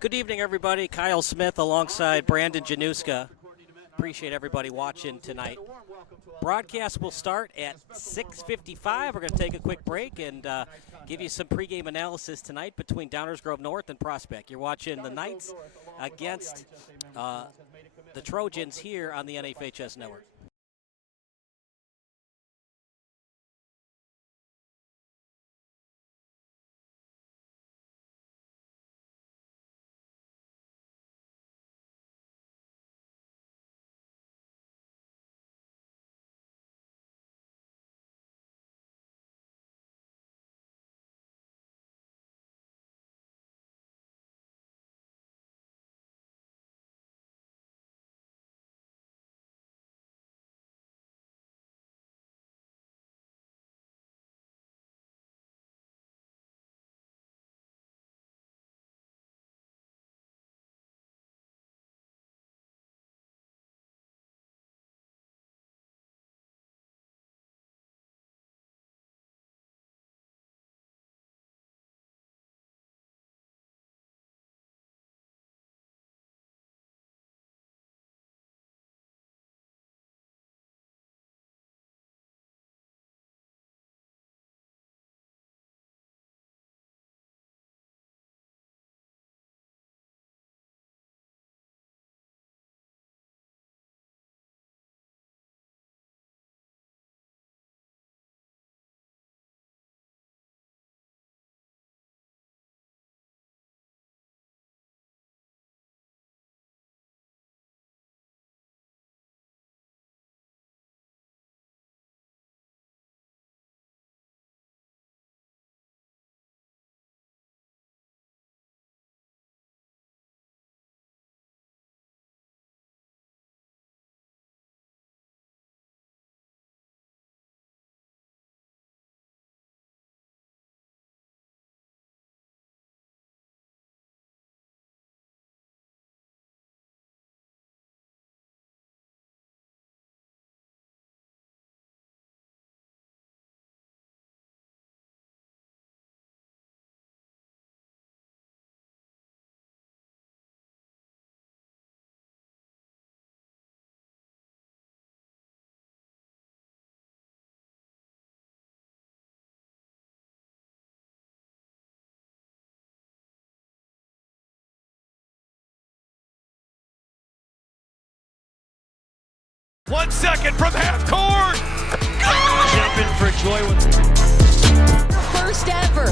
Good evening, everybody. Kyle Smith alongside Brandon Januska. Appreciate everybody watching tonight. Broadcast will start at 6:55. We're going to take a quick break and give you some pregame analysis tonight between Downers Grove North and Prospect. You're watching the Knights against the Trojans here on the NHS Network. One second from half court. Jumping for joy with first ever.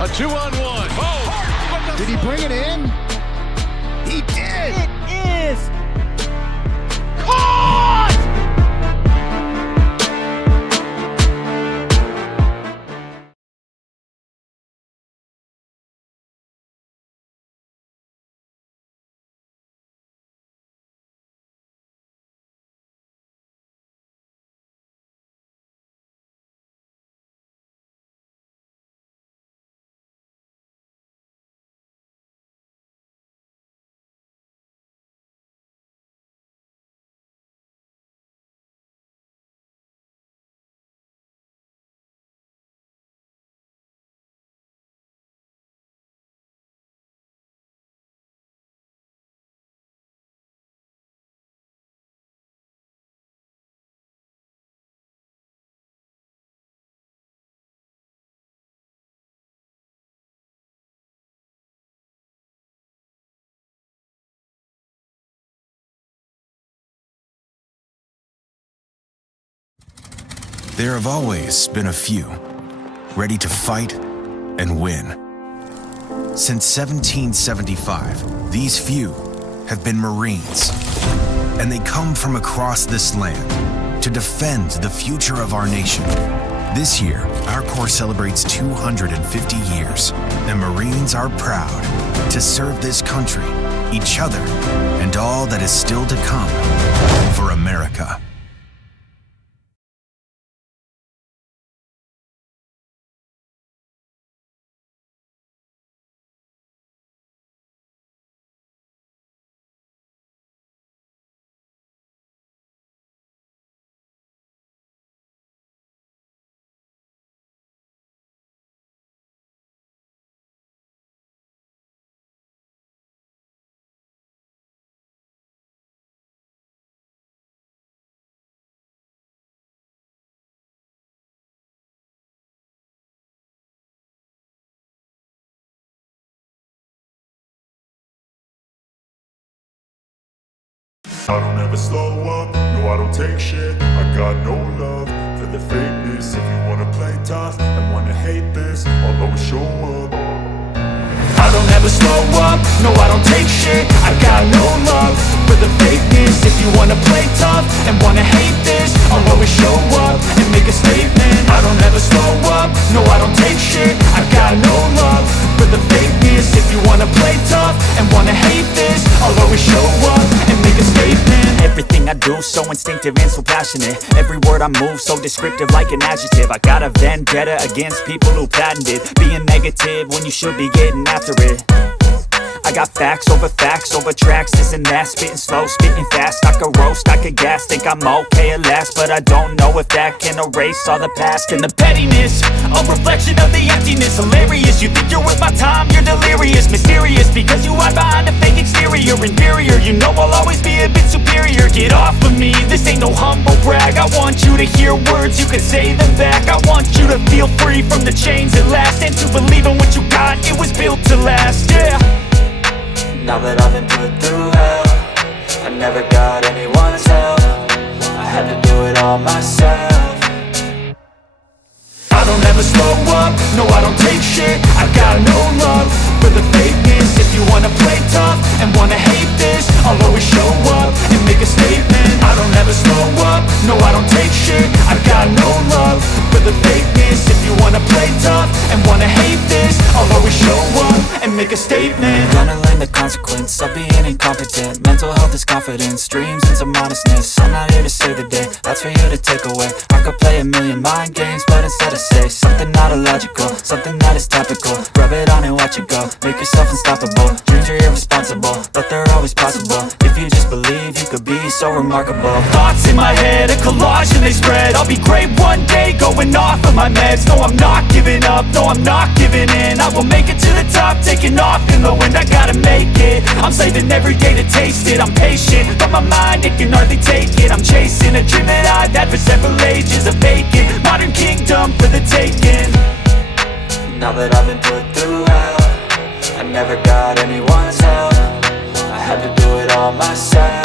A 2-on-1. Oh! Did he bring it in? He did! It is Caught! There have always been a few, ready to fight and win. Since 1775, these few have been Marines, and they come from across this land to defend the future of our nation. This year, our Corps celebrates 250 years, and Marines are proud to serve this country, each other, and all that is still to come for America. I don't ever slow up, no I don't take shit. I got no love for the fakeness. If you wanna play tough and wanna hate this, I'll always show up. I don't ever slow up, no I don't take shit. I got no love for the fakeness. If you wanna play tough and wanna hate this, I'll always show up and make a statement. I don't ever slow up, no I don't take shit. I got no love for the fakeness. If you wanna play tough and wanna hate this, I'll always show up and make a statement. Everything I do so instinctive and so passionate. Every word I move so descriptive like an adjective. I got a vendetta against people who patented being negative when you should be getting after it. I got facts over tracks, this and that. Spitting slow, spitting fast, I could roast, I could gas. Think I'm okay at last, but I don't know if that can erase all the past. And the pettiness, a reflection of the emptiness. Hilarious, you think you're worth my time, you're delirious. Mysterious, because you hide behind a fake exterior. Inferior, you know I'll always be a bit superior. Get off of me, this ain't no humble brag. I want you to hear words, you can say them back. I want you to feel free from the chains at last, and to believe in what you got, it was built to last, yeah. Now that I've been put through hell, I never got anyone's help. I had to do it all myself. I don't ever slow up, no I don't take shit. I got no love for the fakeness. If you wanna play tough and wanna hate this, I'll always show up and make a statement. I don't ever slow up, no I don't take shit. I got no love for the fakeness. If you wanna play tough and wanna hate this, I'll always show up and make a statement. Gonna learn the consequence of being incompetent. Mental health is confidence, dreams and some modestness. I'm not here to save the day, that's for you to take away. I could play a million mind games, but instead I say something not illogical, something that is topical. Rub it on and watch it go, make yourself unstoppable. Dreams are irresponsible, but they're always possible. If you just believe, you could be so remarkable. Thoughts in my head, a collage and they spread. I'll be great one day, going off of my meds. No, I'm not giving up, no, I'm not giving in. I will make it to the top, taking off in the wind. I gotta make it, I'm saving every day to taste it. I'm patient, but my mind, it can hardly take it. I'm chasing a dream that I've had for several ages. A vacant, modern kingdom for the taking. Now that I've been put through hell, I never got anyone's help. I had to do it all myself.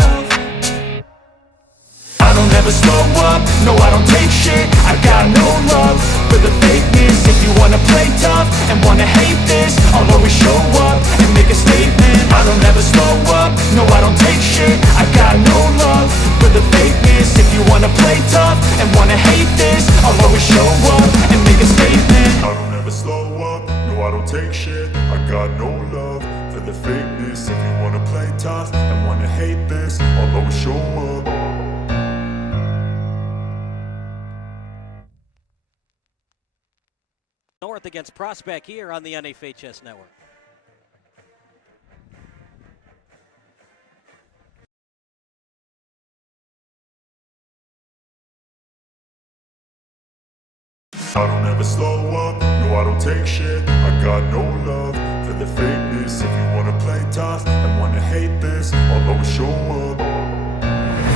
I don't ever slow up, no I don't take shit. I got no love for the fakeness. If you wanna play tough and wanna hate this, I'll always show up and make a statement. I don't ever slow up, no I don't take shit. I got no love for the fakeness. If you wanna play tough and wanna hate this, I'll always show up and make a statement. I don't ever slow up, no I don't take shit. I got no love for the fakeness. If you wanna play tough and wanna hate this, I'll always show up. North against Prospect here on the NFHS Network. I don't ever slow up, no I don't take shit. I got no love for the fakeness. If you wanna play tough and wanna hate this, I'll always show up.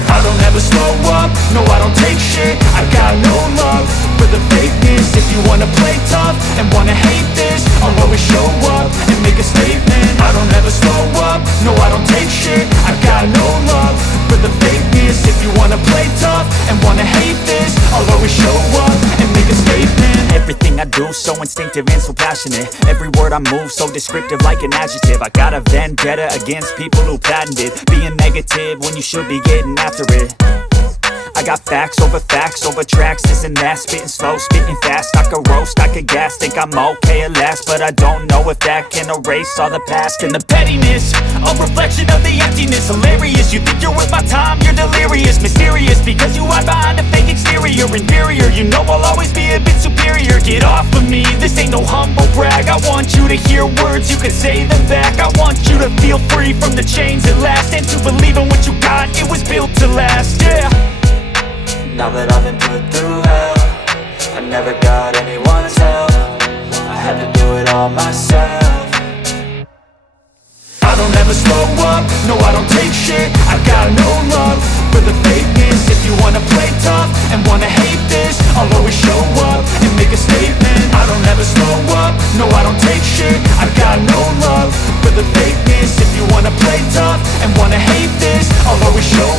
I don't ever slow up, no I don't take shit. I got no love for the fakeness. If you wanna play tough and wanna hate this, I'll always show up and make a statement. I don't ever slow up, no I don't take shit. I got no love for the fakeness. If you wanna play tough and wanna hate this, I'll always show up and make a statement. Everything I do so instinctive and so passionate. Every word I move so descriptive like an adjective. I got a vendetta against people who patented being negative when you should be getting after it. I got facts over tracks, this and that. Spitting slow, spitting fast, I could roast, I could gas. Think I'm okay at last, but I don't know if that can erase all the past. And the pettiness, a reflection of the emptiness. Hilarious, you think you're worth my time, you're delirious. Mysterious, because you hide behind a fake exterior. Inferior, you know I'll always be a bit superior. Get off of me, this ain't no humble brag. I want you to hear words, you can say them back. I want you to feel free from the chains at last, and to believe in what you got, it was built to last, yeah. Now that I've been put through hell, I never got anyone's help. I had to do it all myself. I don't ever slow up, no I don't take shit. I got no love for the fakeness. If you wanna play tough and wanna hate this, I'll always show up and make a statement. I don't ever slow up, no I don't take shit. I got no love for the fakeness. If you wanna play tough and wanna hate this, I'll always show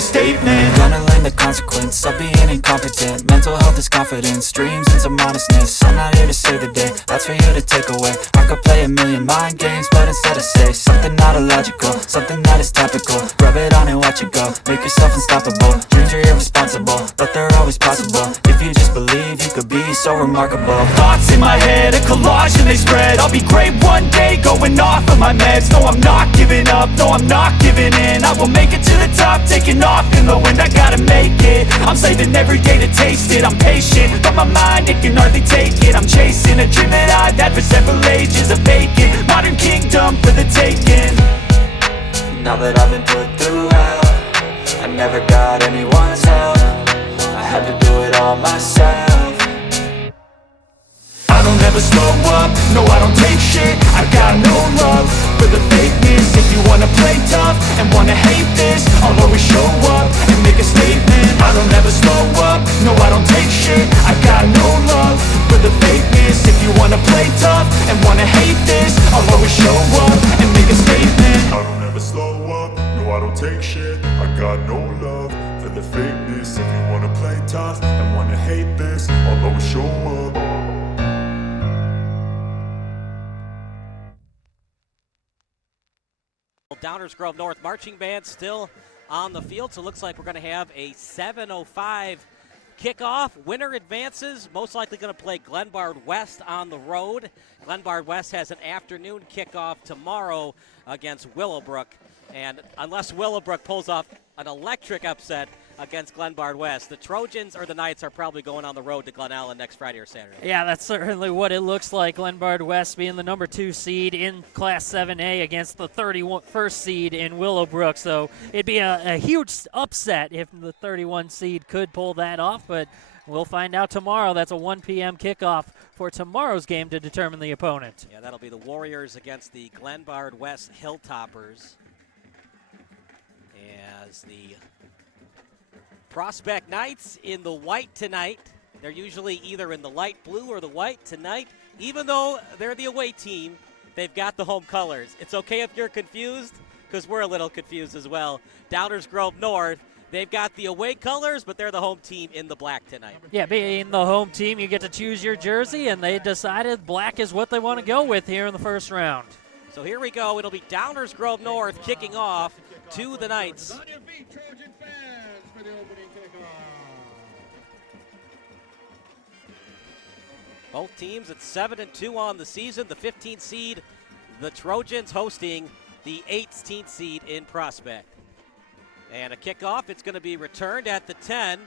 a statement. Gonna learn the consequence of being incompetent. Mental health is confidence, dreams and some honestness. I'm not here to save the day, that's for you to take away. I could play a million mind games, but instead I say something not illogical, something that is topical. Rub it on and watch it go, make yourself unstoppable. Dreams are irresponsible, but they're always possible. If you just believe, you could be so remarkable. Thoughts in my head, a collage and they spread. I'll be great one day, going off of my meds. No, I'm not giving up, no, I'm not giving in. I will make it to the top, taking off in the wind. I gotta make it, I'm saving every day to taste it. I'm patient, but my mind, it can hardly take it. I'm chasing a dream that I've had for several ages. A vacant, modern kingdom for the taking. Now that I've been put through hell, I never got anyone's help. I had to do it all myself. I don't ever slow up, no I don't take shit. I got no love for the fakeness. If you wanna play tough and wanna hate this, I'll always show up and make a statement. I don't ever slow up, no I don't take shit. I got no love for the fakeness. If you wanna play tough and wanna hate this, I'll always show up and make a statement. I don't ever slow up, no I don't take shit. I got no love for the fakeness. If you wanna play tough and wanna hate this, I'll always show up. Downers Grove North marching band still on the field, so it looks like we're going to have a 7:05 kickoff. Winner advances, most likely going to play Glenbard West on the road. Glenbard West has an afternoon kickoff tomorrow against Willowbrook, and unless Willowbrook pulls off an electric upset against Glenbard West, the Trojans or the Knights are probably going on the road to Glen Ellen next Friday or Saturday. Yeah, that's certainly what it looks like. Glenbard West being the number 2 seed in Class 7A against the 31st seed in Willowbrook. So it'd be a huge upset if the 31 seed could pull that off, but we'll find out tomorrow. That's a 1 p.m. kickoff for tomorrow's game to determine the opponent. Yeah, that'll be the Warriors against the Glenbard West Hilltoppers, as the Prospect Knights in the white tonight. They're usually either in the light blue or the white. Tonight, even though they're the away team, they've got the home colors. It's okay if you're confused, because we're a little confused as well. Downers Grove North, they've got the away colors, but they're the home team in the black tonight. Yeah, being the home team, you get to choose your jersey, and they decided black is what they want to go with here in the first round. So here we go. It'll be Downers Grove North kicking off to the Knights. Both teams at 7-2 on the season. The 15th seed, the Trojans, hosting the 18th seed in Prospect. And a kickoff, it's going to be returned at the 10.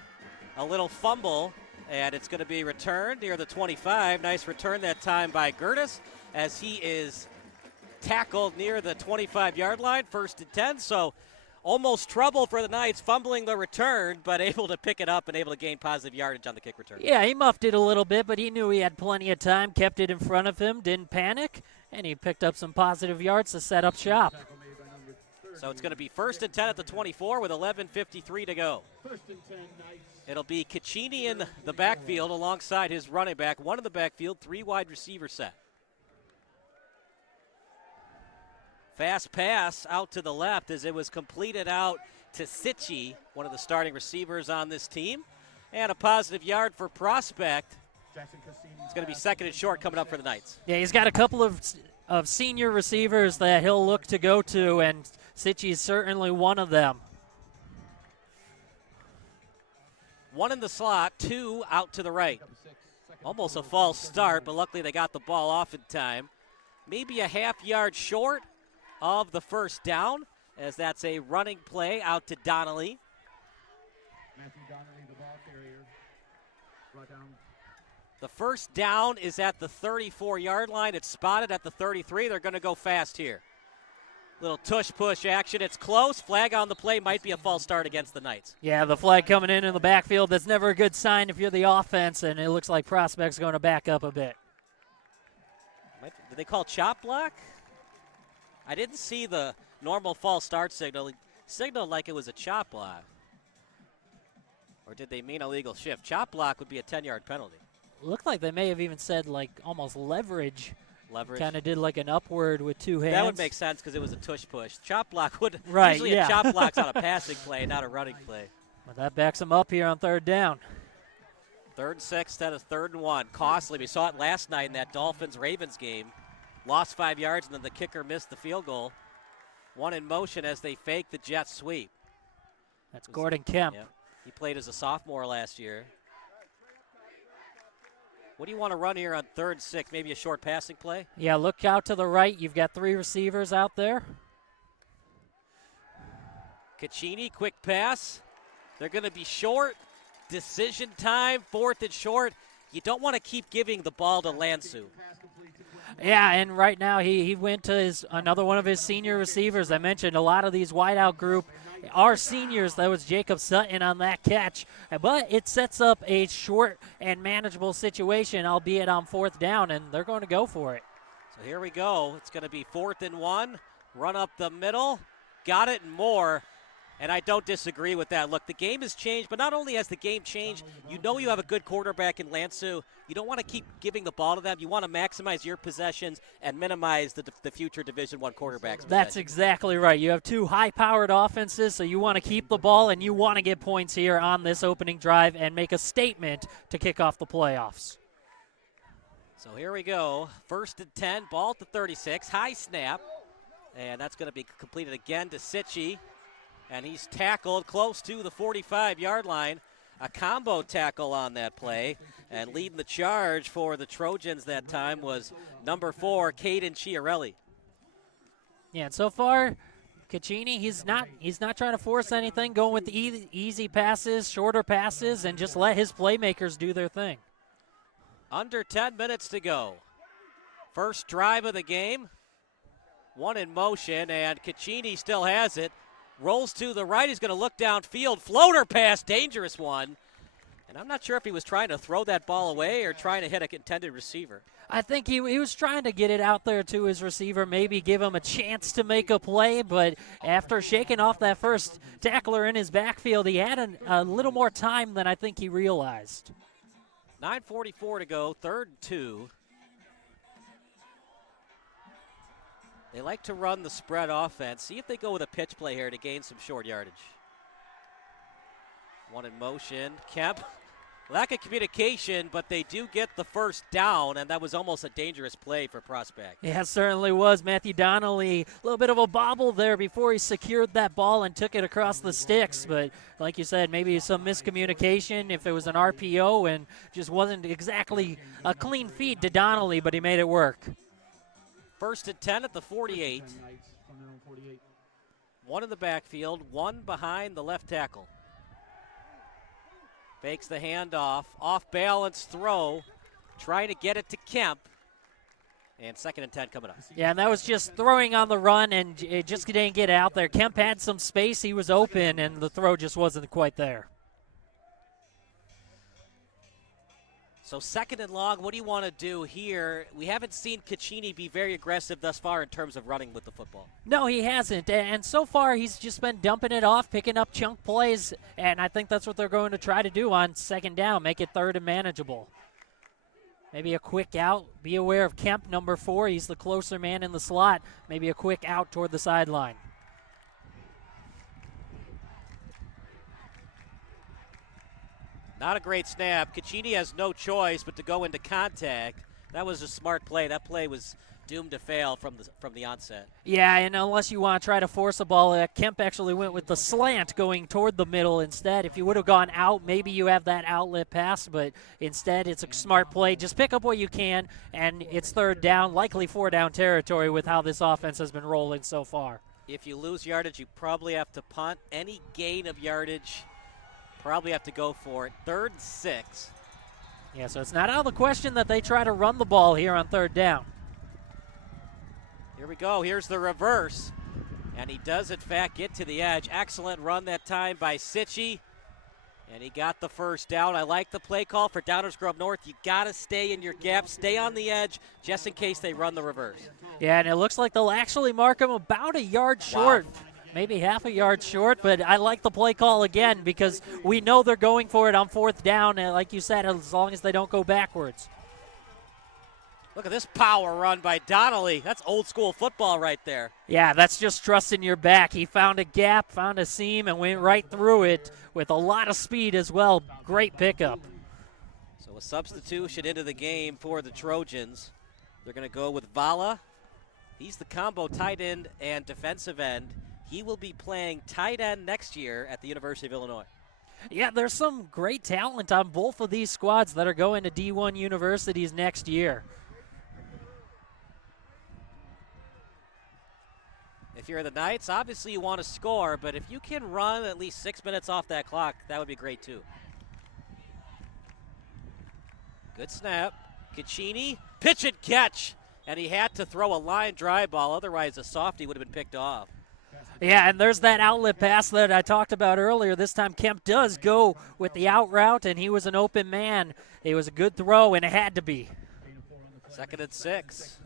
A little fumble, and it's going to be returned near the 25. Nice return that time by Gertis as he is tackled near the 25-yard line, 1st and 10. So almost trouble for the Knights, fumbling the return, but able to pick it up and able to gain positive yardage on the kick return. Yeah, he muffed it a little bit, but he knew he had plenty of time, kept it in front of him, didn't panic, and he picked up some positive yards to set up shop. So it's going to be 1st and 10 at the 24 with 11:53 to go. It'll be Caccini in the backfield alongside his running back, one in the backfield, 3 wide receiver set. Fast pass out to the left as it was completed out to Sitchi, one of the starting receivers on this team. And a positive yard for Prospect. It's going to be 2nd and short coming up for the Knights. Yeah, he's got a couple of senior receivers that he'll look to go to, and Sitchi is certainly one of them. 1 in the slot, 2 out to the right. Almost a false start, but luckily they got the ball off in time. Maybe a half-yard short of the first down, as that's a running play out to Donnelly. Matthew Donnelly, the ball carrier. Brought down. The first down is at the 34-yard line. It's spotted at the 33. They're going to go fast here. Little tush-push action. It's close. Flag on the play. Might be a false start against the Knights. Yeah, the flag coming in the backfield. That's never a good sign if you're the offense, and it looks like Prospect's going to back up a bit. Did they call chop block? I didn't see the normal false start signal. It signaled like it was a chop block. Or did they mean illegal shift? Chop block would be a 10-yard penalty. Looked like they may have even said, like, almost leverage leverage. Kind of did like an upward with two hands. That would make sense because it was a tush push. Chop block would Right, usually yeah. a chop block's on a passing play, not a running play. But that backs him up here on third down. 3rd and 6 instead of 3rd and 1. Costly. We saw it last night in that Dolphins-Ravens game. Lost 5 yards, and then the kicker missed the field goal. One in motion as they fake the jet sweep. That's Gordon Kemp. Yeah. He played as a sophomore last year. What do you want to run here on 3rd and 6? Maybe a short passing play? Yeah, look out to the right. You've got 3 receivers out there. Caccini, quick pass. They're going to be short. Decision time, 4th and short. You don't want to keep giving the ball to Lansu. Yeah, and right now he went to another one of his senior receivers. I mentioned a lot of these wideout group are seniors. That was Jacob Sutton on that catch. But it sets up a short and manageable situation, albeit on 4th down, and they're going to go for it. So here we go. It's going to be 4th and 1. Run up the middle. Got it and more. And I don't disagree with that. Look, the game has changed, but not only has the game changed, you know you have a good quarterback in Lansu. You don't want to keep giving the ball to them. You want to maximize your possessions and minimize the future Division I quarterbacks. That's exactly right. You have 2 high-powered offenses, so you want to keep the ball, and you want to get points here on this opening drive and make a statement to kick off the playoffs. So here we go. 1st and 10, ball at the 36, high snap. And that's going to be completed again to Sitchie. And he's tackled close to the 45-yard line. A combo tackle on that play. And leading the charge for the Trojans that time was number 4, Caden Chiarelli. Yeah, and so far, Caccini, he's not trying to force anything, going with easy passes, shorter passes, and just let his playmakers do their thing. Under 10 minutes to go. First drive of the game. One in motion, and Caccini still has it. Rolls to the right. He's going to look downfield. Floater pass, dangerous one. And I'm not sure if he was trying to throw that ball away or trying to hit a intended receiver. I think he was trying to get it out there to his receiver, maybe give him a chance to make a play, but after shaking off that first tackler in his backfield, he had a little more time than I think he realized. 9:44 to go, 3rd and 2. They like to run the spread offense. See if they go with a pitch play here to gain some short yardage. One in motion. Kemp, lack of communication, but they do get the first down, and that was almost a dangerous play for Prospect. Yeah, it certainly was. Matthew Donnelly, a little bit of a bobble there before he secured that ball and took it across the sticks. But like you said, maybe some miscommunication if it was an RPO and just wasn't exactly a clean feed to Donnelly, but he made it work. 1st and 10 at the 48. One in the backfield, one behind the left tackle. Fakes the handoff, off balance throw, trying to get it to Kemp. And 2nd and 10 coming up. Yeah, and that was just throwing on the run, and it just didn't get out there. Kemp had some space, he was open, and the throw just wasn't quite there. So 2nd and long, what do you want to do here? We haven't seen Caccini be very aggressive thus far in terms of running with the football. No, he hasn't. And so far, he's just been dumping it off, picking up chunk plays, and I think that's what they're going to try to do on 2nd down, make it 3rd and manageable. Maybe a quick out. Be aware of Kemp, number 4. He's the closer man in the slot. Maybe a quick out toward the sideline. Not a great snap. Caccini has no choice but to go into contact. That was a smart play. That play was doomed to fail from the onset. Yeah, and unless you want to try to force a ball, Kemp actually went with the slant going toward the middle instead. If you would have gone out, maybe you have that outlet pass, but instead it's a smart play. Just pick up what you can, and it's 3rd down, likely 4-down territory with how this offense has been rolling so far. If you lose yardage, you probably have to punt. Any gain of yardage, probably have to go for it. 3rd and 6. Yeah, so it's not out of the question that they try to run the ball here on 3rd down. Here we go. Here's the reverse. And he does, in fact, get to the edge. Excellent run that time by Sitchie. And he got the first down. I like the play call for Downers Grove North. You got to stay in your gap, stay on the edge, just in case they run the reverse. Yeah, and it looks like they'll actually mark him about a yard short. Wow. Maybe half a yard short, but I like the play call again because we know they're going for it on 4th down, and like you said, as long as they don't go backwards. Look at this power run by Donnelly. That's old school football right there. Yeah, that's just trusting your back. He found a gap, found a seam, and went right through it with a lot of speed as well. Great pickup. So a substitution into the game for the Trojans. They're going to go with Vala. He's the combo tight end and defensive end. He will be playing tight end next year at the University of Illinois. Yeah, there's some great talent on both of these squads that are going to D1 universities next year. If you're the Knights, obviously you want to score, but if you can run at least 6 minutes off that clock, that would be great too. Good snap. Caccini, pitch and catch. And he had to throw a line drive ball, otherwise a softie would have been picked off. Yeah, and there's that outlet pass that I talked about earlier. This time Kemp does go with the out route, and he was an open man. It was a good throw, and it had to be. 2nd and 6.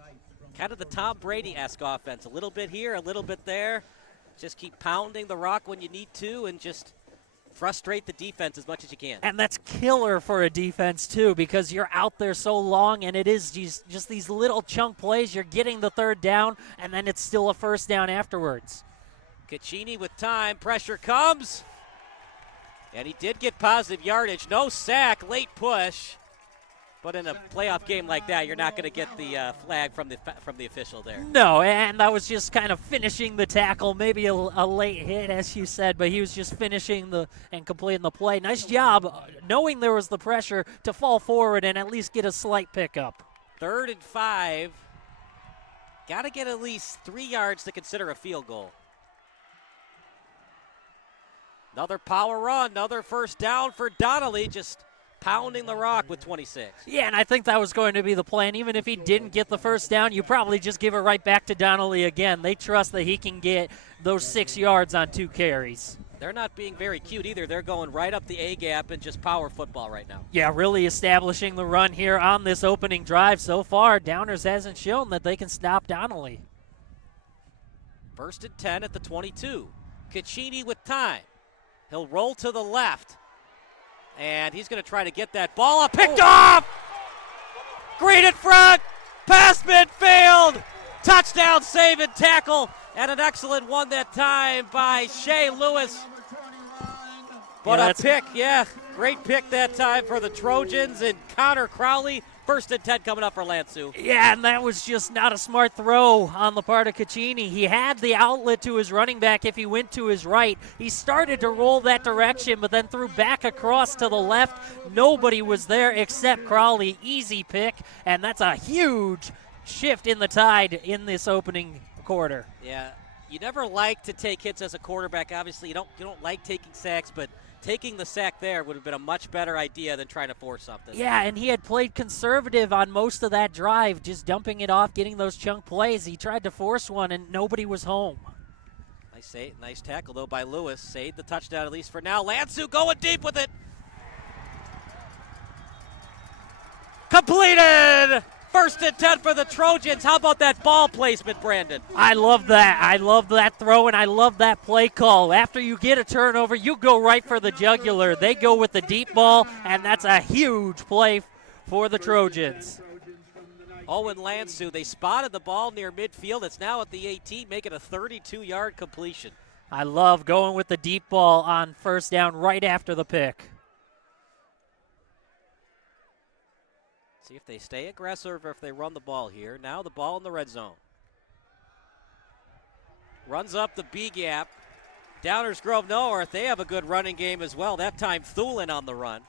Kind of the Tom Brady-esque offense. A little bit here, a little bit there. Just keep pounding the rock when you need to and just frustrate the defense as much as you can. And that's killer for a defense, too, because you're out there so long, and it is just these little chunk plays. You're getting the 3rd down, and then it's still a 1st down afterwards. Caccini with time. Pressure comes. And he did get positive yardage. No sack, late push. But in a playoff game like that, you're not going to get the flag from the official there. No, and that was just kind of finishing the tackle, maybe a late hit, as you said, but he was just finishing and completing the play. Nice job, knowing there was the pressure to fall forward and at least get a slight pickup. 3rd and 5. Got to get at least 3 yards to consider a field goal. Another power run, another 1st down for Donnelly, just pounding the rock with 26. Yeah, and I think that was going to be the plan. Even if he didn't get the 1st down, you probably just give it right back to Donnelly again. They trust that he can get those 6 yards on 2 carries. They're not being very cute either. They're going right up the A-gap and just power football right now. Yeah, really establishing the run here on this opening drive. So far, Downers hasn't shown that they can stop Donnelly. 1st and 10 at the 22. Caccini with time. He'll roll to the left. And he's going to try to get that ball up. Picked off! Green in front! Past midfield! Touchdown save and tackle. And an excellent one that time by Shea Lewis. But a pick, great pick that time for the Trojans. And Connor Crowley, 1st and 10 coming up for Lansu. Yeah, and that was just not a smart throw on the part of Caccini. He had the outlet to his running back if he went to his right. He started to roll that direction, but then threw back across to the left. Nobody was there except Crowley. Easy pick, and that's a huge shift in the tide in this opening quarter. Yeah, you never like to take hits as a quarterback. Obviously, you don't like taking sacks, but taking the sack there would have been a much better idea than trying to force something. Yeah, and he had played conservative on most of that drive, just dumping it off, getting those chunk plays. He tried to force one, and nobody was home. Nice tackle, though, by Lewis. Saved the touchdown, at least for now. Lansu going deep with it. Completed! 1st and 10 for the Trojans. How about that ball placement, Brandon? I love that. I love that throw, and I love that play call. After you get a turnover, you go right for the jugular. They go with the deep ball, and that's a huge play for the Trojans. Owen Lansu, they spotted the ball near midfield. It's now at the 18, making a 32-yard completion. I love going with the deep ball on 1st down right after the pick. See if they stay aggressive or if they run the ball here. Now the ball in the red zone. Runs up the B gap. Downers Grove North, they have a good running game as well. That time Thulin on the run.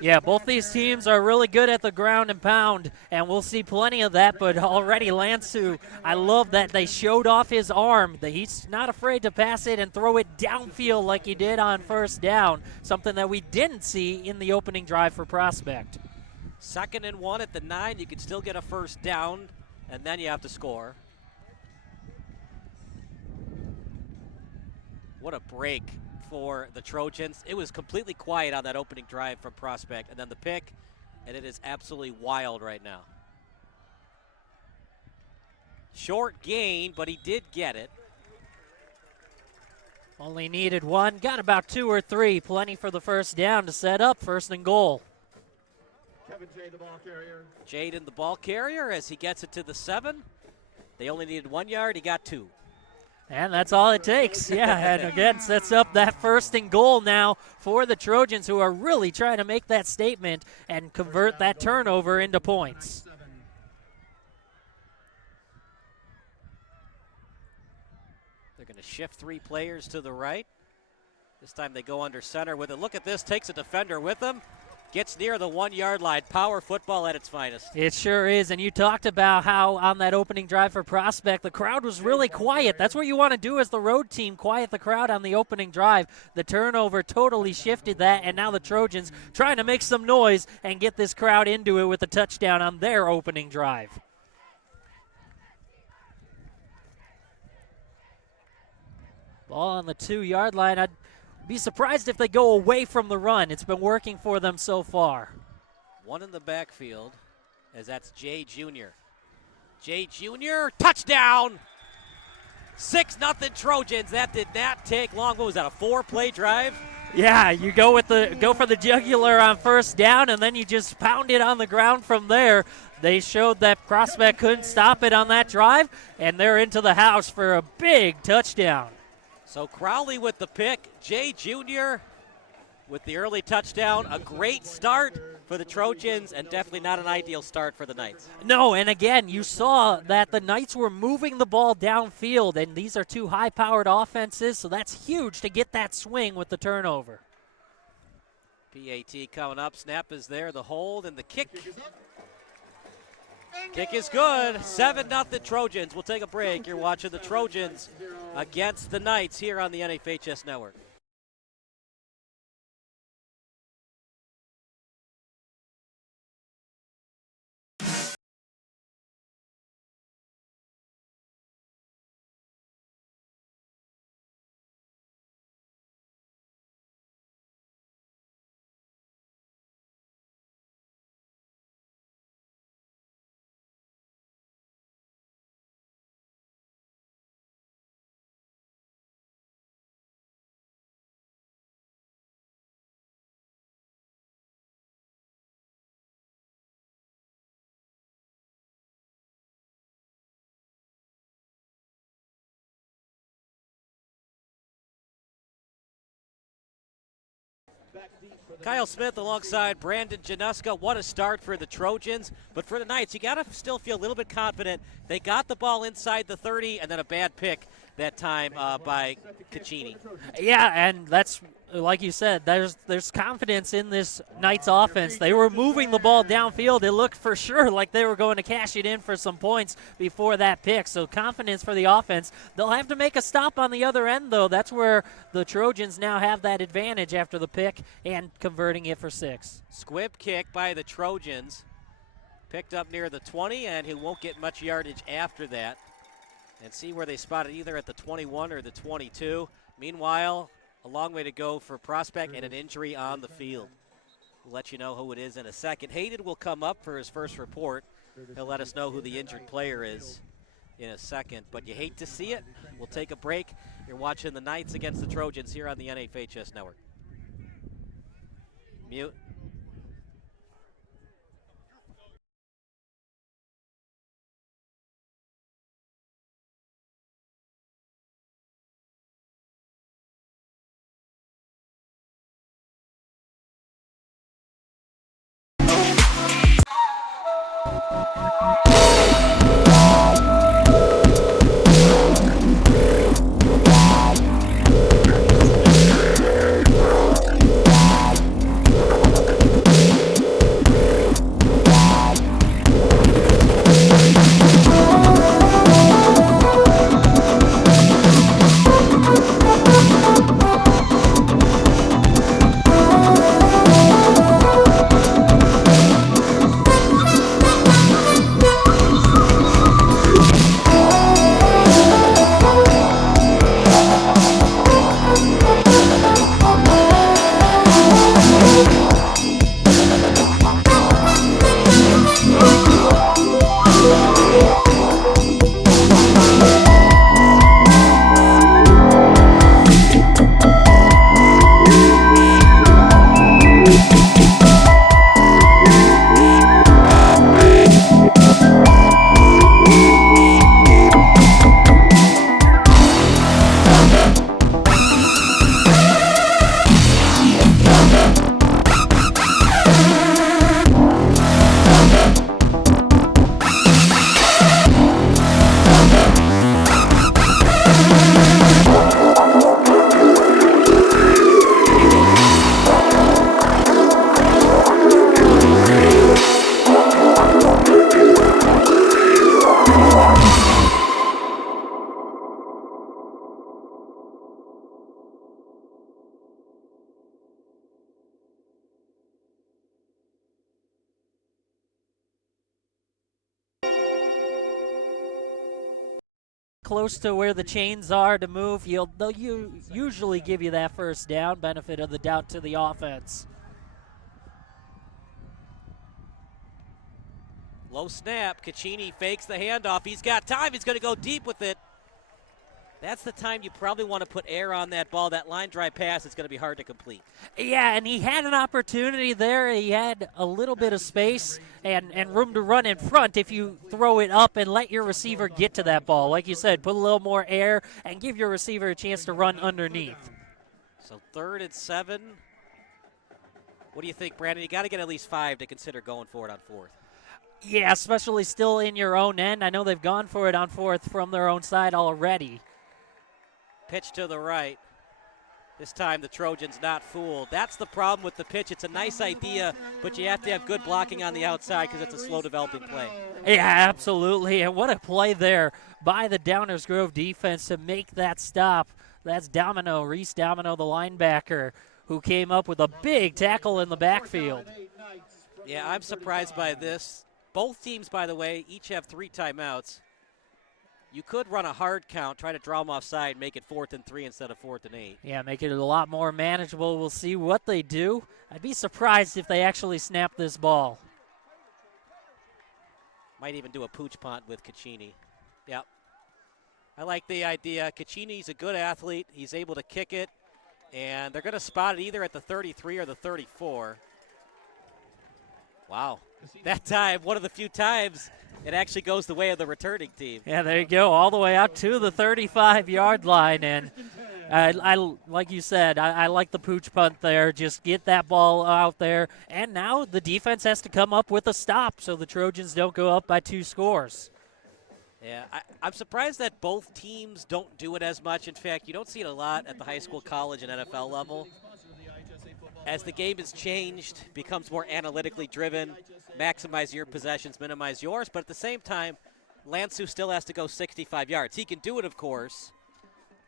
Yeah, both these teams are really good at the ground and pound, and we'll see plenty of that, but already Lansu, I love that they showed off his arm, that he's not afraid to pass it and throw it downfield like he did on 1st down, something that we didn't see in the opening drive for Prospect. 2nd and 1 at the 9. You can still get a 1st down, and then you have to score. What a break for the Trojans. It was completely quiet on that opening drive from Prospect, and then the pick, and it is absolutely wild right now. Short gain, but he did get it. Only needed one, got about 2 or 3, plenty for the 1st down to set up 1st and goal. Jaden, the ball carrier, as he gets it to the 7. They only needed 1 yard. He got 2. And that's all it takes. Yeah, and again, sets up that 1st and goal now for the Trojans, who are really trying to make that statement and convert that turnover into points. They're going to shift 3 players to the right. This time they go under center with it. Look at this, takes a defender with him. Gets near the 1 yard line. Power football at its finest. It sure is, and you talked about how on that opening drive for Prospect, the crowd was really quiet. That's what you want to do as the road team, quiet the crowd on the opening drive. The turnover totally shifted that, and now the Trojans trying to make some noise and get this crowd into it with a touchdown on their opening drive. Ball on the 2 yard line. I'd be surprised if they go away from the run. It's been working for them so far. 1 in the backfield, as that's Jay Jr. Jay Jr., touchdown! 6-0 Trojans. That did not take long. What was that, a 4-play drive? Yeah, you go for the jugular on 1st down, and then you just pound it on the ground from there. They showed that Prospect couldn't stop it on that drive, and they're into the house for a big touchdown. So Crowley with the pick, Jay Jr. with the early touchdown. A great start for the Trojans, and definitely not an ideal start for the Knights. No, and again, you saw that the Knights were moving the ball downfield, and these are 2 high-powered offenses, so that's huge to get that swing with the turnover. PAT coming up. Snap is there, the hold, and the kick. Kick is good. 7-0 Trojans. We'll take a break. You're watching the Trojans against the Knights here on the NFHS Network. Kyle Smith alongside Brandon Januska. What a start for the Trojans. But for the Knights, you got to still feel a little bit confident. They got the ball inside the 30, and then a bad pick that time by Caccini. Yeah, and that's, like you said, there's confidence in this Knights offense. They were moving the ball downfield. It looked for sure like they were going to cash it in for some points before that pick. So confidence for the offense. They'll have to make a stop on the other end, though. That's where the Trojans now have that advantage after the pick and converting it for 6. Squib kick by the Trojans. Picked up near the 20, and he won't get much yardage after that. And see where they spot it, either at the 21 or the 22. Meanwhile, a long way to go for Prospect and an injury on the field. We'll let you know who it is in a second. Hayden will come up for his first report. He'll let us know who the injured player is in a second. But you hate to see it. We'll take a break. You're watching the Knights against the Trojans here on the NFHS Network. Mute. close to where the chains are to move, they'll usually give you that first down, benefit of the doubt to the offense. Low snap. Caccini fakes the handoff. He's got time. He's going to go deep with it. That's the time you probably want to put air on that ball. That line drive pass is going to be hard to complete. Yeah, and he had an opportunity there. He had a little bit of space and room to run in front if you throw it up and let your receiver get to that ball. Like you said, put a little more air and give your receiver a chance to run underneath. So 3rd and 7. What do you think, Brandon? You got to get at least 5 to consider going for it on 4th. Yeah, especially still in your own end. I know they've gone for it on 4th from their own side already. Pitch to the right. This time the Trojans not fooled. That's the problem with the pitch. It's a nice idea, but you have to have good blocking on the outside because it's a slow developing play. Yeah, absolutely. And what a play there by the Downers Grove defense to make that stop. That's Reese Domino, the linebacker, who came up with a big tackle in the backfield. Yeah, I'm surprised by this. Both teams, by the way, each have 3 timeouts. You could run a hard count, try to draw them offside, make it 4th and 3 instead of 4th and 8. Yeah, make it a lot more manageable. We'll see what they do. I'd be surprised if they actually snap this ball. Might even do a pooch punt with Caccini. Yep. I like the idea. Caccini's a good athlete. He's able to kick it, and they're going to spot it either at the 33 or the 34. Wow. That time, one of the few times it actually goes the way of the returning team. Yeah, there you go, all the way out to the 35-yard line. And I like you said, I like the pooch punt there. Just get that ball out there. And now the defense has to come up with a stop so the Trojans don't go up by 2 scores. Yeah, I'm surprised that both teams don't do it as much. In fact, you don't see it a lot at the high school, college, and NFL level. As the game has changed, becomes more analytically driven, maximize your possessions, minimize yours, but at the same time, Lansu still has to go 65 yards. He can do it, of course,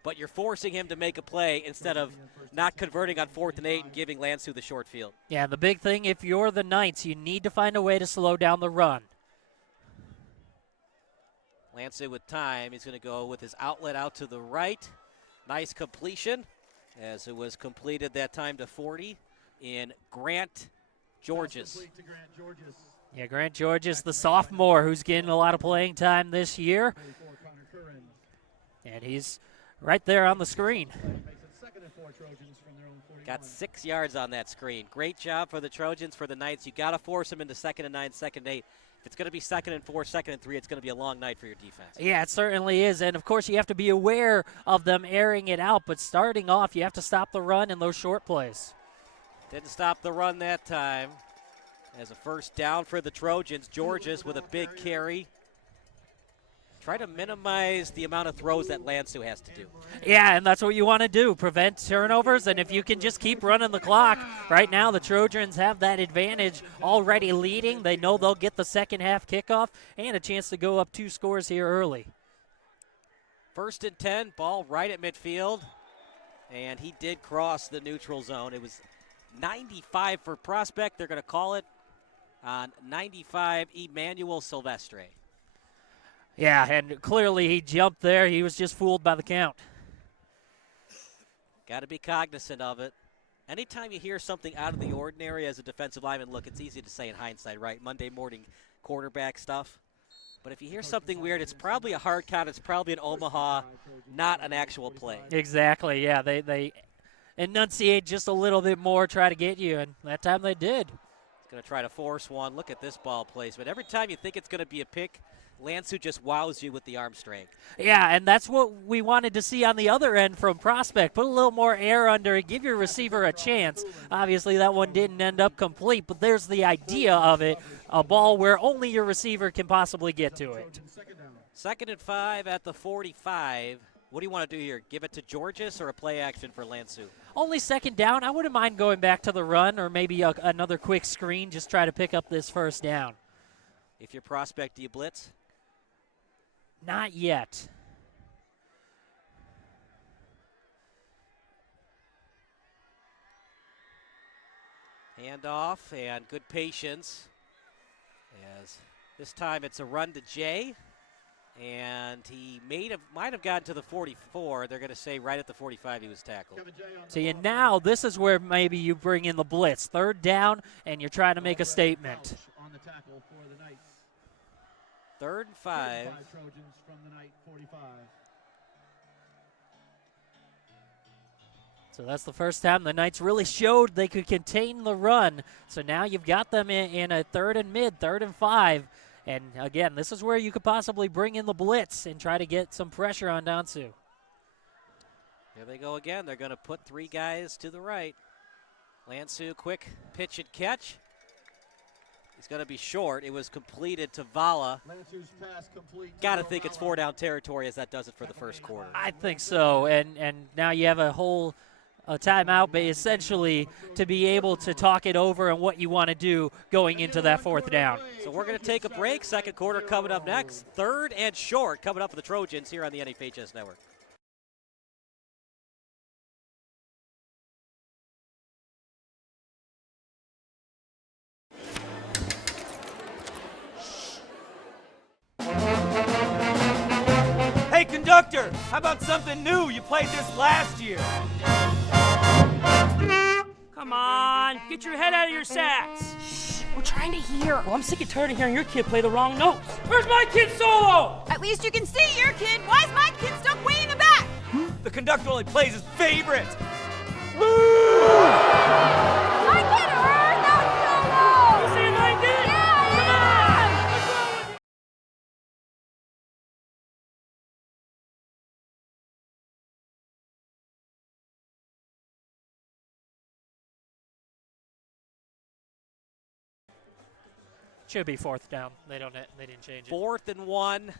but you're forcing him to make a play instead of not converting on 4th and 8 and giving Lansu the short field. Yeah, the big thing, if you're the Knights, you need to find a way to slow down the run. Lansu with time. He's going to go with his outlet out to the right. Nice completion, as it was completed that time to 40 in Grant Georges. Yeah, Grant Georges, the sophomore who's getting a lot of playing time this year. And he's right there on the screen. Got 6 yards on that screen. Great job for the Trojans. For the Knights, you got to force them into 2nd and 9, 2nd and 8. If it's going to be 2nd and 4, 2nd and 3, it's going to be a long night for your defense. Yeah, it certainly is. And, of course, you have to be aware of them airing it out. But starting off, you have to stop the run in those short plays. Didn't stop the run that time. As a first down for the Trojans, Georges with a big carry. Try to minimize the amount of throws that Lansu has to do. Yeah, and that's what you want to do, prevent turnovers, and if you can just keep running the clock. Right now, the Trojans have that advantage already leading. They know they'll get the second half kickoff and a chance to go up 2 scores here early. 1st and 10, ball right at midfield, and he did cross the neutral zone. It was 95 for Prospect. They're going to call it on 95, Emmanuel Silvestre. Yeah, and clearly he jumped there. He was just fooled by the count. Got to be cognizant of it. Anytime you hear something out of the ordinary as a defensive lineman, look, it's easy to say in hindsight, right? Monday morning quarterback stuff. But if you hear something weird, it's probably a hard count. It's probably an Omaha, not an actual play. Exactly, yeah. They enunciate just a little bit more, try to get you, and that time they did. It's going to try to force one. Look at this ball placement. Every time you think it's going to be a pick, Lansu just wows you with the arm strength. Yeah, and that's what we wanted to see on the other end from Prospect. Put a little more air under it, give your receiver a chance. Obviously, that one didn't end up complete, but there's the idea of it, a ball where only your receiver can possibly get to it. 2nd and 5 at the 45. What do you want to do here? Give it to Georges or a play action for Lansu? Only 2nd down. I wouldn't mind going back to the run or maybe another quick screen, just try to pick up this 1st down. If you're Prospect, do you blitz? Not yet. Handoff and good patience. As this time it's a run to Jay. And he might have gotten to the 44. They're going to say right at the 45 he was tackled. See, and now this is where maybe you bring in the blitz. 3rd down, and you're trying to make a statement. On the tackle for the Knights. 3rd and 5. Trojans from the Knight 45. So that's the first time the Knights really showed they could contain the run. So now you've got them in a 3rd and mid, 3rd and 5. And again, this is where you could possibly bring in the blitz and try to get some pressure on Dansu. Here they go again. They're going to put 3 guys to the right. Lansu, quick pitch and catch. He's going to be short. It was completed to Vala. Lancer's pass complete. Got to think it's 4-down territory as that does it for the first quarter. I think so. And now you have a timeout, but essentially to be able to talk it over and what you want to do going into that 4th down. So we're going to take a break. Second quarter coming up next. 3rd and short coming up for the Trojans here on the NFHS Network. Hey, conductor, how about something new? You played this last year. Come on, get your head out of your sacks. Shh, we're trying to hear. Well, I'm sick and tired of hearing your kid play the wrong notes. Where's my kid solo? At least you can see your kid. Why is my kid stuck way in the back? The conductor only plays his favorite. I can earn that solo! You say like it? Yeah! Come on! What's wrong with you? Should be 4th down. They didn't change it. 4th and 1.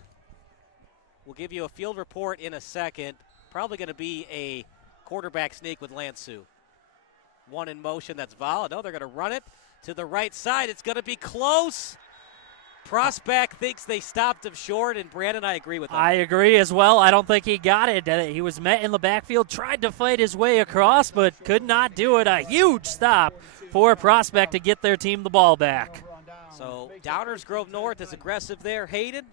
We'll give you a field report in a second. Probably going to be a quarterback sneak with Lansu. 1 in motion, that's Vala. No, they're going to run it to the right side. It's going to be close. Prospect thinks they stopped him short, and Brandon, I agree with him. I agree as well. I don't think he got it. He was met in the backfield, tried to fight his way across, but could not do it. A huge stop for Prospect to get their team the ball back. So Downers Grove North is aggressive there. Hayden,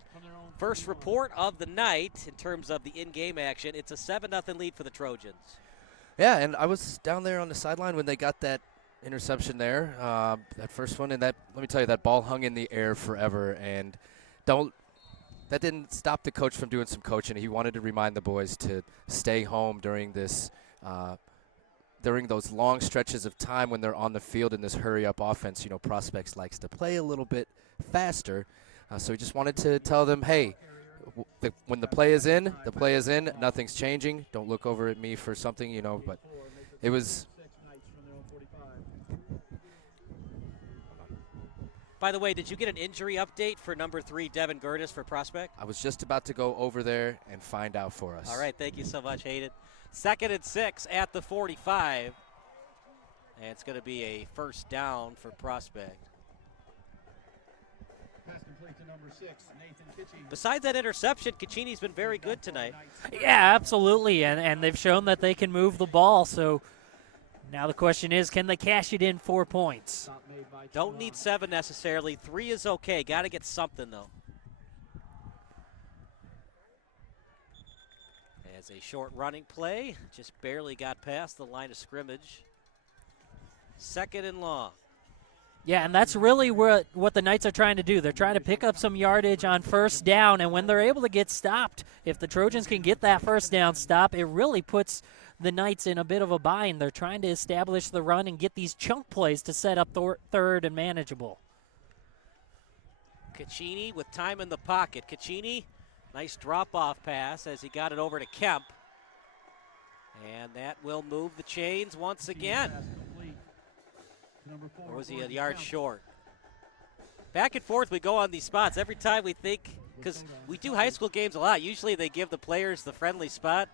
first report of the night in terms of the in-game action. It's a 7-0 lead for the Trojans. Yeah, and I was down there on the sideline when they got that interception there, that first one, and that, let me tell you, that ball hung in the air forever, and that didn't stop the coach from doing some coaching. He wanted to remind the boys to stay home during this during those long stretches of time when they're on the field in this hurry-up offense. You know, Prospects likes to play a little bit faster, so he just wanted to tell them, hey, when the play is in, the play is in. Nothing's changing. Don't look over at me for something, you know, but it was. By the way, did you get an injury update for number 3, Devin Gertis, for Prospect? I was just about to go over there and find out for us. All right, thank you so much, Hayden. 2nd and 6 at the 45. And it's going to be a first down for Prospect. Pass complete to number 6, Nathan Kitching. Besides that interception, Caccini's been very good tonight. Yeah, absolutely, and they've shown that they can move the ball. So now the question is, can they cash it in 4 points? Don't need 7 necessarily. 3 is okay. Got to get something, though. As a short running play, just barely got past the line of scrimmage. 2nd and long. Yeah, and that's really what the Knights are trying to do. They're trying to pick up some yardage on first down, and when they're able to get stopped, if the Trojans can get that first down stop, it really puts the Knights in a bit of a bind. They're trying to establish the run and get these chunk plays to set up 3rd and manageable. Caccini with time in the pocket. Caccini, nice drop-off pass as he got it over to Kemp. And that will move the chains once again. Or was he a yard short? Back and forth we go on these spots. Every time we think, because we do high school games a lot, usually they give the players the friendly spot.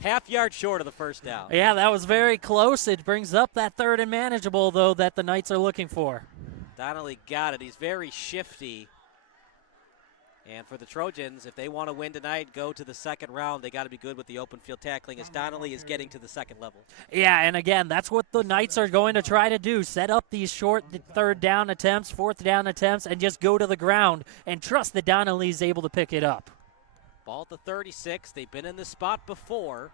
Half yard short of the first down. Yeah, that was very close. It brings up that 3rd and manageable, though, that the Knights are looking for. Donnelly got it. He's very shifty. And for the Trojans, if they want to win tonight, go to the 2nd round, they got to be good with the open field tackling as Donnelly is getting to the 2nd level. Yeah, and again, that's what the Knights are going to try to do. Set up these short 3rd down attempts, 4th down attempts, and just go to the ground and trust that Donnelly is able to pick it up. Ball at the 36. They've been in this spot before.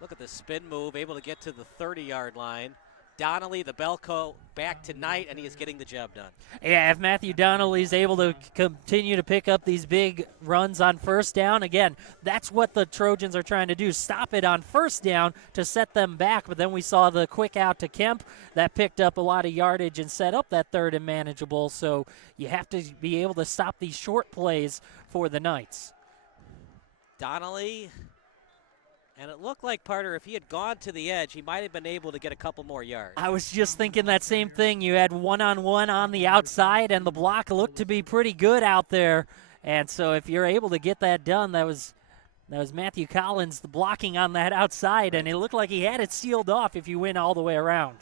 Look at the spin move, able to get to the 30-yard line. Donnelly, the Belco, back tonight, and he is getting the job done. Yeah, if Matthew Donnelly's able to continue to pick up these big runs on first down, again, that's what the Trojans are trying to do. Stop it on first down to set them back. But then we saw the quick out to Kemp that picked up a lot of yardage and set up that third and manageable. So you have to be able to stop these short plays for the Knights. Donnelly. And it looked like, Parter, if he had gone to the edge, he might have been able to get a couple more yards. I was just thinking that same thing. You had one-on-one on the outside, and the block looked to be pretty good out there. And so if you're able to get that done, that was Matthew Collins, the blocking on that outside, and it looked like he had it sealed off if you went all the way around.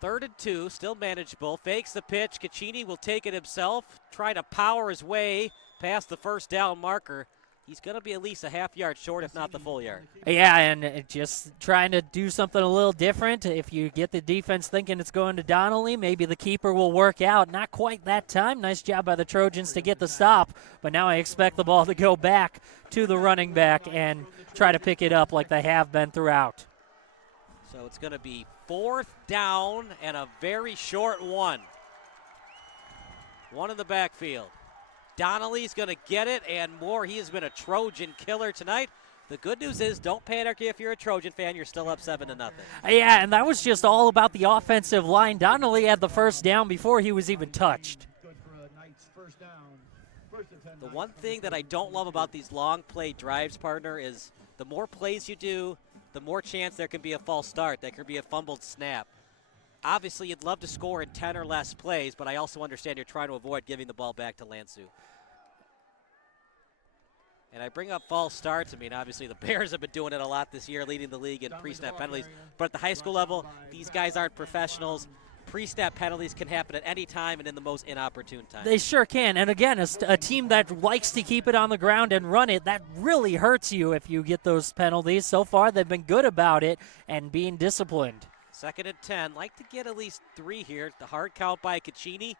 3rd and 2, still manageable. Fakes the pitch. Caccini will take it himself, try to power his way past the first down marker. He's going to be at least a half yard short, if not the full yard. Yeah, and just trying to do something a little different. If you get the defense thinking it's going to Donnelly, maybe the keeper will work out. Not quite that time. Nice job by the Trojans to get the stop. But now I expect the ball to go back to the running back and try to pick it up like they have been throughout. So it's going to be 4th down and a very short one. One in the backfield. Donnelly's going to get it and more. He has been a Trojan killer tonight. The good news is, don't panic if you're a Trojan fan. You're still up 7-0. Yeah, and that was just all about the offensive line. Donnelly had the first down before he was even touched. The one thing that I don't love about these long play drives, partner, is the more plays you do, the more chance there can be a false start. There could be a fumbled snap. Obviously, you'd love to score in 10 or less plays, but I also understand you're trying to avoid giving the ball back to Lansu. And I bring up false starts. I mean, obviously, the Bears have been doing it a lot this year, leading the league in pre-snap penalties. But at the high school level, these guys aren't professionals. Pre-snap penalties can happen at any time and in the most inopportune time. They sure can. And again, a team that likes to keep it on the ground and run it, that really hurts you if you get those penalties. So far, they've been good about it and being disciplined. 2nd and 10. Like to get at least 3 here. The hard count by Caccini.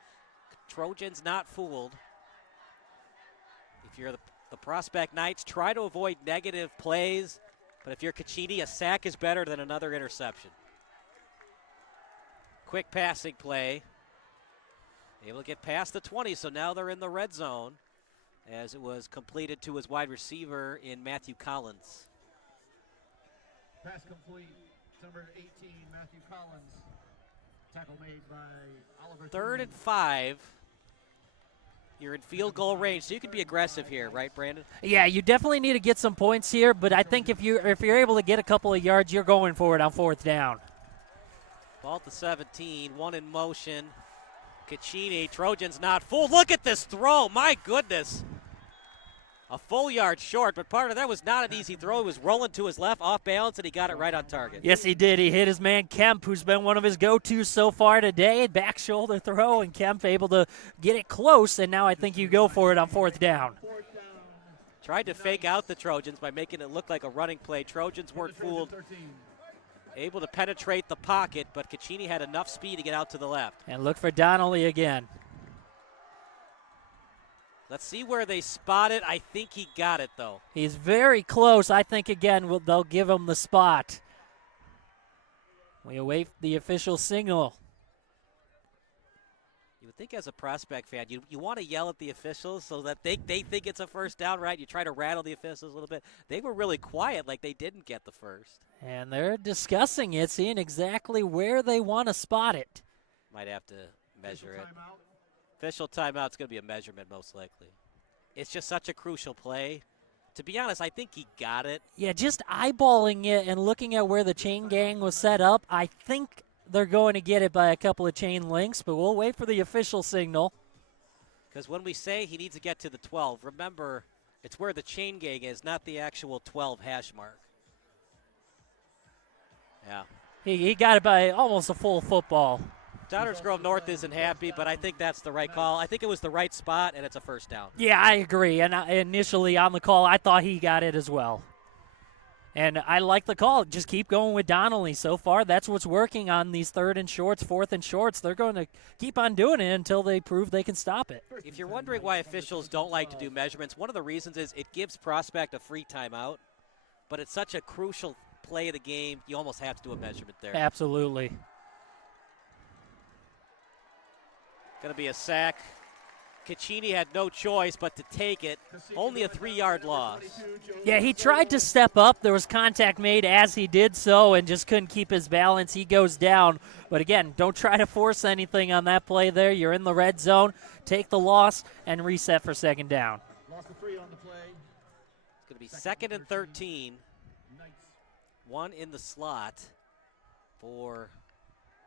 Trojans not fooled. If you're the Prospect Knights, try to avoid negative plays. But if you're Caccini, a sack is better than another interception. Quick passing play. Able to get past the 20, so now they're in the red zone as it was completed to his wide receiver in Matthew Collins. Pass complete. Number 18, Matthew Collins. Tackle made by Oliver. 3rd and 5. You're in field goal range, so you can be aggressive here, right, Brandon? Yeah, you definitely need to get some points here, but I think if you're able to get a couple of yards, you're going for it on 4th down. Ball at the 17, one in motion. Caccini, Trojans not fooled. Look at this throw, my goodness. A full yard short, but part of that was not an easy throw. He was rolling to his left, off balance, and he got it right on target. Yes, he did. He hit his man Kemp, who's been one of his go-tos so far today. Back shoulder throw, and Kemp able to get it close, and now I think you go for it on 4th down. Tried to fake out the Trojans by making it look like a running play. Trojans weren't fooled. Able to penetrate the pocket, but Caccini had enough speed to get out to the left. And look for Donnelly again. Let's see where they spot it. I think he got it, though. He's very close. I think, again, they'll give him the spot. We await the official signal. You would think as a Prospect fan, you want to yell at the officials so that they think it's a first down, right? You try to rattle the officials a little bit. They were really quiet, like they didn't get the first. And they're discussing it, seeing exactly where they want to spot it. Might have to measure it. Official timeout's going to be a measurement, most likely. It's just such a crucial play. To be honest, I think he got it. Yeah, just eyeballing it and looking at where the chain gang was set up, I think they're going to get it by a couple of chain links, but we'll wait for the official signal. Because when we say he needs to get to the 12, remember, it's where the chain gang is, not the actual 12 hash mark. Yeah. He got it by almost a full football. Downers Grove North isn't happy, but I think that's the right call. I think it was the right spot, and it's a first down. Yeah, I agree. And initially on the call, I thought he got it as well. And I like the call. Just keep going with Donnelly. So far, that's what's working on these 3rd and shorts, 4th and shorts. They're going to keep on doing it until they prove they can stop it. If you're wondering why officials don't like to do measurements, one of the reasons is it gives prospect a free timeout, but it's such a crucial play of the game, you almost have to do a measurement there. Absolutely. Going to be a sack. Caccini had no choice but to take it. Only a 3-yard loss. Yeah, he tried to step up. There was contact made as he did so and just couldn't keep his balance. He goes down. But again, don't try to force anything on that play there. You're in the red zone. Take the loss and reset for 2nd down. Lost the 3 on the play. It's going to be 2nd and 13. One in the slot for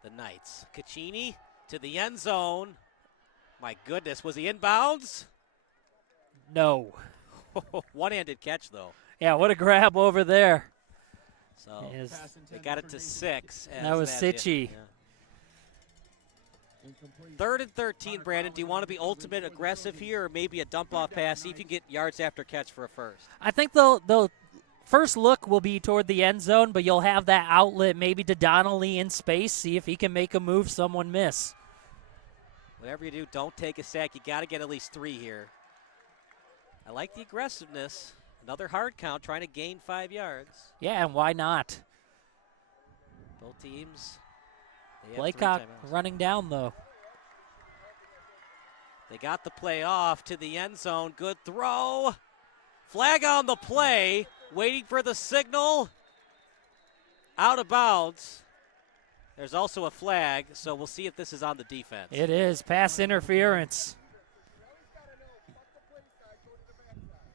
the Knights. Caccini to the end zone. My goodness, was he inbounds? No. One-handed catch, though. Yeah, what a grab over there. So they got it to 6. That was Sitchy. Yeah. 3rd and 13, Brandon. Do you want to be ultimate aggressive here or maybe a dump-off pass, see if you can get yards after catch for a first? I think they'll first look will be toward the end zone, but you'll have that outlet maybe to Donnelly in space, see if he can make a move someone miss. Whatever you do, don't take a sack. You got to get at least 3 here. I like the aggressiveness. Another hard count, trying to gain 5 yards. Yeah, and why not? Both teams. Playcock running down, though. They got the play off to the end zone. Good throw. Flag on the play. Waiting for the signal. Out of bounds. There's also a flag, so we'll see if this is on the defense. It is. Pass interference.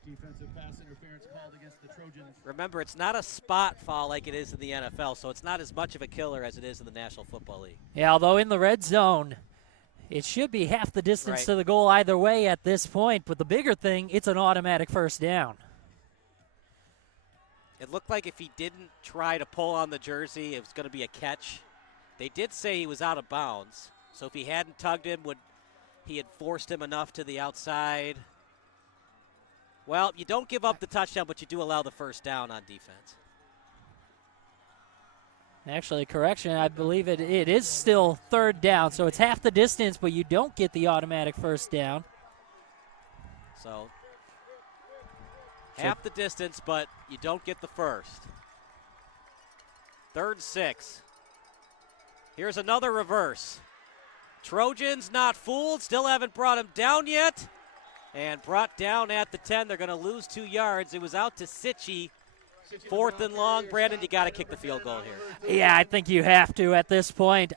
Defensive pass interference called against the Trojans. Remember, it's not a spot foul like it is in the NFL, so it's not as much of a killer as it is in the National Football League. Yeah, although in the red zone, it should be half the distance to the goal either way at this point. But the bigger thing, it's an automatic 1st down. It looked like if he didn't try to pull on the jersey, it was going to be a catch. They did say he was out of bounds, so if he hadn't tugged him, he had forced him enough to the outside. Well, you don't give up the touchdown, but you do allow the 1st down on defense. Actually, correction, I believe it is still 3rd down, so it's half the distance, but you don't get the automatic 1st down. So half the distance, but you don't get the 1st. 3rd and 6. Here's another reverse. Trojans not fooled, still haven't brought him down yet. And brought down at the 10. They're going to lose 2 yards. It was out to Sitchy. 4th and long. Brandon, you got to kick the field goal here. Yeah, I think you have to at this point.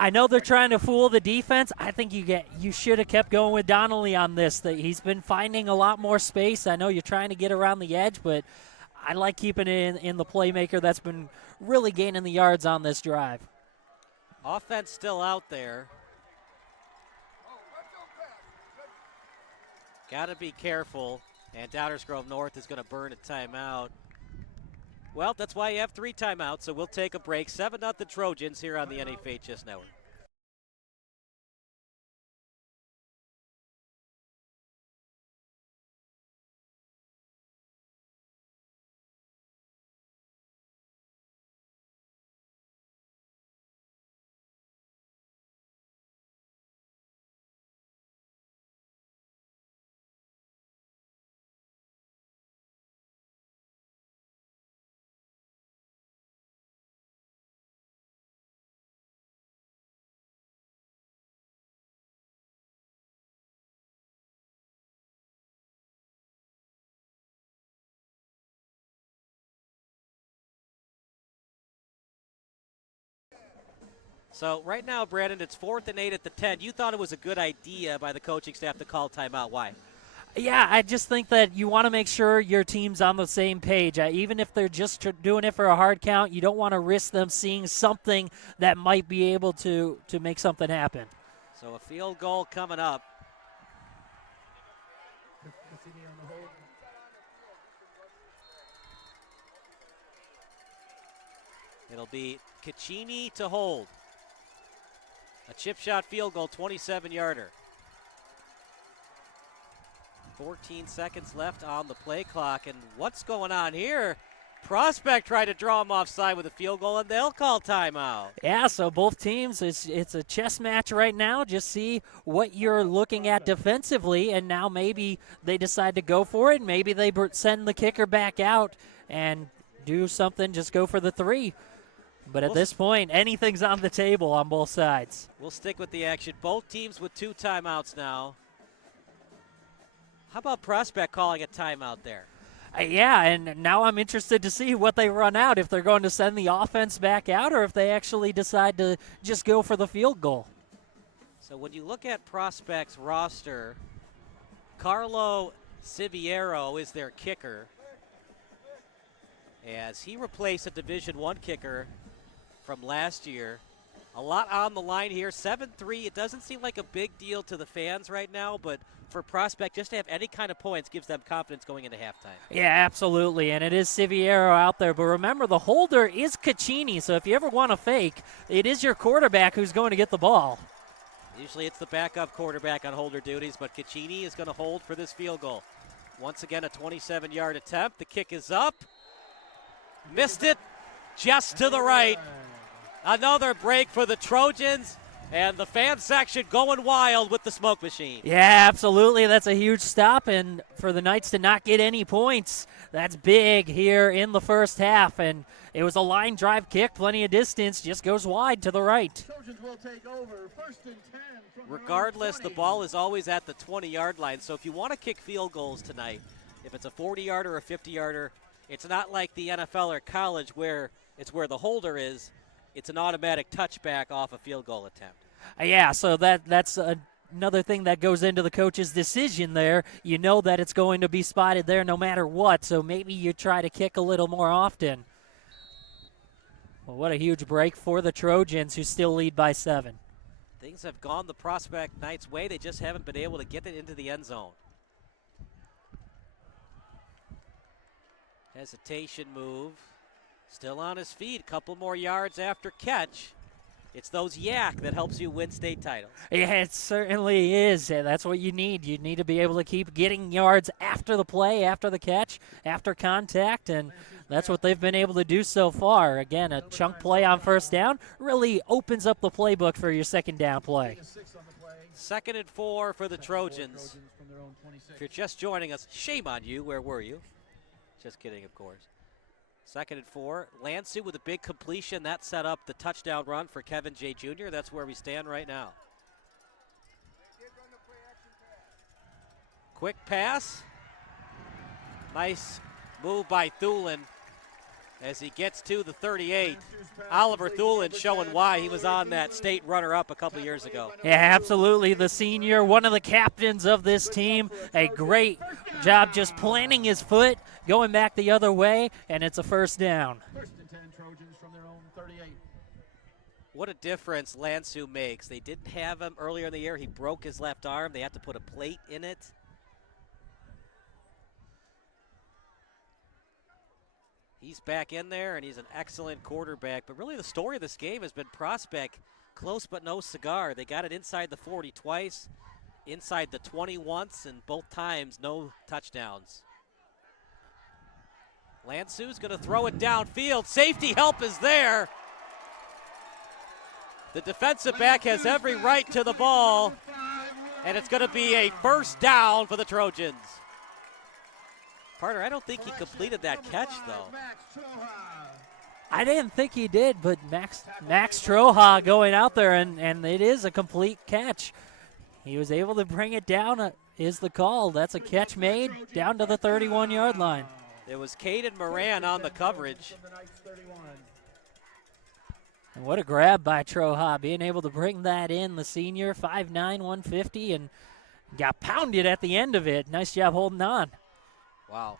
I know they're trying to fool the defense. I think you should have kept going with Donnelly on this. He's been finding a lot more space. I know you're trying to get around the edge, but I like keeping it in the playmaker that's been really gaining the yards on this drive. Offense still out there. Got to be careful. And Downers Grove North is going to burn a timeout. Well, that's why you have 3 timeouts, so we'll take a break. 7-0 Trojans here on the NFHS Network. So right now, Brandon, it's 4th and 8 at the 10. You thought it was a good idea by the coaching staff to call timeout. Why? Yeah, I just think that you want to make sure your team's on the same page. Even if they're just doing it for a hard count, you don't want to risk them seeing something that might be able to make something happen. So a field goal coming up. It'll be Caccini to hold. A chip shot field goal, 27-yarder. 14 seconds left on the play clock. And what's going on here? Prospect tried to draw him offside with a field goal, and they'll call timeout. Yeah, so both teams, it's a chess match right now. Just see what you're looking at defensively, and now maybe they decide to go for it. Maybe they send the kicker back out and do something, just go for the 3. But at this point, anything's on the table on both sides. We'll stick with the action. Both teams with 2 timeouts now. How about Prospect calling a timeout there? Yeah, and now I'm interested to see what they run out, if they're going to send the offense back out or if they actually decide to just go for the field goal. So when you look at Prospect's roster, Carlo Siviero is their kicker, as he replaced a Division I kicker from last year. A lot on the line here, 7-3. It doesn't seem like a big deal to the fans right now, but for Prospect, just to have any kind of points gives them confidence going into halftime. Yeah, absolutely, and it is Siviero out there. But remember, the holder is Caccini, so if you ever want to fake, it is your quarterback who's going to get the ball. Usually it's the backup quarterback on holder duties, but Caccini is going to hold for this field goal. Once again, a 27-yard attempt. The kick is up. Missed it just to the right. Another break for the Trojans, and the fan section going wild with the smoke machine. Yeah, absolutely. That's a huge stop, and for the Knights to not get any points, that's big here in the first half. And it was a line drive kick, plenty of distance, just goes wide to the right. Trojans will take over. 1st and 10 from Regardless, the ball is always at the 20-yard line, so if you want to kick field goals tonight, if it's a 40-yarder or a 50-yarder, it's not like the NFL or college where it's where the holder is. It's an automatic touchback off a field goal attempt. Yeah, so that's another thing that goes into the coach's decision there. You know that it's going to be spotted there no matter what, so maybe you try to kick a little more often. Well, what a huge break for the Trojans, who still lead by 7. Things have gone the Prospect Knights' way. They just haven't been able to get it into the end zone. Hesitation move. Still on his feet, a couple more yards after catch. It's those yak that helps you win state titles. Yeah, it certainly is. That's what you need. You need to be able to keep getting yards after the play, after the catch, after contact, and that's what they've been able to do so far. Again, a chunk play on first down really opens up the playbook for your second down play. 2nd and 4 for the Trojans. If you're just joining us, shame on you. Where were you? Just kidding, of course. 2nd and 4. Lansu with a big completion. That set up the touchdown run for Kevin J. Jr. That's where we stand right now. Quick pass. Nice move by Thulin as he gets to the 38. Oliver Thulin showing why he was on that state runner-up a couple years ago. Yeah, absolutely. The senior, one of the captains of this team. A great job just planting his foot, going back the other way, and it's a first down. 1st and 10 Trojans from their own 38. What a difference Lansu makes. They didn't have him earlier in the year. He broke his left arm. They had to put a plate in it. He's back in there, and he's an excellent quarterback. But really the story of this game has been Prospect close but no cigar. They got it inside the 40 twice, inside the 20 once, and both times no touchdowns. Lansu's going to throw it downfield. Safety help is there. The defensive back has every right to the ball, and it's going to be a first down for the Trojans. Carter, I don't think he completed that catch, though. I didn't think he did, but Max Troja going out there, and it is a complete catch. He was able to bring it down, is the call. That's a catch made down to the 31-yard line. There was Caden Moran on the coverage. And what a grab by Troja, being able to bring that in, the senior, 5'9", 150, and got pounded at the end of it. Nice job holding on. Wow.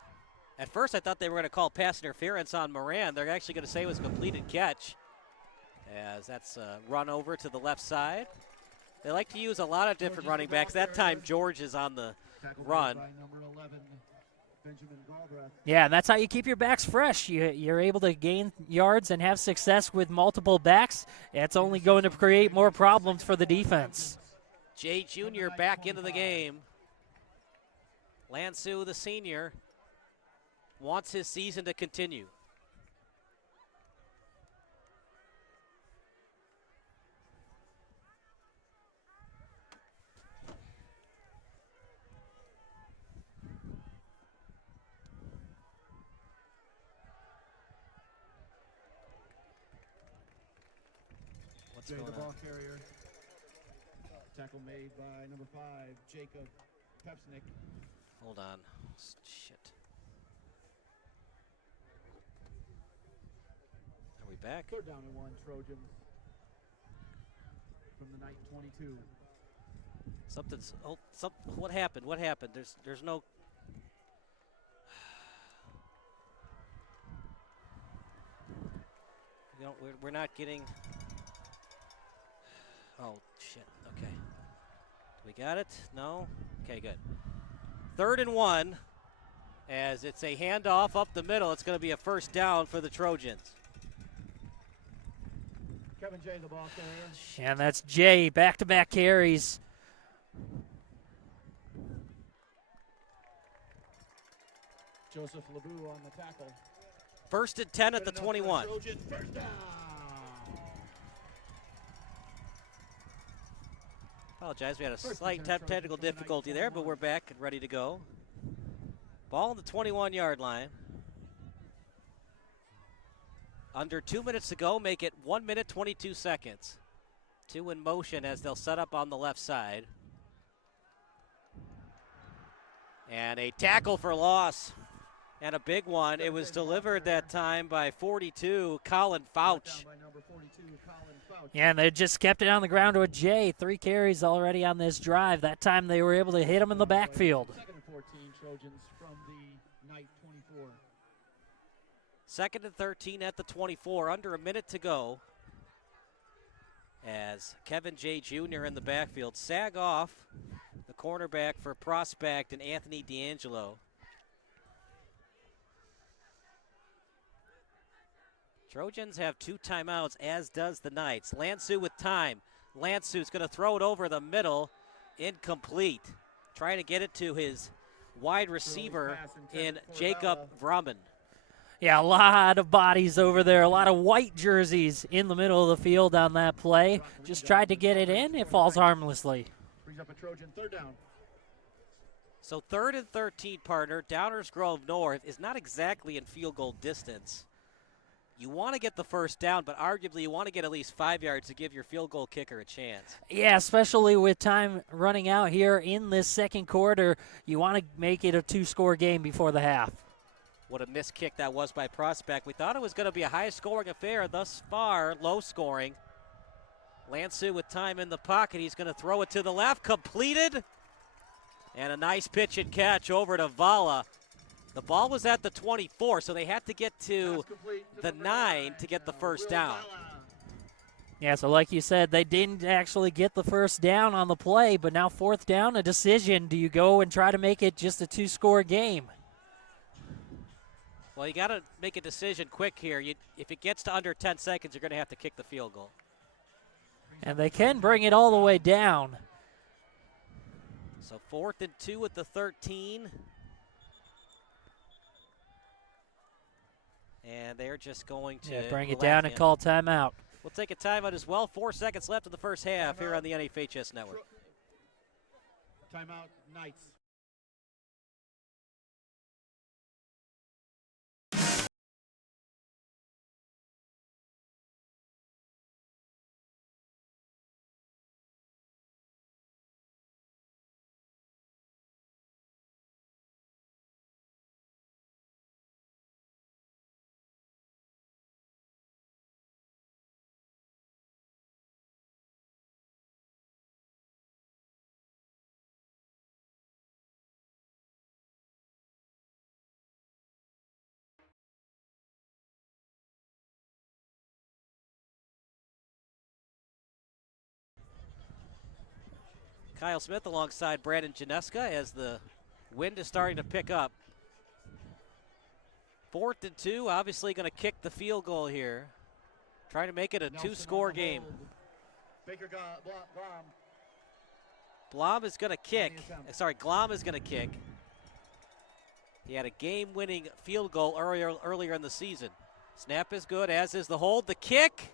At first I thought they were going to call pass interference on Moran. They're actually going to say it was a completed catch, as that's a run over to the left side. They like to use a lot of different running backs. That time George is on the run. Yeah, and that's how you keep your backs fresh. You're able to gain yards and have success with multiple backs. It's only going to create more problems for the defense. Jay Jr. back into the game. Lansu, the senior, wants his season to continue. What's Jay, going the on? ball carrier. Tackle made by number 5, Jacob Pepsnick. Hold on. Shit. Are we back? 3rd down and 1, Trojans. From the night 22. Something's. Oh, what happened? What happened? There's no. You know, we're not getting. Oh shit. Okay. We got it? No. Okay, good. 3rd and 1. As it's a handoff up the middle, it's going to be a first down for the Trojans. Kevin Jay, the ball carrier. And that's Jay, back-to-back carries. Joseph LeBou on the tackle. 1st and 10 at the 21. Trojans, first down. Apologize, we had a slight technical difficulty there, but we're back and ready to go. Ball on the 21-yard line. Under 2 minutes to go, make it 1 minute, 22 seconds. 2 in motion as they'll set up on the left side. And a tackle for loss. And a big one. It was delivered that time by 42, Colin Fouch. Yeah, and they just kept it on the ground with Jay. 3 carries already on this drive. That time they were able to hit him in the backfield. 2nd and 14, Trojans from the night 24. 2nd and 13 at the 24, under a minute to go. As Kevin J. Jr. in the backfield. Sag off, the cornerback for Prospect, and Anthony D'Angelo. Trojans have 2 timeouts, as does the Knights. Lansu with time. Lansu's going to throw it over the middle. Incomplete. Trying to get it to his wide receiver in Jacob Vrummen. Yeah, a lot of bodies over there, a lot of white jerseys in the middle of the field on that play. Just tried to get it in. It falls harmlessly. Brings up a Trojan 3rd down. So 3rd and 13, partner. Downers Grove North is not exactly in field goal distance. You want to get the first down, but arguably you want to get at least 5 yards to give your field goal kicker a chance. Yeah, especially with time running out here in this second quarter. You want to make it a 2-score game before the half. What a missed kick that was by Prospect. We thought it was going to be a high-scoring affair. Thus far, low-scoring. Lansu with time in the pocket. He's going to throw it to the left. Completed. And a nice pitch and catch over to Vala. The ball was at the 24, so they had to get to the 9 to get the first down. Yeah, so like you said, they didn't actually get the first down on the play, but now 4th down, a decision. Do you go and try to make it just a 2-score game? Well, you got to make a decision quick here. If it gets to under 10 seconds, you're going to have to kick the field goal. And they can bring it all the way down. So 4th and 2 at the 13. And they're just going to bring it down and call timeout. We'll take a timeout as well. 4 seconds left in the first half here on the NFHS Network. Timeout, Knights. Kyle Smith alongside Brandon Janeska as the wind is starting to pick up. 4th and 2, obviously going to kick the field goal here. Trying to make it a 2-score game. Baker Blom. Blom is going to kick. Sorry, Glom is going to kick. He had a game-winning field goal earlier in the season. Snap is good, as is the hold. The kick.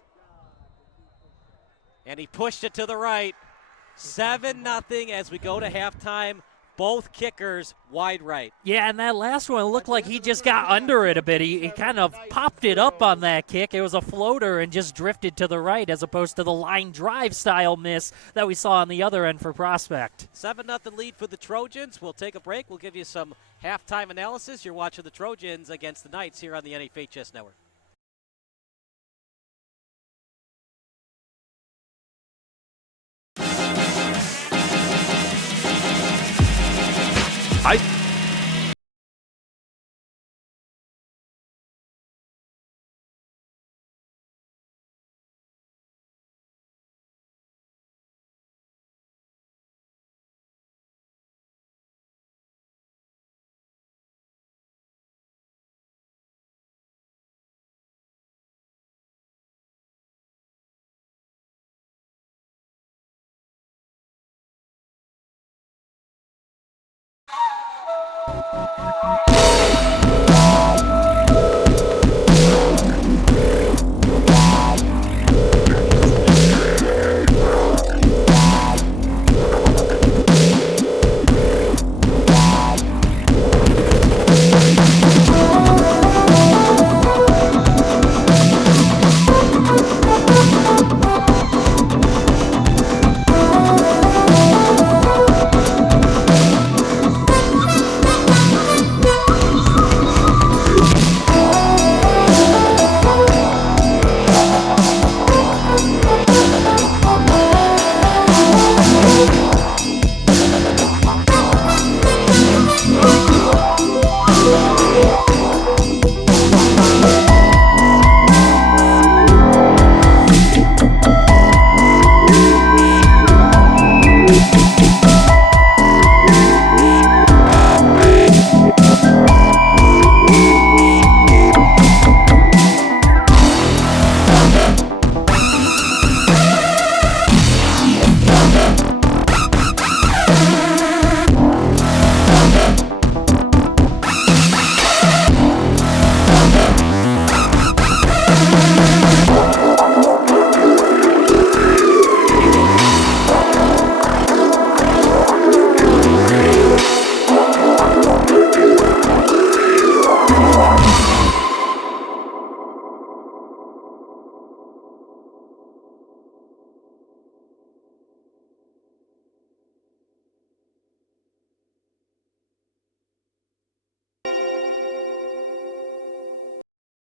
And he pushed it to the right. 7-0 as we go to halftime. both kickers wide right. Yeah, and that last one looked like he just got under it a bit. He kind of popped it up on that kick. It was a floater and just drifted to the right as opposed to the line drive style miss that we saw on the other end for Prospect. 7-0 lead for the Trojans. We'll take a break. We'll give you some halftime analysis. You're watching the Trojans against the Knights here on the NFHS Network.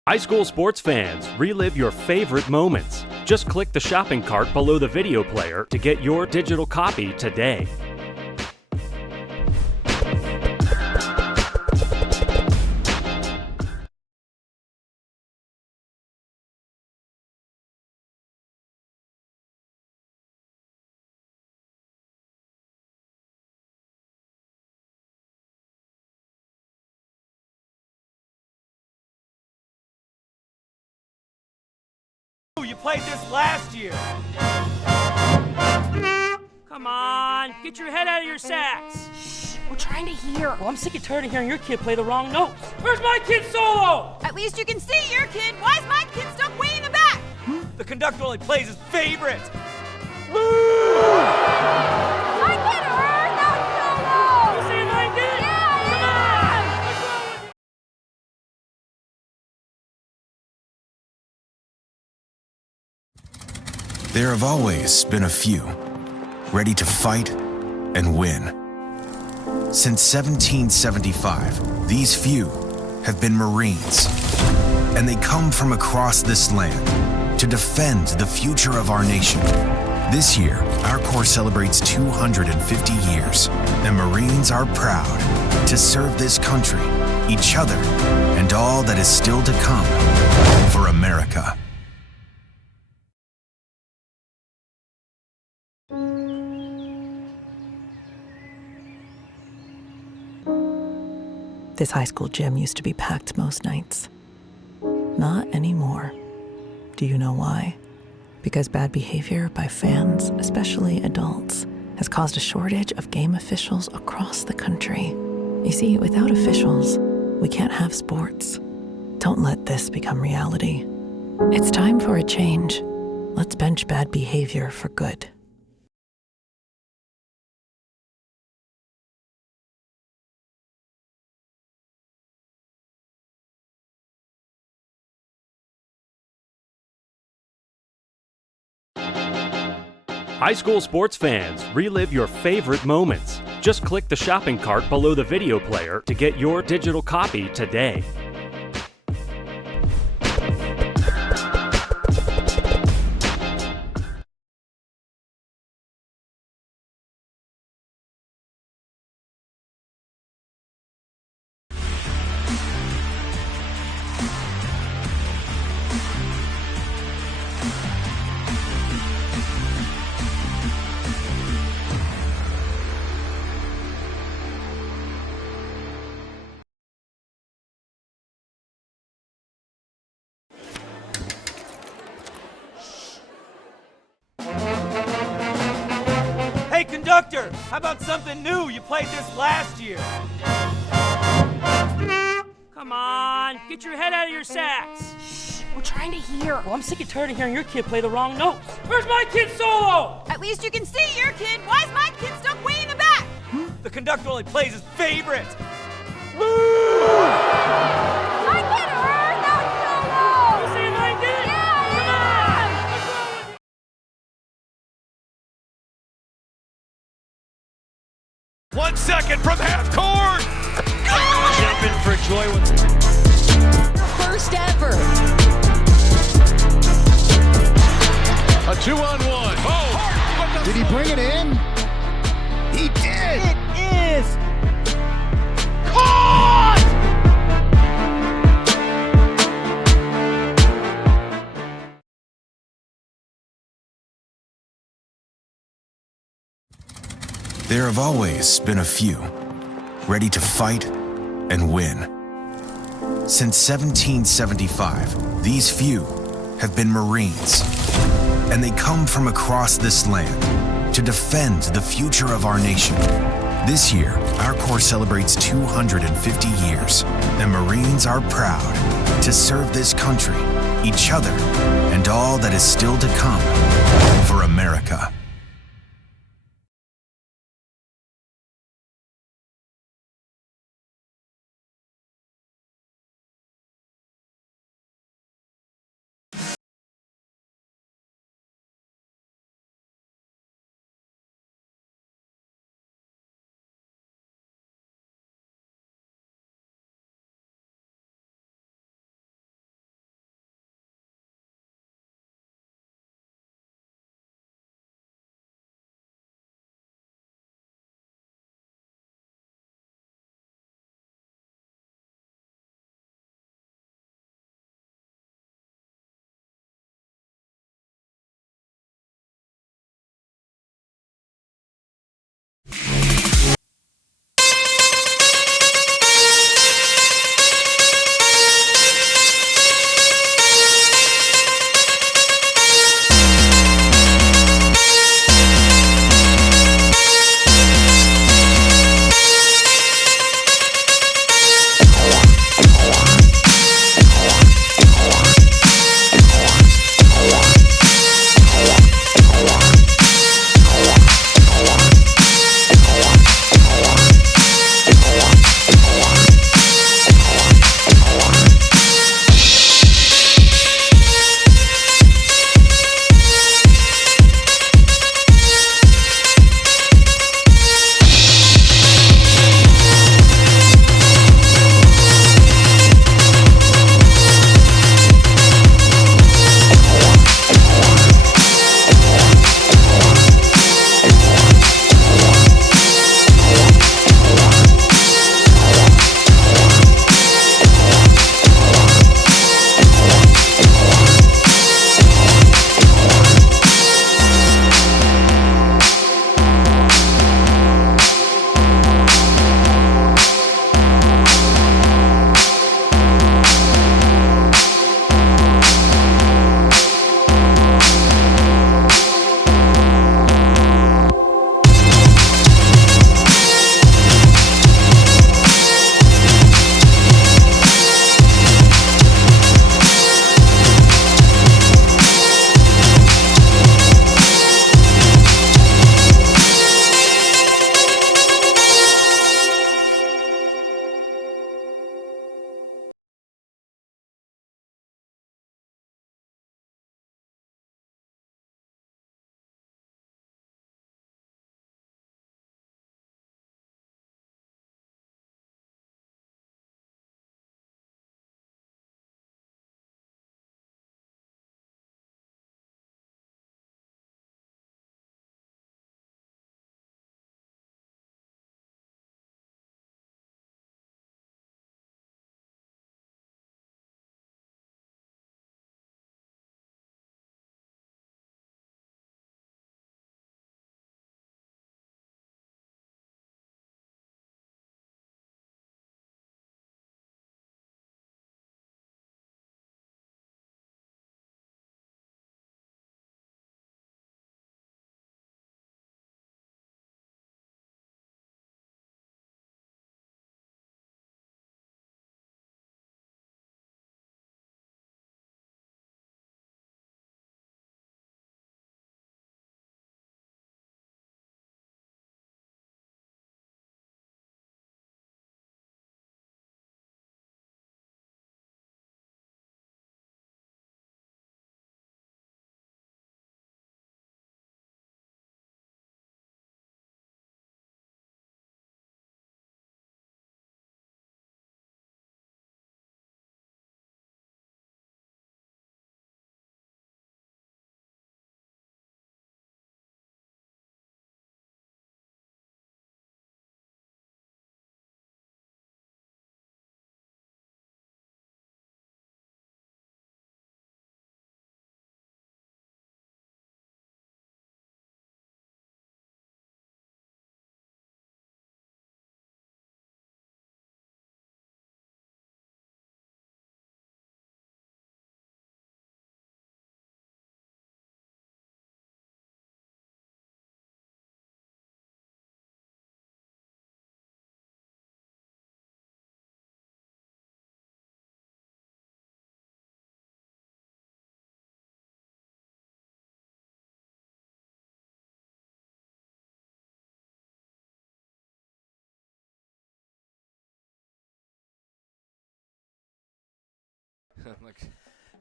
High school sports fans, relive your favorite moments. Just click the shopping cart below the video player to get your digital copy today. You played this last year. Come on, get your head out of your sacks. We're trying to hear. Well, I'm sick and tired of hearing your kid play the wrong notes. Where's my kid solo? At least you can see your kid. Why is my kid stuck way in the back? The conductor only plays his favorite. My kid heard that solo! You saying I did? Yeah, Come on! What's wrong with you? There have always been a few, ready to fight and win. Since 1775, these few have been Marines, and they come from across this land to defend the future of our nation. This year, our Corps celebrates 250 years, and Marines are proud to serve this country, each other, and all that is still to come for America. This high school gym used to be packed most nights. Not anymore. Do you know why? Because bad behavior by fans, especially adults, has caused a shortage of game officials across the country. You see, without officials, we can't have sports. Don't let this become reality. It's time for a change. Let's bench bad behavior for good. High school sports fans, relive your favorite moments. Just click the shopping cart below the video player to get your digital copy today. Hey, conductor, how about something new? You played this last year. Come on, get your head out of your sacks. We're trying to hear. Well, I'm sick and tired of hearing your kid play the wrong notes. Where's my kid solo? At least you can see your kid. Why is my kid stuck way in the back? The conductor only plays his favorites. My kid earned that solo. You saying I did? Yeah, Come on. What's wrong with you? 1 second from half court. Jumping for joy with First ever. A 2-on-1. Oh, Did he bring it in? He did! It is caught! There have always been a few, ready to fight and win. Since 1775, these few have been Marines, and they come from across this land to defend the future of our nation. This year, our Corps celebrates 250 years, and Marines are proud to serve this country, each other, and all that is still to come for America.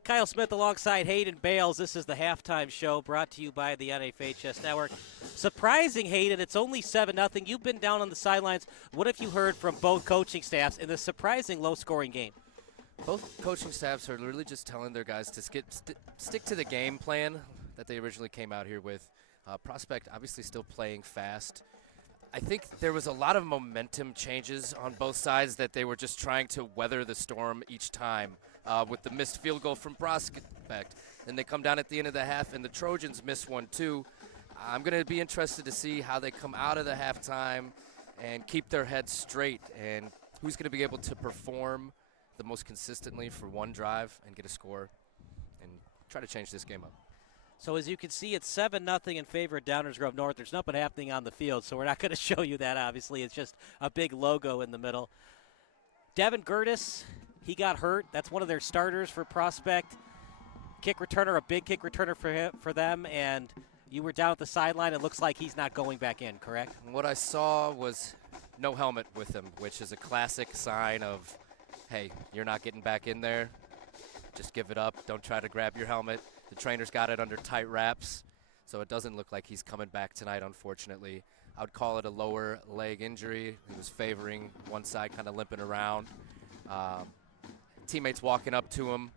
Kyle Smith alongside Hayden Bales. This is the halftime show brought to you by the NFHS Network. Surprising, Hayden, it's only 7-0. You've been down on the sidelines. What have you heard from both coaching staffs in the surprising low-scoring game? Both coaching staffs are really just telling their guys to stick to the game plan that they originally came out here with. Prospect obviously still playing fast. I think there was a lot of momentum changes on both sides that they were just trying to weather the storm each time with the missed field goal from Prospect. And they come down at the end of the half, and the Trojans miss one too. I'm going to be interested to see how they come out of the halftime and keep their heads straight, and who's going to be able to perform the most consistently for one drive and get a score and try to change this game up. So as you can see, it's 7-0 in favor of Downers Grove North. There's nothing happening on the field, so we're not going to show you that, obviously. It's just a big logo in the middle. Devin Gertis, he got hurt. That's one of their starters for Prospect. Kick returner, a big kick returner for them, and you were down at the sideline. It looks like he's not going back in, correct? What I saw was no helmet with him, which is a classic sign of, hey, you're not getting back in there. Just give it up. Don't try to grab your helmet. The trainer's got it under tight wraps, so it doesn't look like he's coming back tonight, unfortunately. I would call it a lower leg injury. He was favoring one side, kind of limping around. Teammates walking up to him,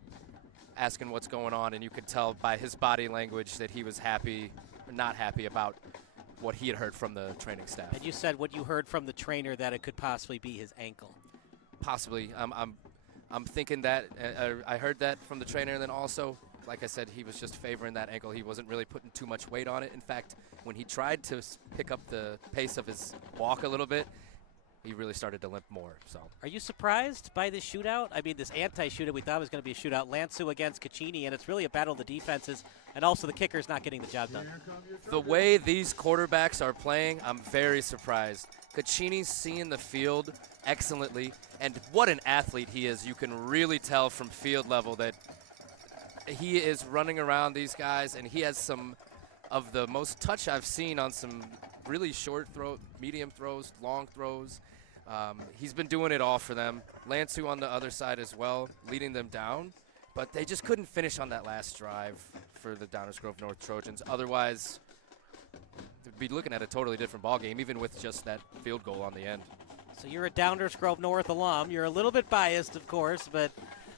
asking what's going on, and you could tell by his body language that he was happy, not happy about what he had heard from the training staff. And you said what you heard from the trainer, that it could possibly be his ankle. Possibly. I'm thinking that. I heard that from the trainer, and then also, like I said, he was just favoring that ankle. He wasn't really putting too much weight on it. In fact, when he tried to pick up the pace of his walk a little bit, he really started to limp more. So, are you surprised by this shootout? I mean, this anti-shootout we thought was going to be a shootout. Lansu against Caccini, and it's really a battle of the defenses, and also the kicker's not getting the job done. The way these quarterbacks are playing, I'm very surprised. Caccini's seeing the field excellently, and what an athlete he is. You can really tell from field level that he is running around these guys, and he has some of the most touch I've seen on some really short throw, medium throws, long throws. He's been doing it all for them. Lansu on the other side as well, leading them down, but they just couldn't finish on that last drive for the Downers Grove North Trojans. Otherwise, they'd be looking at a totally different ballgame, even with just that field goal on the end. So you're a Downers Grove North alum. You're a little bit biased, of course, but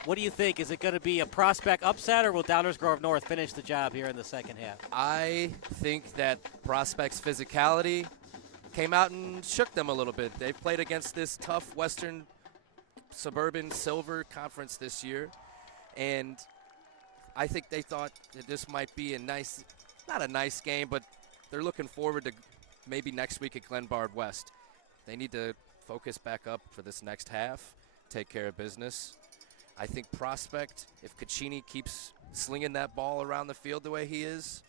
what do you think? Is it going to be a Prospect upset, or will Downers Grove North finish the job here in the second half? I think that Prospect's physicality came out and shook them a little bit. They've played against this tough Western Suburban Silver Conference this year, and I think they thought that this might be a nice, not a nice game, but they're looking forward to maybe next week at Glenbard West. They need to focus back up for this next half, take care of business. I think Prospect, if Caccini keeps slinging that ball around the field the way he is,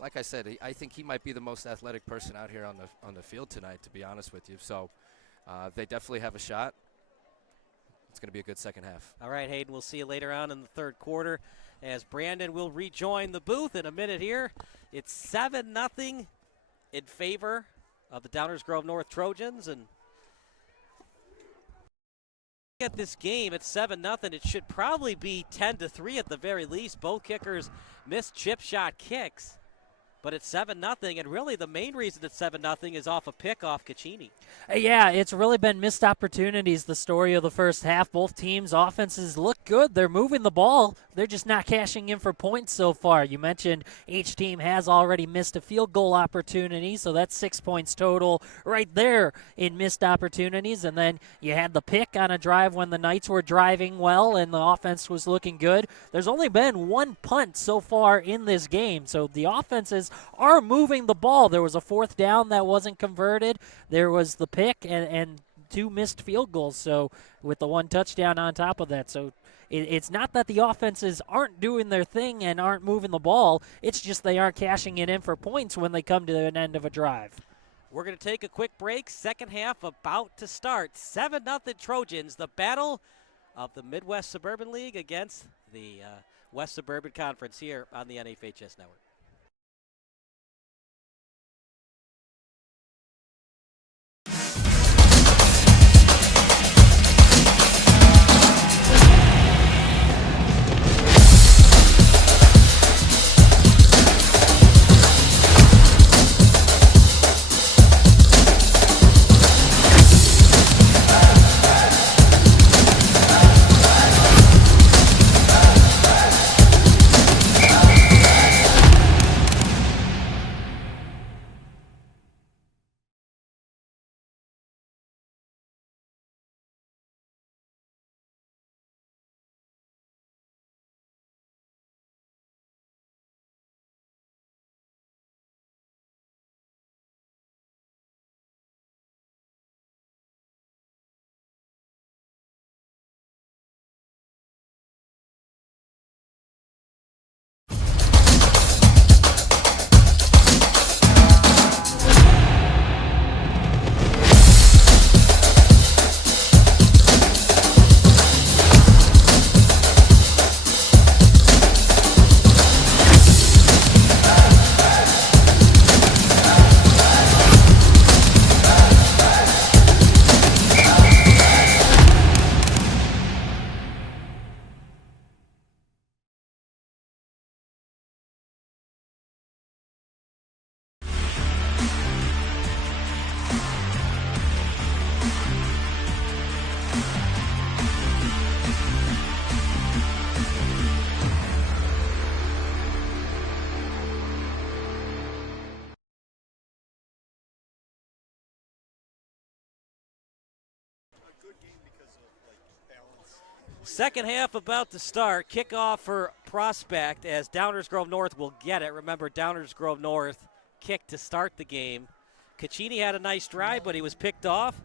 like I said, I think he might be the most athletic person out here on the field tonight, to be honest with you. So they definitely have a shot. It's going to be a good second half. All right, Hayden, we'll see you later on in the third quarter as Brandon will rejoin the booth in a minute here. It's 7-0 in favor of the Downers Grove North Trojans, and at this game, it's 7-0. It should probably be 10-3 at the very least. Both kickers missed chip shot kicks, but it's 7-0, and really the main reason it's 7-0 is off a pick off Caccini. Yeah, it's really been missed opportunities, the story of the first half. Both teams' offenses look good. They're moving the ball. They're just not cashing in for points so far. You mentioned each team has already missed a field goal opportunity, so that's 6 points total right there in missed opportunities. And then you had the pick on a drive when the Knights were driving well and the offense was looking good. There's only been one punt so far in this game, so the offenses are moving the ball. There was a fourth down that wasn't converted. There was the pick and two missed field goals, so with the one touchdown on top of that. So it's not that the offenses aren't doing their thing and aren't moving the ball. It's just they aren't cashing it in for points when they come to an end of a drive. We're going to take a quick break. Second half about to start. 7-0 Trojans, the battle of the Midwest Suburban League against the West Suburban Conference here on the NFHS Network. Second half about to start. Kickoff for Prospect as Downers Grove North will get it. Remember, Downers Grove North kicked to start the game. Caccini had a nice drive, but he was picked off.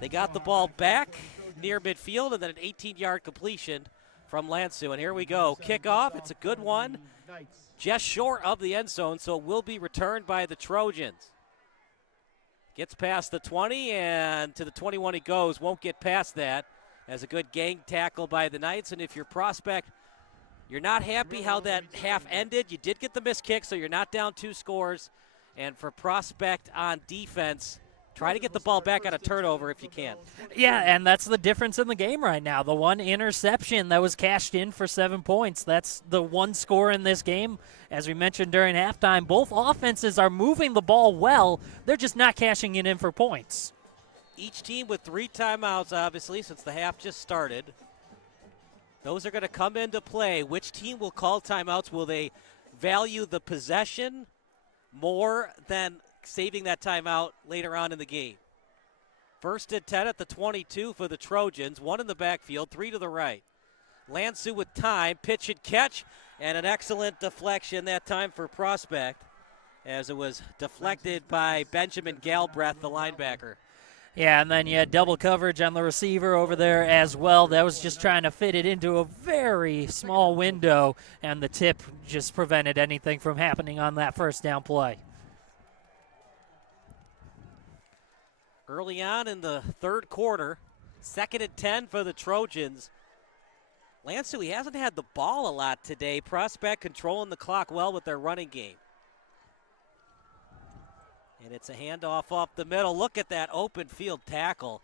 They got the ball back near midfield and then an 18-yard completion from Lansu. And here we go. Kickoff. It's a good one. Just short of the end zone, so it will be returned by the Trojans. Gets past the 20 and to the 21 he goes. Won't get past that. As a good gang tackle by the Knights. And if you're Prospect, you're not happy how that half ended. You did get the missed kick, so you're not down 2 scores. And for Prospect on defense, try to get the ball back on a turnover if you can. Yeah, and that's the difference in the game right now. The one interception that was cashed in for 7 points. That's the one score in this game. As we mentioned during halftime, both offenses are moving the ball well. They're just not cashing it in for points. Each team with 3 timeouts, obviously, since the half just started. Those are going to come into play. Which team will call timeouts? Will they value the possession more than saving that timeout later on in the game? First and 10 at the 22 for the Trojans. 1 in the backfield, 3 to the right. Lansu with time, pitch and catch, and an excellent deflection that time for Prospect as it was deflected by Benjamin Galbraith, the linebacker. Yeah, and then you had double coverage on the receiver over there as well. That was just trying to fit it into a very small window, and the tip just prevented anything from happening on that first down play. Early on in the third quarter, 2nd and 10 for the Trojans. Lansu, he hasn't had the ball a lot today. Prospect controlling the clock well with their running game. And it's a handoff off the middle. Look at that open field tackle.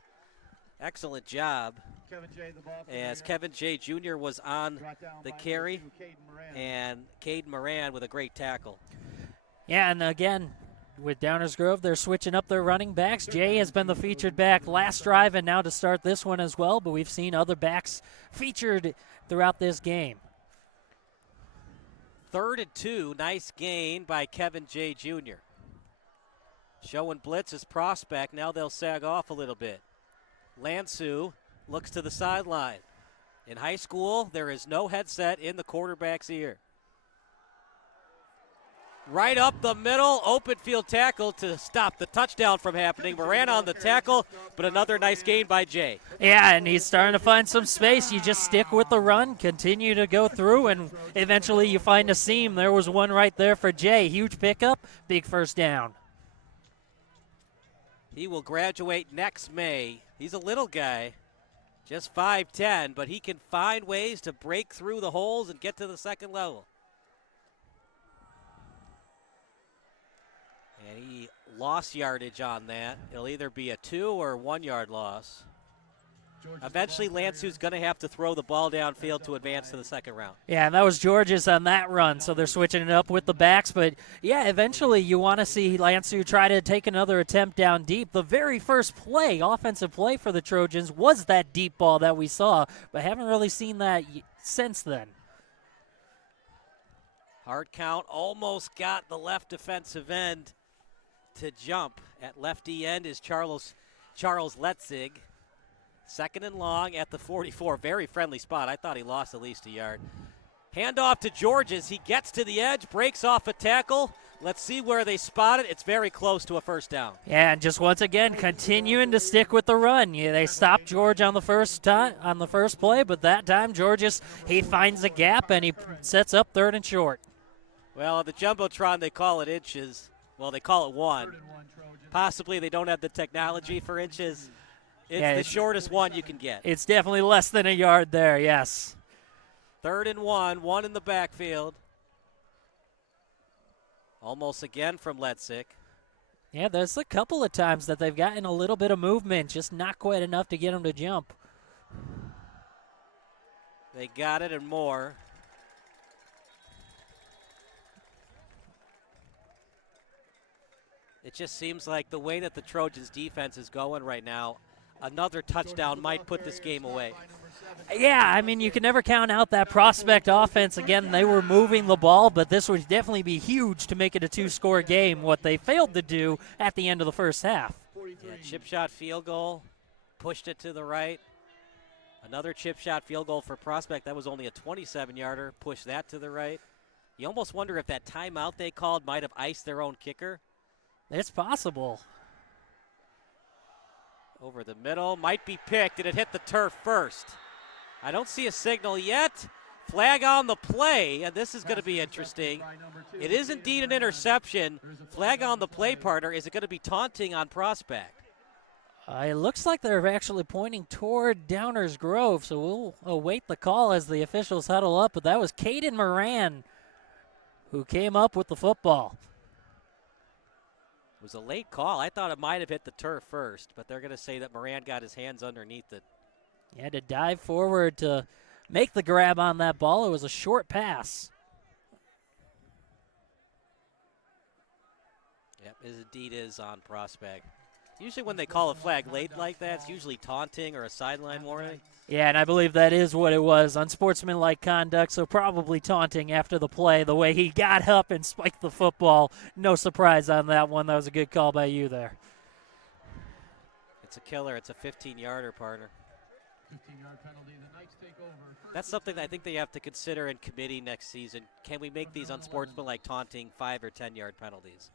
Excellent job. As Kevin J. Jr. was on the carry. And Caden Moran with a great tackle. Yeah, and again, with Downers Grove, they're switching up their running backs. Jay has been the featured back last drive and now to start this one as well, but we've seen other backs featured throughout this game. 3rd and 2. Nice gain by Kevin J. Jr. Showing blitz as Prospect. Now they'll sag off a little bit. Lansu looks to the sideline. In high school, there is no headset in the quarterback's ear. Right up the middle, open field tackle to stop the touchdown from happening. Moran on the tackle, but another nice gain by Jay. Yeah, and he's starting to find some space. You just stick with the run, continue to go through, and eventually you find a seam. There was one right there for Jay. Huge pickup, big first down. He will graduate next May. He's a little guy, just 5'10", but he can find ways to break through the holes and get to the second level. And he lost yardage on that. It'll either be a 2 or 1 yard loss. Eventually, Lansu's going to have to throw the ball downfield to advance to the second round. Yeah, and that was George's on that run, so they're switching it up with the backs. But, yeah, eventually you want to see Lansu try to take another attempt down deep. The very first play, offensive play for the Trojans, was that deep ball that we saw, but haven't really seen that since then. Hard count, almost got the left defensive end to jump. At lefty end is Charles Letzig. 2nd and long at the 44. Very friendly spot. I thought he lost at least a yard. Handoff to Georges. He gets to the edge, breaks off a tackle. Let's see where they spot it. It's very close to a first down. Yeah, and just once again, continuing to stick with the run. Yeah, they stopped George on the first play, but that time Georges, he finds a gap and he sets up 3rd and short. Well, at the Jumbotron, they call it inches. Well, they call it 1. Possibly they don't have the technology for inches. It's the shortest one you can get. It's definitely less than a yard there, yes. 3rd and 1 in the backfield. Almost again from Letzig. Yeah, there's a couple of times that they've gotten a little bit of movement, just not quite enough to get them to jump. They got it and more. It just seems like the way that the Trojans defense is going right now, another touchdown might put this game away. Yeah, I mean, you can never count out that Prospect offense. Again, they were moving the ball, but this would definitely be huge to make it a 2-score game, what they failed to do at the end of the first half. Yeah, chip shot field goal, pushed it to the right. Another chip shot field goal for Prospect. That was only a 27-yarder. Push that to the right. You almost wonder if that timeout they called might have iced their own kicker. It's possible. Over the middle, might be picked. Did it hit the turf first? I don't see a signal yet. Flag on the play, and this is going to be interesting. It is indeed an interception. Flag on the play, partner. Is it going to be taunting on Prospect? It looks like they're actually pointing toward Downers Grove, so we'll await the call as the officials huddle up. But that was Caden Moran who came up with the football. It was a late call. I thought it might have hit the turf first, but they're going to say that Moran got his hands underneath it. He had to dive forward to make the grab on that ball. It was a short pass. Yep, it indeed is on Prospect. Usually when they call a flag late like that, it's usually taunting or a sideline warning. Yeah, and I believe that is what it was, unsportsmanlike conduct, so probably taunting after the play, the way he got up and spiked the football. No surprise on that one. That was a good call by you there. It's a killer. It's a 15-yarder, partner. 15-yard penalty. The Knights take over. That's something that I think they have to consider in committee next season. Can we make these unsportsmanlike taunting 5 or 10-yard penalties?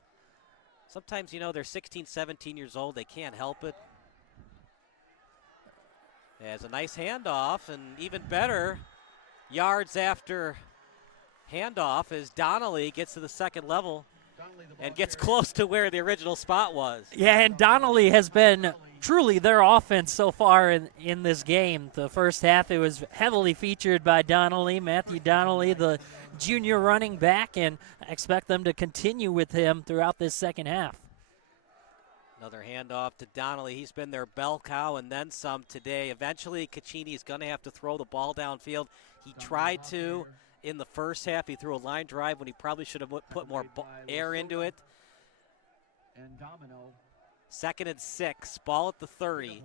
Sometimes, you know, they're 16, 17 years old. They can't help it. Has a nice handoff, and even better, yards after handoff as Donnelly gets to the second level and gets close to where the original spot was. Yeah, and Donnelly has been truly their offense so far in this game. The first half, it was heavily featured by Donnelly, Matthew Donnelly, the junior running back, and I expect them to continue with him throughout this second half. Another handoff to Donnelly. He's been their bell cow and then some today. Eventually, Caccini is going to have to throw the ball downfield. He tried to in the first half. He threw a line drive when he probably should have put more air into it. And Domino. 2nd and 6, ball at the 30.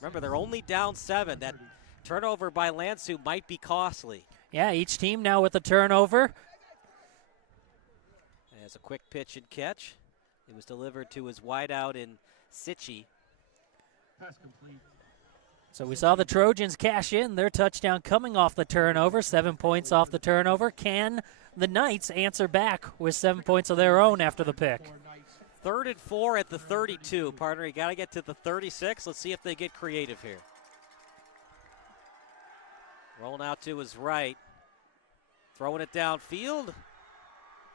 Remember, they're only down 7. That turnover by Lansu might be costly. Yeah, each team now with a turnover. As a quick pitch and catch. It was delivered to his wideout in Sitchi. Pass complete. So we saw the Trojans cash in their touchdown coming off the turnover, 7 points off the turnover. Can the Knights answer back with 7 points of their own after the pick? 3rd and 4 at the 32. Partner, you got to get to the 36. Let's see if they get creative here. Rolling out to his right. Throwing it downfield.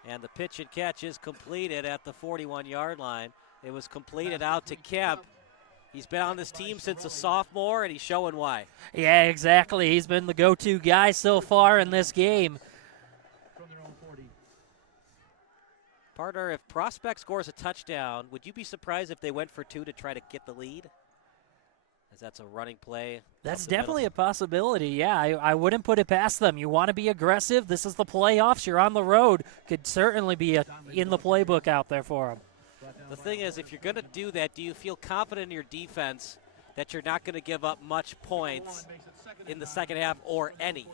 And the pitch and catch is completed at the 41-yard line. It was completed out to Kemp. He's been on this team since a sophomore, and he's showing why. Yeah, exactly. He's been the go-to guy so far in this game. From their own 40. Partner, if Prospect scores a touchdown, would you be surprised if they went for 2 to try to get the lead? As that's a running play. That's definitely a possibility, yeah. I wouldn't put it past them. You want to be aggressive. This is the playoffs. You're on the road. Could certainly be in the playbook out there for them. The thing is, if you're going to do that, do you feel confident in your defense that you're not going to give up much points in the second half or any?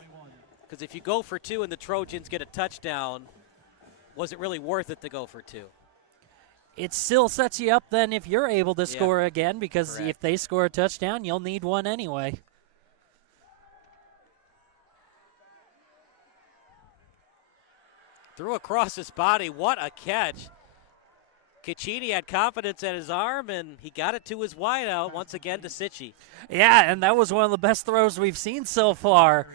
Because if you go for 2 and the Trojans get a touchdown, was it really worth it to go for 2? It still sets you up then if you're able to score again, because if they score a touchdown, you'll need one anyway. Threw across his body. What a catch. Caccini had confidence in his arm, and he got it to his wideout once again to Sitchi. Yeah, and that was one of the best throws we've seen so far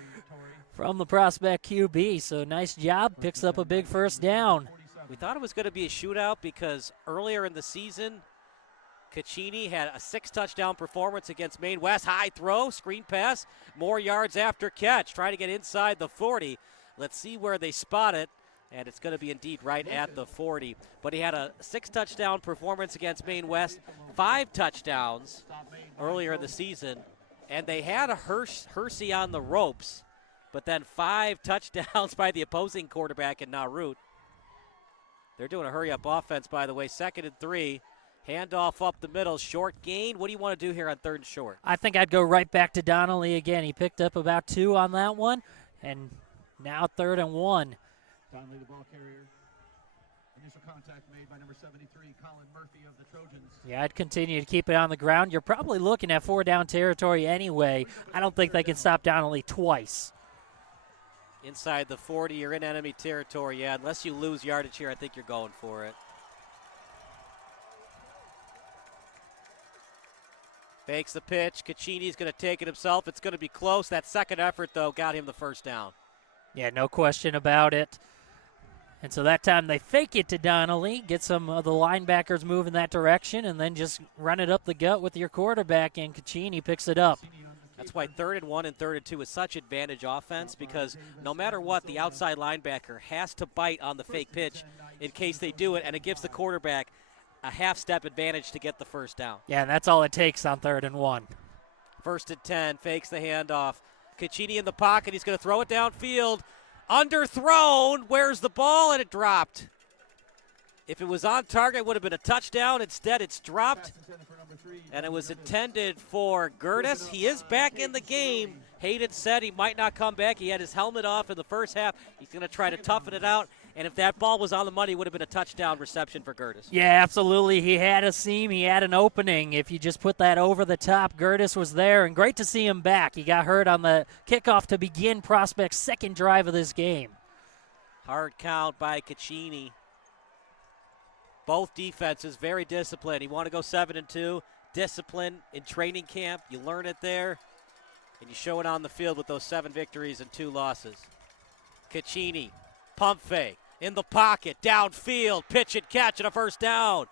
from the Prospect QB. So nice job. Picks up a big first down. We thought it was going to be a shootout because earlier in the season, Caccini had a 6-touchdown performance against Maine West. High throw, screen pass, more yards after catch. Trying to get inside the 40. Let's see where they spot it. And it's going to be indeed right at the 40. But he had a 6-touchdown performance against Maine West, 5 touchdowns earlier in the season. And they had a Hersey on the ropes, but then 5 touchdowns by the opposing quarterback in Narut. They're doing a hurry-up offense, by the way. 2nd and 3. Handoff up the middle. Short gain. What do you want to do here on 3rd and short? I think I'd go right back to Donnelly again. He picked up about 2 on that one. And now 3rd and 1. Donnelly, the ball carrier. Initial contact made by number 73, Colin Murphy of the Trojans. Yeah, I'd continue to keep it on the ground. You're probably looking at 4-down territory anyway. I don't think they can stop Donnelly twice. Inside the 40, you're in enemy territory. Yeah, unless you lose yardage here, I think you're going for it. Fakes the pitch. Caccini's going to take it himself. It's going to be close. That second effort, though, got him the first down. Yeah, no question about it. And so that time they fake it to Donnelly, get some of the linebackers moving that direction, and then just run it up the gut with your quarterback, and Caccini picks it up. That's why 3rd and 1 and 3rd and 2 is such advantage offense, because no matter what, the outside linebacker has to bite on the fake pitch in case they do it, and it gives the quarterback a half-step advantage to get the first down. Yeah, and that's all it takes on 3rd and 1. 1st and 10, fakes the handoff. Caccini in the pocket. He's going to throw it downfield. Underthrown. Where's the ball? And it dropped. If it was on target, it would have been a touchdown. Instead, it's dropped, and it was intended for Gertis. He is back in the game. Hayden said he might not come back. He had his helmet off in the first half. He's going to try to toughen it out, and if that ball was on the money, it would have been a touchdown reception for Gertis. Yeah, absolutely. He had a seam. He had an opening. If you just put that over the top, Gertis was there, and great to see him back. He got hurt on the kickoff to begin Prospect's second drive of this game. Hard count by Caccini. Both defenses very disciplined. You want to go 7-2. Discipline in training camp. You learn it there, and you show it on the field with those 7 victories and 2 losses. Caccini, pump fake, in the pocket, downfield, pitch and catch, and a first down.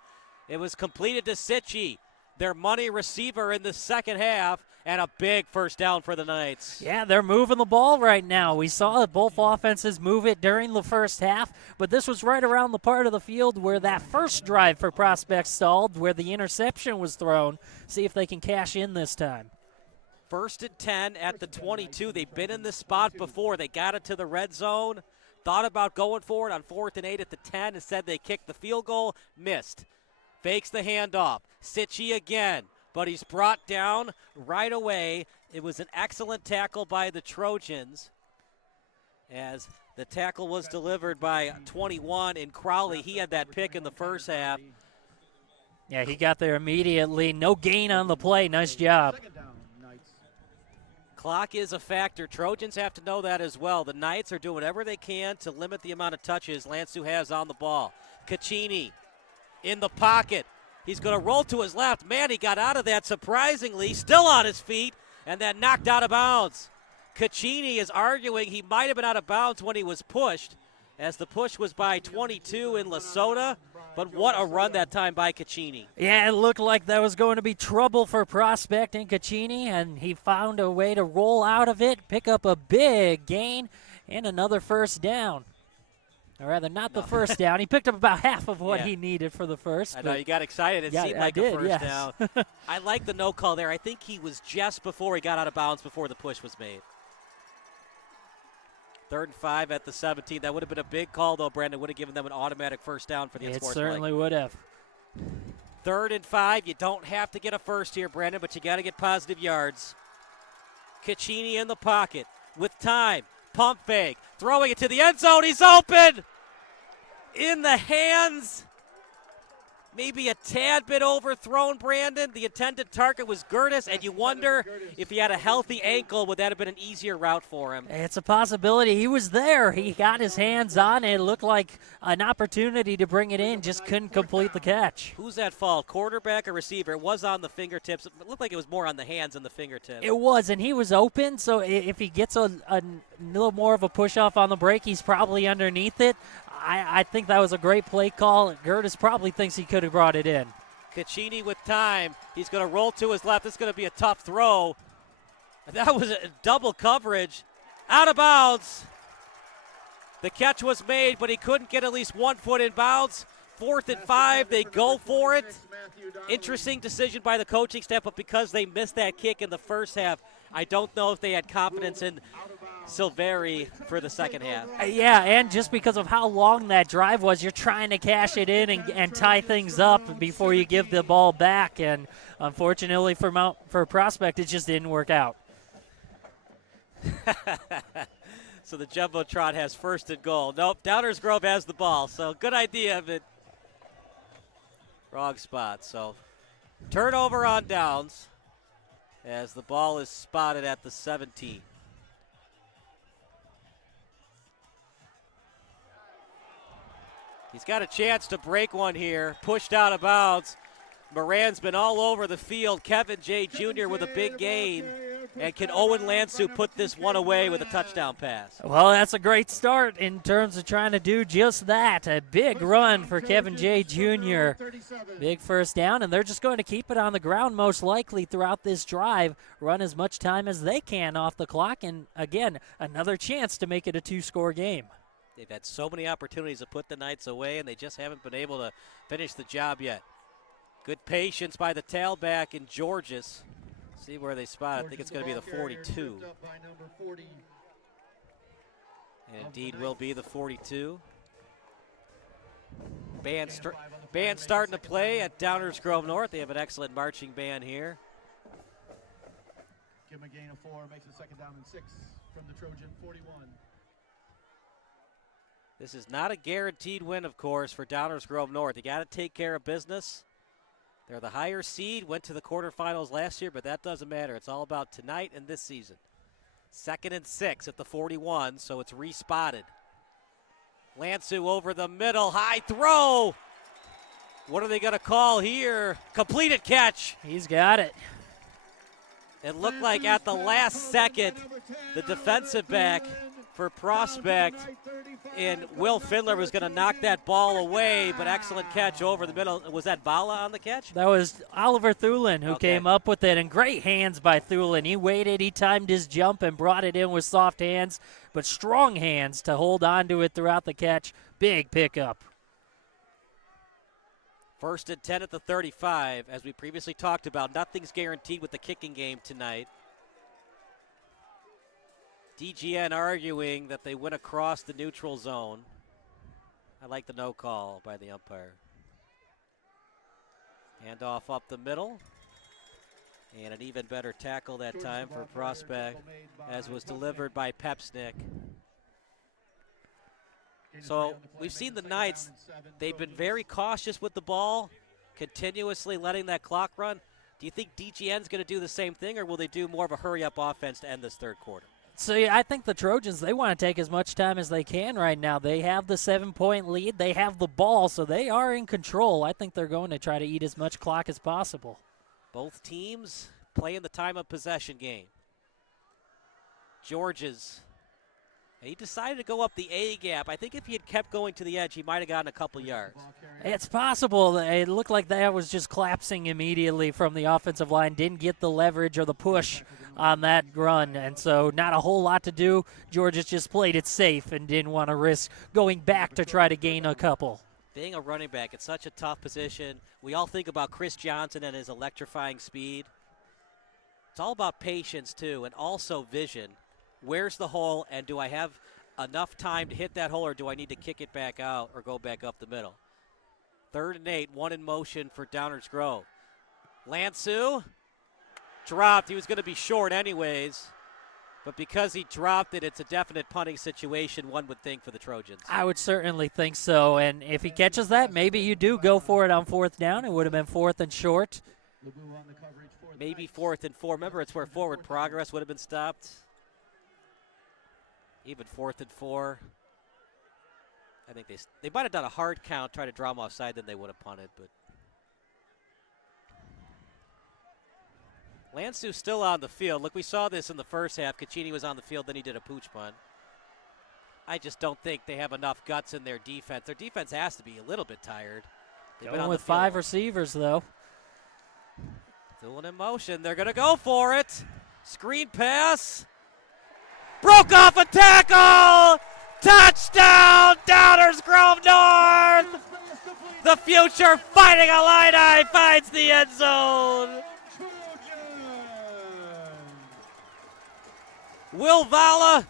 It was completed to Sitchie, their money receiver in the second half, and a big first down for the Knights. Yeah, they're moving the ball right now. We saw both offenses move it during the first half, but this was right around the part of the field where that first drive for Prospect stalled, where the interception was thrown. See if they can cash in this time. 1st and 10 at the 22. They've been in this spot before. They got it to the red zone, thought about going for it on 4th and 8 at the 10. Instead, they kicked the field goal, missed. Fakes the handoff. Sitchie again, but he's brought down right away. It was an excellent tackle by the Trojans, as the tackle was delivered by 21 in Crowley. He had that pick in the first half. Yeah, he got there immediately. No gain on the play. Nice job. Clock is a factor. Trojans have to know that as well. The Knights are doing whatever they can to limit the amount of touches Lansu has on the ball. Caccini in the pocket. He's going to roll to his left. Man, he got out of that surprisingly. Still on his feet, and then knocked out of bounds. Caccini is arguing he might have been out of bounds when he was pushed, as the push was by 22 in Lesotho. But what a run that time by Caccini. Yeah, it looked like that was going to be trouble for Prospect and Caccini, and he found a way to roll out of it, pick up a big gain, and another first down. Or rather, not the first down. He picked up about half of what he needed for the first. I know, you got excited. It seemed like a first down. I like the no call there. I think he was just before he got out of bounds before the push was made. 3rd and 5 at the 17. That would have been a big call, though, Brandon. Would have given them an automatic first down for the It certainly would have. 3rd and 5. You don't have to get a first here, Brandon, but you got to get positive yards. Caccini in the pocket with time. Pump fake. Throwing it to the end zone. He's open. In the hands. Maybe a tad bit overthrown, Brandon. The intended target was Gertis, and you wonder if he had a healthy ankle, would that have been an easier route for him? It's a possibility. He was there. He got his hands on it. It looked like an opportunity to bring it in, just couldn't complete the catch. Who's at fault, quarterback or receiver? It was on the fingertips. It looked like it was more on the hands than the fingertips. It was, and he was open, so if he gets a little more of a push-off on the break, he's probably underneath it. I think that was a great play call. Gertis probably thinks he could have brought it in. Caccini with time. He's going to roll to his left. This is going to be a tough throw. That was a double coverage. Out of bounds. The catch was made, but he couldn't get at least 1 foot in bounds. 4th and 5, they go for it. Interesting decision by the coaching staff, but because they missed that kick in the first half, I don't know if they had confidence in Silveri for the second half. Yeah, and just because of how long that drive was, you're trying to cash it in and tie things up before you give the ball back. And unfortunately for Prospect, it just didn't work out. So the Jumbotron has first and goal. Nope, Downers Grove has the ball. So good idea, but wrong spot. So turnover on downs as the ball is spotted at the 17. He's got a chance to break one here. Pushed out of bounds. Moran's been all over the field. Kevin J. Jr. with a big gain. And can Owen Lansu put this one away with a touchdown pass? Well, that's a great start in terms of trying to do just that. A big run for Kevin J. Jr. Big first down, and they're just going to keep it on the ground most likely throughout this drive, run as much time as they can off the clock, and again, another chance to make it a two-score game. They've had so many opportunities to put the Knights away, and they just haven't been able to finish the job yet. Good patience by the tailback in Georges. See where they spot it. I think it's going to be the 42. And indeed will be the 42. Band starting to play at Downers Grove North. They have an excellent marching band here. Give him a gain of 4, makes it 2nd down and 6 from the Trojan 41. This is not a guaranteed win, of course, for Downers Grove North. You got to take care of business. They're the higher seed, went to the quarterfinals last year, but that doesn't matter. It's all about tonight and this season. 2nd and 6 at the 41, so it's respotted. Lansu over the middle, high throw. What are they going to call here? Completed catch. He's got it. It looked like at the last second, the defensive back for Prospect and Will Findler was going to knock that ball away, but excellent catch over the middle. Was that Vala on the catch? That was Oliver Thulin who came up with it, and great hands by Thulin. He waited, he timed his jump and brought it in with soft hands, but strong hands to hold on to it throughout the catch. Big pickup. 1st and 10 at the 35. As we previously talked about, nothing's guaranteed with the kicking game tonight. DGN arguing that they went across the neutral zone. I like the no call by the umpire. Handoff up the middle. And an even better tackle that time for Prospect, as was delivered by Pepsnick. So we've seen the Knights. They've been very cautious with the ball, continuously letting that clock run. Do you think DGN's going to do the same thing, or will they do more of a hurry-up offense to end this third quarter? So yeah, I think the Trojans, they want to take as much time as they can right now. They have the 7-point lead. They have the ball, so they are in control. I think they're going to try to eat as much clock as possible. Both teams playing the time of possession game. Georges, he decided to go up the A gap. I think if he had kept going to the edge, he might have gotten a couple yards. It's possible. It looked like that was just collapsing immediately from the offensive line. Didn't get the leverage or the push on that run, and so not a whole lot to do. Georges just played it safe and didn't want to risk going back to try to gain a couple. Being a running back, it's such a tough position. We all think about Chris Johnson and his electrifying speed. It's all about patience, too, and also vision. Where's the hole, and do I have enough time to hit that hole, or do I need to kick it back out or go back up the middle? 3rd and 8, one in motion for Downers Grove. Lansu dropped. He was going to be short anyways, but because he dropped it, it's a definite punting situation, one would think, for the Trojans. I would certainly think so, and if he catches that, maybe you do go for it on 4th down. It would have been 4th and short. Maybe 4th and 4. Remember, it's where forward progress would have been stopped. Even 4th and 4. I think they might have done a hard count, try to draw him offside, then they would have punted, but Lansu's still on the field. Look, we saw this in the first half. Caccini was on the field, then he did a pooch punt. I just don't think they have enough guts in their defense. Their defense has to be a little bit tired. Going with 5 receivers, though. Still in motion. They're going to go for it. Screen pass. Broke off a tackle. Touchdown, Downers Grove North. The future Fighting Illini finds the end zone. Will Vala,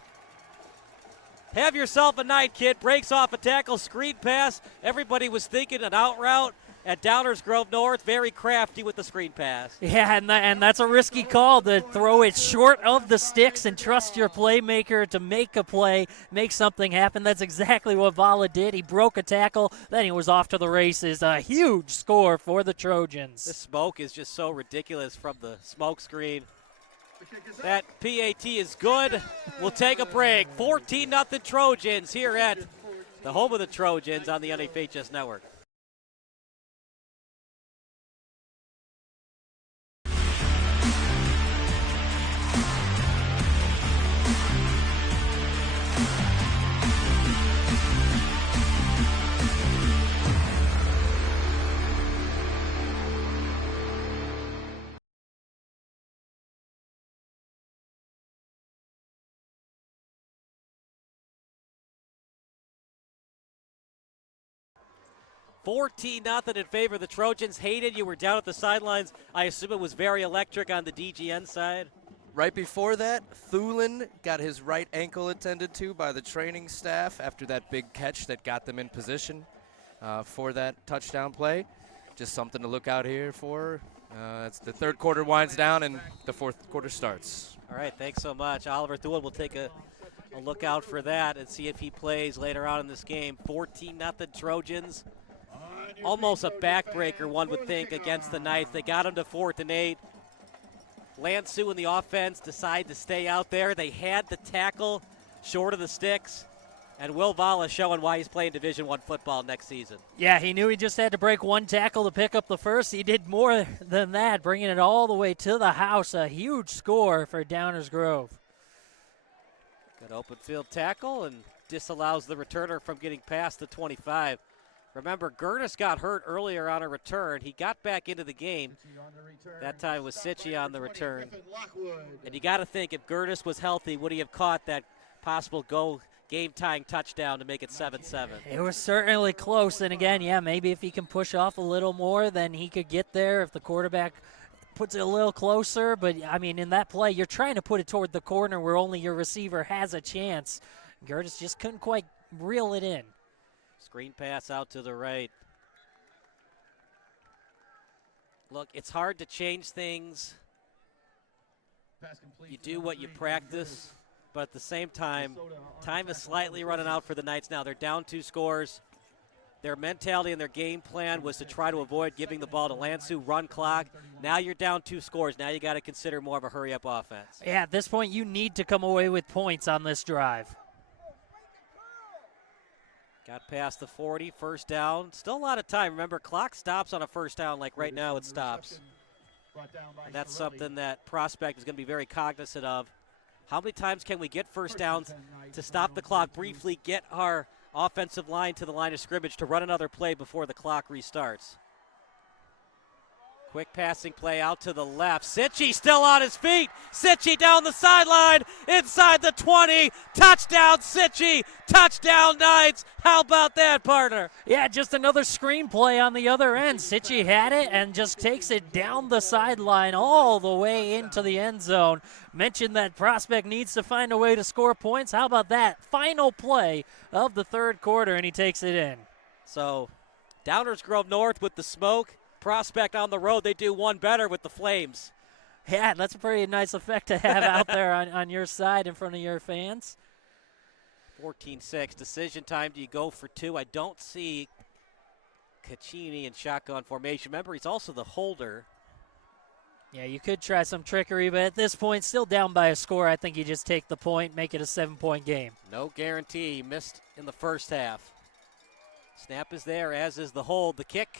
have yourself a night, kid. Breaks off a tackle, screen pass. Everybody was thinking an out route, at Downers Grove North, very crafty with the screen pass. Yeah, and that's a risky call to throw it short of the sticks and trust your playmaker to make a play, make something happen. That's exactly what Vala did. He broke a tackle, then he was off to the races. A huge score for the Trojans. The smoke is just so ridiculous from the smoke screen. That PAT is good. We'll take a break. 14-0 Trojans here at the home of the Trojans on the NFHS Network. $14-0 in favor of the Trojans. Hayden, you were down at the sidelines. I assume it was very electric on the DGN side. Right before that, Thulin got his right ankle attended to by the training staff after that big catch that got them in position for that touchdown play. Just something to look out here for. It's the third quarter winds down and the fourth quarter starts. All right, thanks so much. Oliver Thulin will take a look out for that and see if he plays later on in this game. 14-0 Trojans. Almost a backbreaker, one would think, against the Knights. They got him to 4th and 8. Lansu and the offense decide to stay out there. They had the tackle short of the sticks. And Will Vala showing why he's playing Division I football next season. Yeah, he knew he just had to break one tackle to pick up the first. He did more than that, bringing it all the way to the house. A huge score for Downers Grove. Good open field tackle and disallows the returner from getting past the 25. Remember, Gertis got hurt earlier on a return. He got back into the game. That time was Sitchie on the return. And you got to think, if Gertis was healthy, would he have caught that possible game-tying touchdown to make it 7-7? It was certainly close. And again, yeah, maybe if he can push off a little more, then he could get there if the quarterback puts it a little closer. But, I mean, in that play, you're trying to put it toward the corner where only your receiver has a chance. Gertis just couldn't quite reel it in. Screen pass out to the right. Look, it's hard to change things. You do what you practice, but at the same time, time is slightly running out for the Knights now. They're down 2 scores. Their mentality and their game plan was to try to avoid giving the ball to Lansu, run clock. Now you're down 2 scores. Now you got to consider more of a hurry-up offense. Yeah, at this point, you need to come away with points on this drive. Got past the 40, first down. Still a lot of time. Remember, clock stops on a first down like right now it stops. And that's something that Prospect is going to be very cognizant of. How many times can we get first downs to stop the clock briefly, get our offensive line to the line of scrimmage to run another play before the clock restarts? Quick passing play out to the left. Sitchie still on his feet. Sitchie down the sideline, inside the 20. Touchdown, Sitchie. Touchdown, Knights. How about that, partner? Yeah, just another screenplay on the other end. Sitchie had it and just takes it down the sideline all the way into the end zone. Mentioned that Prospect needs to find a way to score points. How about that? Final play of the third quarter, and he takes it in. So, Downers Grove North with the smoke. Prospect on the road, they do one better with the Flames. Yeah, that's a pretty nice effect to have out there on your side in front of your fans. 14-6, decision time. Do you go for 2? I don't see Caccini in shotgun formation. Remember, he's also the holder. Yeah, you could try some trickery, but at this point, still down by a score. I think you just take the point, make it a 7-point game. No guarantee. He missed in the first half. Snap is there, as is the hold. The kick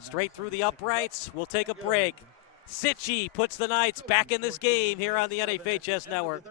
straight through the uprights. We'll take a break. Sitchie puts the Knights back in this game here on the NFHS Network.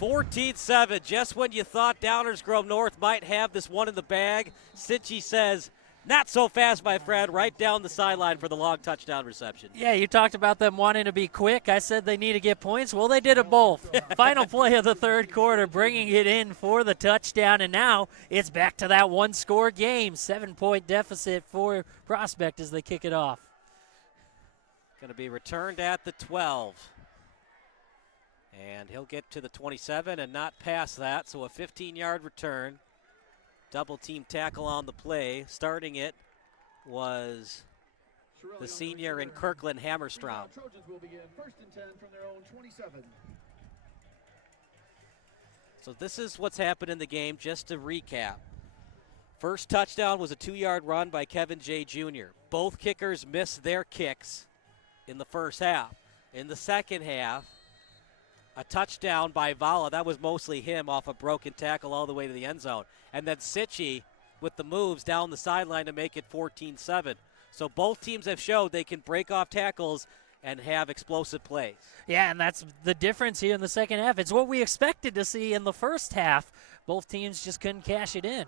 14-7, just when you thought Downers Grove North might have this one in the bag, Sitchy says, not so fast, my friend, right down the sideline for the long touchdown reception. Yeah, you talked about them wanting to be quick. I said they need to get points. Well, they did it both. Final play of the third quarter, bringing it in for the touchdown, and now it's back to that one-score game. 7-point deficit for Prospect as they kick it off. Going to be returned at the 12. And he'll get to the 27 and not past that, so a 15-yard return. Double team tackle on the play. Starting it was the senior in Kirkland, Hammerstrom. Trojans will begin 1st and 10 from their own 27. So this is what's happened in the game, just to recap. First touchdown was a 2-yard run by Kevin J. Jr. Both kickers missed their kicks in the first half. In the second half, a touchdown by Vala. That was mostly him off a broken tackle all the way to the end zone. And then Sitchy with the moves down the sideline to make it 14-7. So both teams have showed they can break off tackles and have explosive plays. Yeah, and that's the difference here in the second half. It's what we expected to see in the first half. Both teams just couldn't cash it in.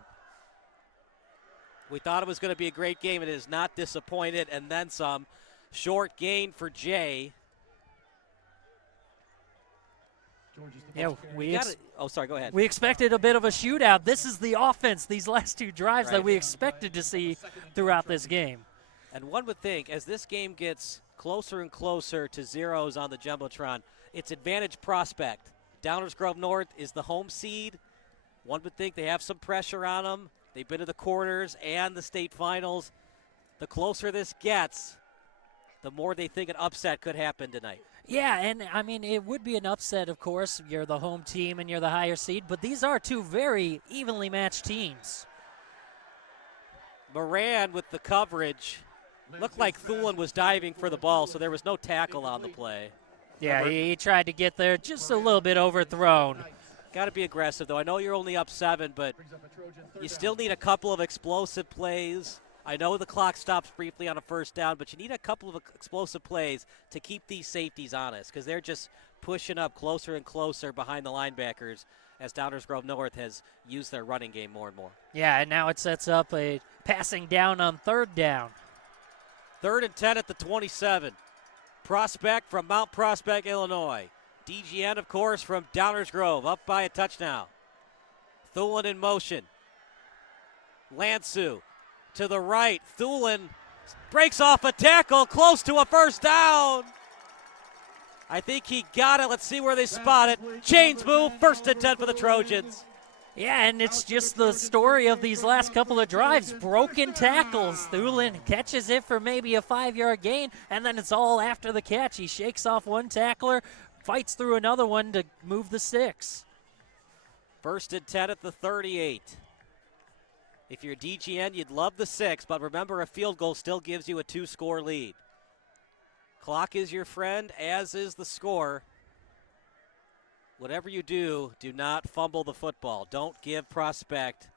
We thought it was going to be a great game. It is not disappointed, and then some. Short gain for Jay. Yeah, sorry, go ahead. We expected a bit of a shootout. This is the offense, these last two drives that we expected to see throughout this game. And one would think, as this game gets closer and closer to zeros on the Jumbotron, it's advantage Prospect. Downers Grove North is the home seed. One would think they have some pressure on them. They've been to the quarters and the state finals. The closer this gets, the more they think an upset could happen tonight. Yeah, and I mean, it would be an upset, of course. You're the home team and you're the higher seed, but these are two very evenly matched teams. Moran with the coverage. Looked like Thulin was diving for the ball, so there was no tackle on the play. Yeah, he tried to get there just a little bit overthrown. Got to be aggressive, though. I know you're only up 7, but you still need a couple of explosive plays. I know the clock stops briefly on a first down, but you need a couple of explosive plays to keep these safeties honest, because they're just pushing up closer and closer behind the linebackers as Downers Grove North has used their running game more and more. Yeah, and now it sets up a passing down on third down. 3rd and 10 at the 27. Prospect from Mount Prospect, Illinois. DGN, of course, from Downers Grove, up by a touchdown. Thulin in motion. Lansu to the right. Thulin breaks off a tackle, close to a first down. I think he got it. Let's see where they spot it. Chains move, 1st and 10 for the Trojans. Yeah, and it's just the story of these last couple of drives. Broken tackles. Thulin catches it for maybe a 5-yard gain, and then it's all after the catch. He shakes off one tackler, fights through another one to move the 6. 1st and 10 at the 38. If you're DGN, you'd love the 6, but remember, a field goal still gives you a 2-score lead. Clock is your friend, as is the score. Whatever you do, do not fumble the football. Don't give Prospect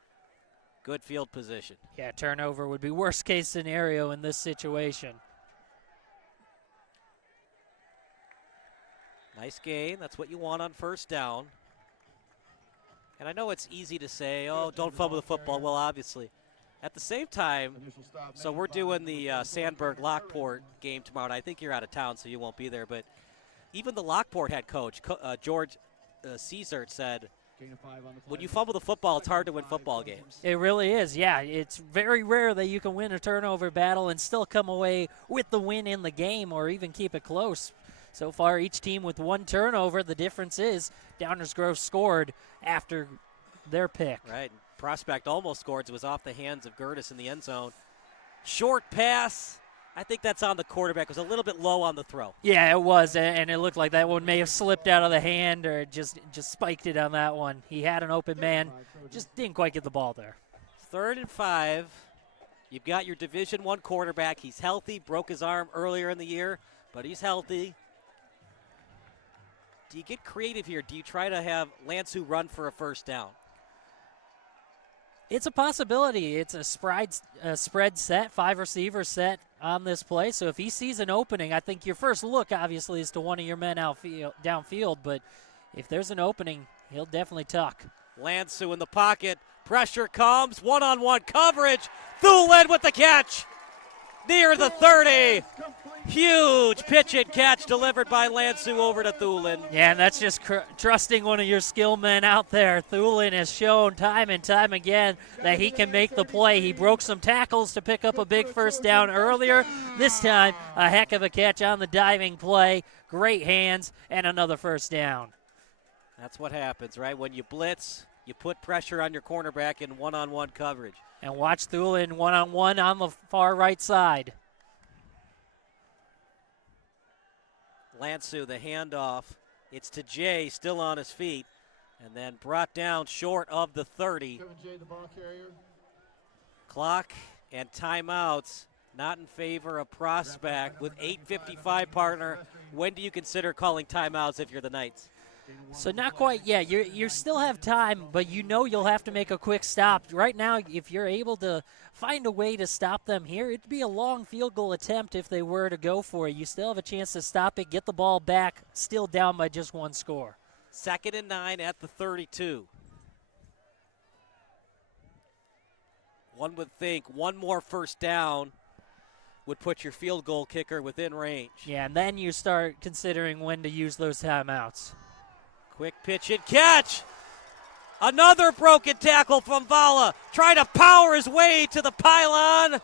good field position. Yeah, turnover would be worst case scenario in this situation. Nice gain. That's what you want on first down. And I know it's easy to say, oh, don't fumble the football. Well, obviously. At the same time, so we're doing the Sandburg-Lockport game tomorrow. And I think you're out of town, so you won't be there. But even the Lockport head coach, George Caesar, said, when you fumble the football, it's hard to win football games. It really is, yeah. It's very rare that you can win a turnover battle and still come away with the win in the game or even keep it close. So far, each team with one turnover. The difference is Downers Grove scored after their pick. Right. Prospect almost scored. It was off the hands of Gertis in the end zone. Short pass. I think that's on the quarterback. It was a little bit low on the throw. Yeah, it was, and it looked like that one may have slipped out of the hand or just spiked it on that one. He had an open man, just didn't quite get the ball there. 3rd and 5. You've got your Division I quarterback. He's healthy. Broke his arm earlier in the year, but he's healthy. Do you get creative here? Do you try to have Lansu run for a first down? It's a possibility. It's a spread set, 5 receiver set on this play. So if he sees an opening, I think your first look, obviously, is to one of your men downfield. But if there's an opening, He'll definitely tuck. Lansu in the pocket. Pressure comes. One-on-one coverage. Thulin with the catch. Near the 30. Huge pitch and catch delivered by Lansu over to Thulin. Yeah, and that's just trusting one of your skill men out there. Thulin has shown time and time again that he can make the play. He broke some tackles to pick up a big first down earlier. This time, a heck of a catch on the diving play. Great hands and another first down. That's what happens, right? When you blitz, you put pressure on your cornerback in one-on-one coverage. And watch Thulin one-on-one on the far right side. Lansu, the handoff. It's to Jay, still on his feet, and then brought down short of the 30. Clock and timeouts not in favor of Prospect. With 8:55, partner, when do you consider calling timeouts if you're the Knights? So not quite yet. You still have time, but you know you'll have to make a quick stop. Right now, if you're able to find a way to stop them here, it'd be a long field goal attempt if they were to go for it. You still have a chance to stop it, get the ball back, still down by just one score. 2nd and 9 at the 32. One would think one more first down would put your field goal kicker within range. Yeah, and then you start considering when to use those timeouts. Quick pitch and catch. Another broken tackle from Vala. Trying to power his way to the pylon.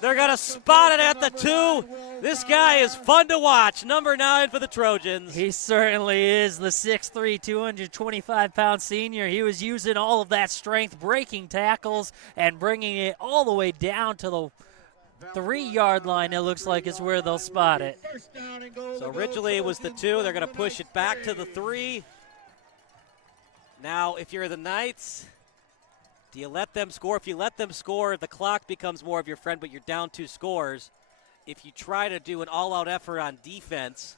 They're going to spot it at the 2. This guy is fun to watch. Number 9 for the Trojans. He certainly is the 6'3", 225-pound senior. He was using all of that strength, breaking tackles, and bringing it all the way down to the 3-yard line. It looks like is where they'll spot it. So originally it was the 2. They're going to push it back to the 3. Now, if you're the Knights, do you let them score? If you let them score, the clock becomes more of your friend, but you're down 2 scores. If you try to do an all-out effort on defense,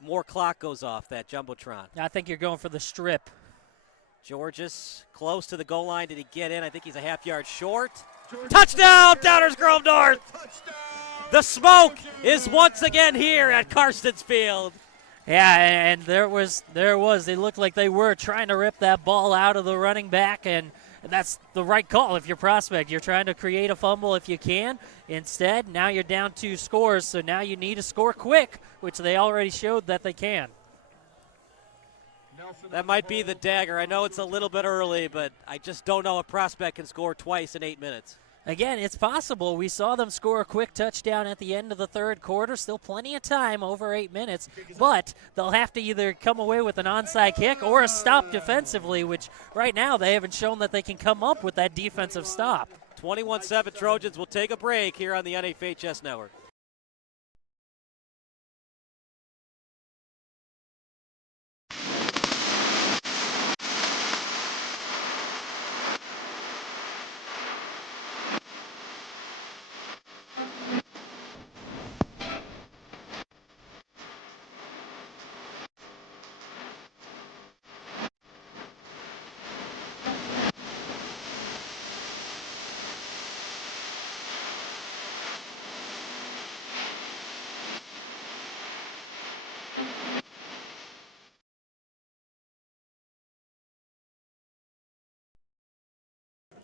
more clock goes off that Jumbotron. I think you're going for the strip. Georges close to the goal line. Did he get in? I think he's a half-yard short. Touchdown, Downers Grove North! The smoke is once again here at Karstens Field. Yeah, and there was. It looked like they were trying to rip that ball out of the running back, and that's the right call if you're Prospect. You're trying to create a fumble if you can. Instead, now you're down 2 scores, so now you need to score quick, which they already showed that they can. That might be the dagger. I know it's a little bit early, but I just don't know if Prospect can score twice in 8 minutes. Again, it's possible. We saw them score a quick touchdown at the end of the 3rd quarter. Still plenty of time, over 8 minutes. But they'll have to either come away with an onside kick or a stop defensively, which right now they haven't shown that they can come up with that defensive stop. 21-7 Trojans will take a break here on the NFHS Network.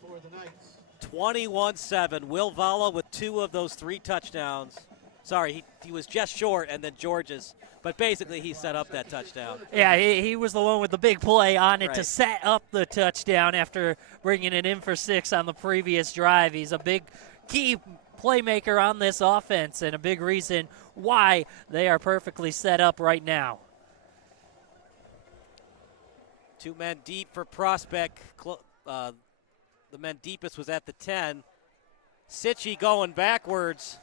For the Knights. 21-7. Will Vala with 2 of those 3 touchdowns. Sorry, he was just short, and then Georges. But basically, he set up that touchdown. Yeah, he was the one with the big play on it Right. to set up the touchdown after bringing it in for 6 on the previous drive. He's a big key playmaker on this offense and a big reason why they are perfectly set up right now. 2 men deep for Prospect. The men deepest was at the 10. Sitchy going backwards.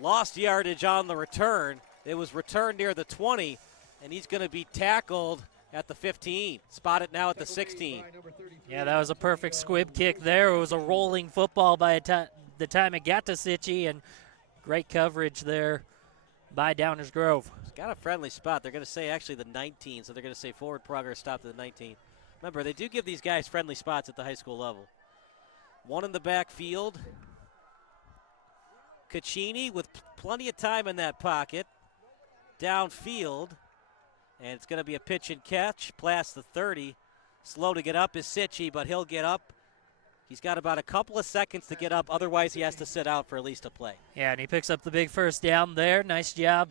Lost yardage on the return. It was returned near the 20, and he's going to be tackled at the 15. Spotted now at the 16. Yeah, that was a perfect squib kick there. It was a rolling football by the time it got to Sitchy, and great coverage there by Downers Grove. It's got a friendly spot. They're going to say actually the 19, so they're going to say forward progress stopped at the 19. Remember, they do give these guys friendly spots at the high school level. 1 in the backfield. Caccini with plenty of time in that pocket. Downfield. And it's going to be a pitch and catch, past the 30. Slow to get up is Sitchy, but he'll get up. He's got about a couple of seconds to get up, otherwise he has to sit out for at least a play. Yeah, and he picks up the big first down there. Nice job.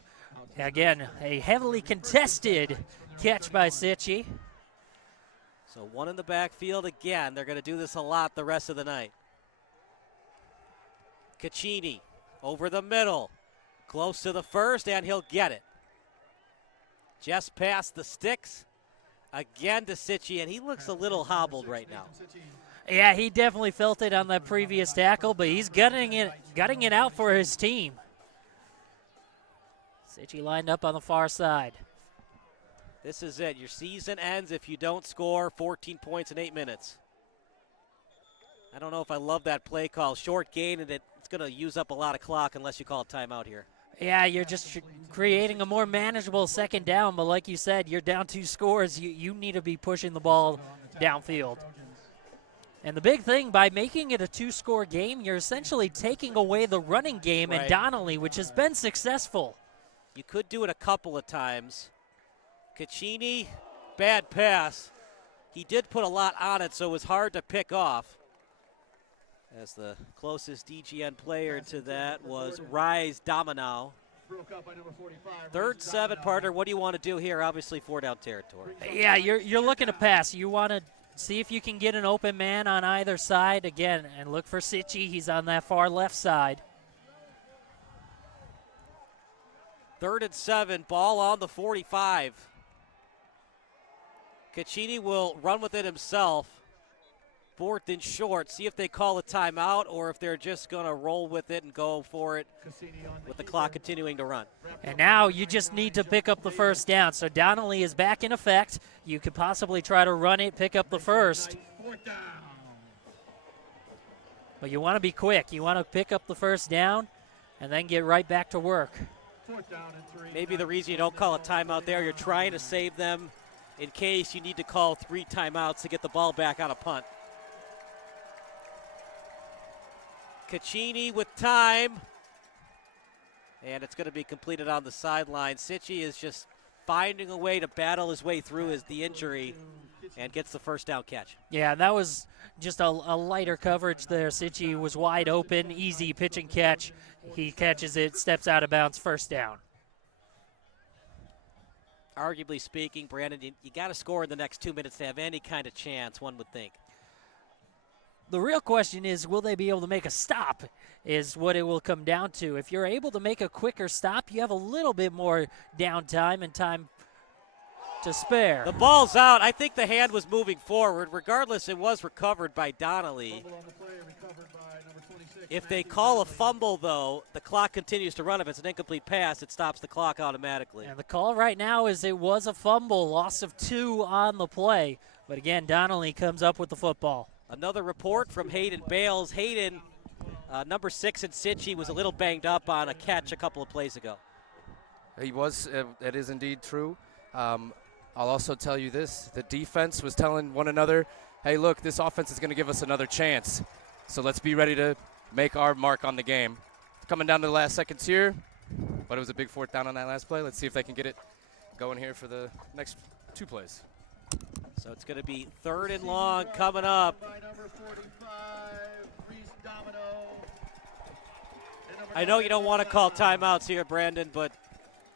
Again, a heavily contested catch by Sitchy. So one in the backfield again. They're going to do this a lot the rest of the night. Caccini over the middle, close to the first, and he'll get it. Just past the sticks, again to Sitchy, and he looks a little hobbled right now. Yeah, he definitely felt it on that previous tackle, but he's gutting it out for his team. Sitchy lined up on the far side. This is it. Your season ends if you don't score 14 points in 8 minutes. I don't know if I love that play call. Short gain, and it's going to use up a lot of clock unless you call a timeout here. Yeah, you're just creating a more manageable second down, but like you said, you're down 2 scores. You need to be pushing the ball downfield. And the big thing, by making it a 2-score game, you're essentially taking away the running game Right. in Donnelly, which has been successful. You could do it a couple of times. Caccini, bad pass. He did put a lot on it, so it was hard to pick off. As the closest DGN player to that was Rise Domino. 3rd 7, partner. What do you want to do here? Obviously 4-down territory. Yeah, you're looking to pass. You want to see if you can get an open man on either side again, and look for Sitchy. He's on that far left side. 3rd and 7, ball on the 45. Caccini will run with it himself. 4th and short. See if they call a timeout or if they're just going to roll with it and go for it with the clock continuing to run. And now you just need to pick up the first down. So Donnelly is back in effect. You could possibly try to run it, pick up the first. But you want to be quick. You want to pick up the first down and then get right back to work. Maybe the reason you don't call a timeout there, you're trying to save them in case you need to call 3 timeouts to get the ball back on a punt. Caccini with time. And it's going to be completed on the sideline. Sitchy is just finding a way to battle his way through the injury and gets the first down catch. Yeah, that was just a lighter coverage there. Sitchy was wide open, easy pitch and catch. He catches it, steps out of bounds, first down. Arguably speaking, Brandon, you got to score in the next 2 minutes to have any kind of chance, one would think. The real question is, will they be able to make a stop, is what it will come down to. If you're able to make a quicker stop, you have a little bit more downtime and time to spare. The ball's out. I think the hand was moving forward. Regardless, it was recovered by Donnelly. If they call a fumble, though, the clock continues to run. If it's an incomplete pass, it stops the clock automatically. And the call right now is it was a fumble, loss of 2 on the play. But again, Donnelly comes up with the football. Another report from Hayden Bales. Hayden, number 6 in Sitchy, was a little banged up on a catch a couple of plays ago. He was. That is indeed true. I'll also tell you this. The defense was telling one another, hey, look, this offense is going to give us another chance. So let's be ready to make our mark on the game. Coming down to the last seconds here, but it was a big 4th down on that last play. Let's see if they can get it going here for the next 2 plays. So it's going to be 3rd and long coming up. I know you don't want to call timeouts here, Brandon, but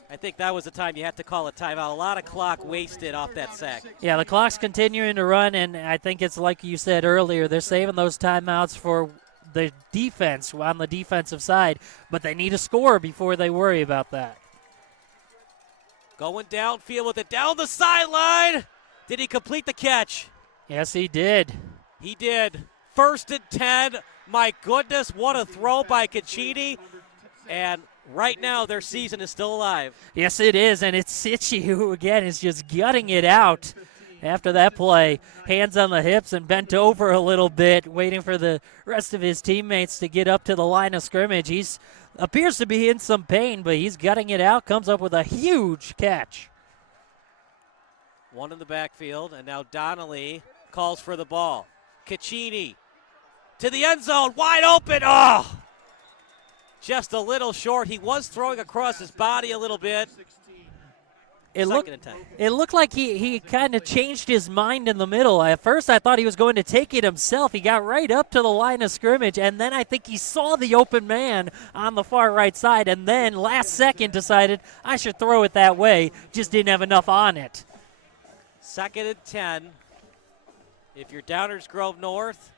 I think that was the time you had to call a timeout. A lot of clock wasted off that sack. Yeah, the clock's continuing to run, and I think it's like you said earlier, they're saving those timeouts for the defense on the defensive side, but they need a score before they worry about that. Going downfield with it down the sideline. Did he complete the catch? Yes, he did. He did. 1st and 10. My goodness, what a throw by Caccini. And right now, their season is still alive. Yes, it is, and it's Sitchy who, again, is just gutting it out after that play. Hands on the hips and bent over a little bit, waiting for the rest of his teammates to get up to the line of scrimmage. He appears to be in some pain, but he's gutting it out, comes up with a huge catch. One in the backfield, and now Donnelly calls for the ball. Caccini to the end zone, wide open. Oh! Just a little short. He was throwing across his body a little bit. It Second and 10. It looked like he kind of changed his mind in the middle. At first, I thought he was going to take it himself. He got right up to the line of scrimmage, and then I think he saw the open man on the far right side, and then last second decided I should throw it that way. Just didn't have enough on it. Second and 10. If you're Downers Grove North,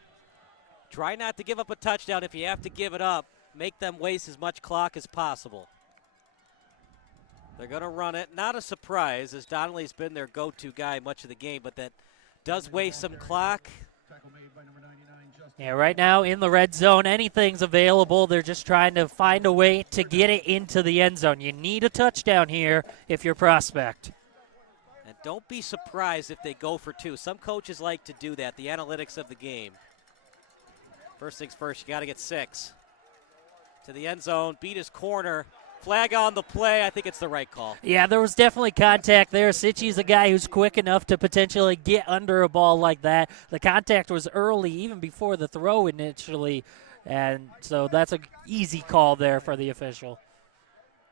try not to give up a touchdown. If you have to give it up, make them waste as much clock as possible. They're going to run it. Not a surprise, as Donnelly's been their go-to guy much of the game, but that does waste some clock. Yeah, right now in the red zone, anything's available. They're just trying to find a way to get it into the end zone. You need a touchdown here if you're Prospect. And don't be surprised if they go for two. Some coaches like to do that, the analytics of the game. First things first, you got to get 6. To the end zone, beat his corner. Flag on the play. I think it's the right call. Yeah, there was definitely contact there. Sitchy's a guy who's quick enough to potentially get under a ball like that. The contact was early, even before the throw initially, and so that's an easy call there for the official.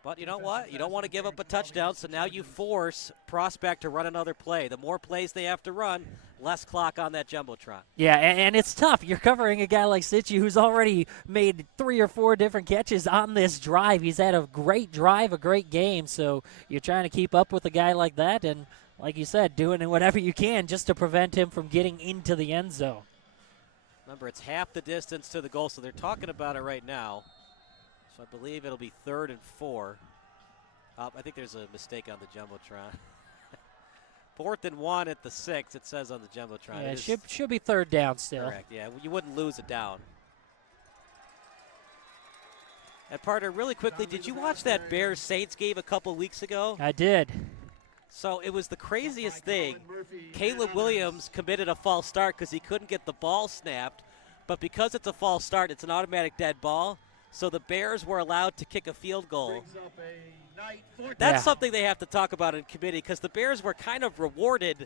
But you know what? You don't want to give up a touchdown, so now you force Prospect to run another play. The more plays they have to run, less clock on that Jumbotron. Yeah, and it's tough. You're covering a guy like Sitchy who's already made 3 or 4 different catches on this drive. He's had a great drive, a great game, so you're trying to keep up with a guy like that and, like you said, doing whatever you can just to prevent him from getting into the end zone. Remember, it's half the distance to the goal, so they're talking about it right now. So I believe it'll be 3rd and 4. I think there's a mistake on the Jumbotron. 4th and 1 at the 6, it says on the Jumbotron. Yeah, it should be 3rd down still. Correct, yeah. You wouldn't lose it down. And Parter, really quickly, did you watch that Bears-Saints game a couple weeks ago? I did. So it was the craziest thing. Caleb Williams committed a false start because he couldn't get the ball snapped. But because it's a false start, it's an automatic dead ball. So the Bears were allowed to kick a field goal. That's something they have to talk about in committee because the Bears were kind of rewarded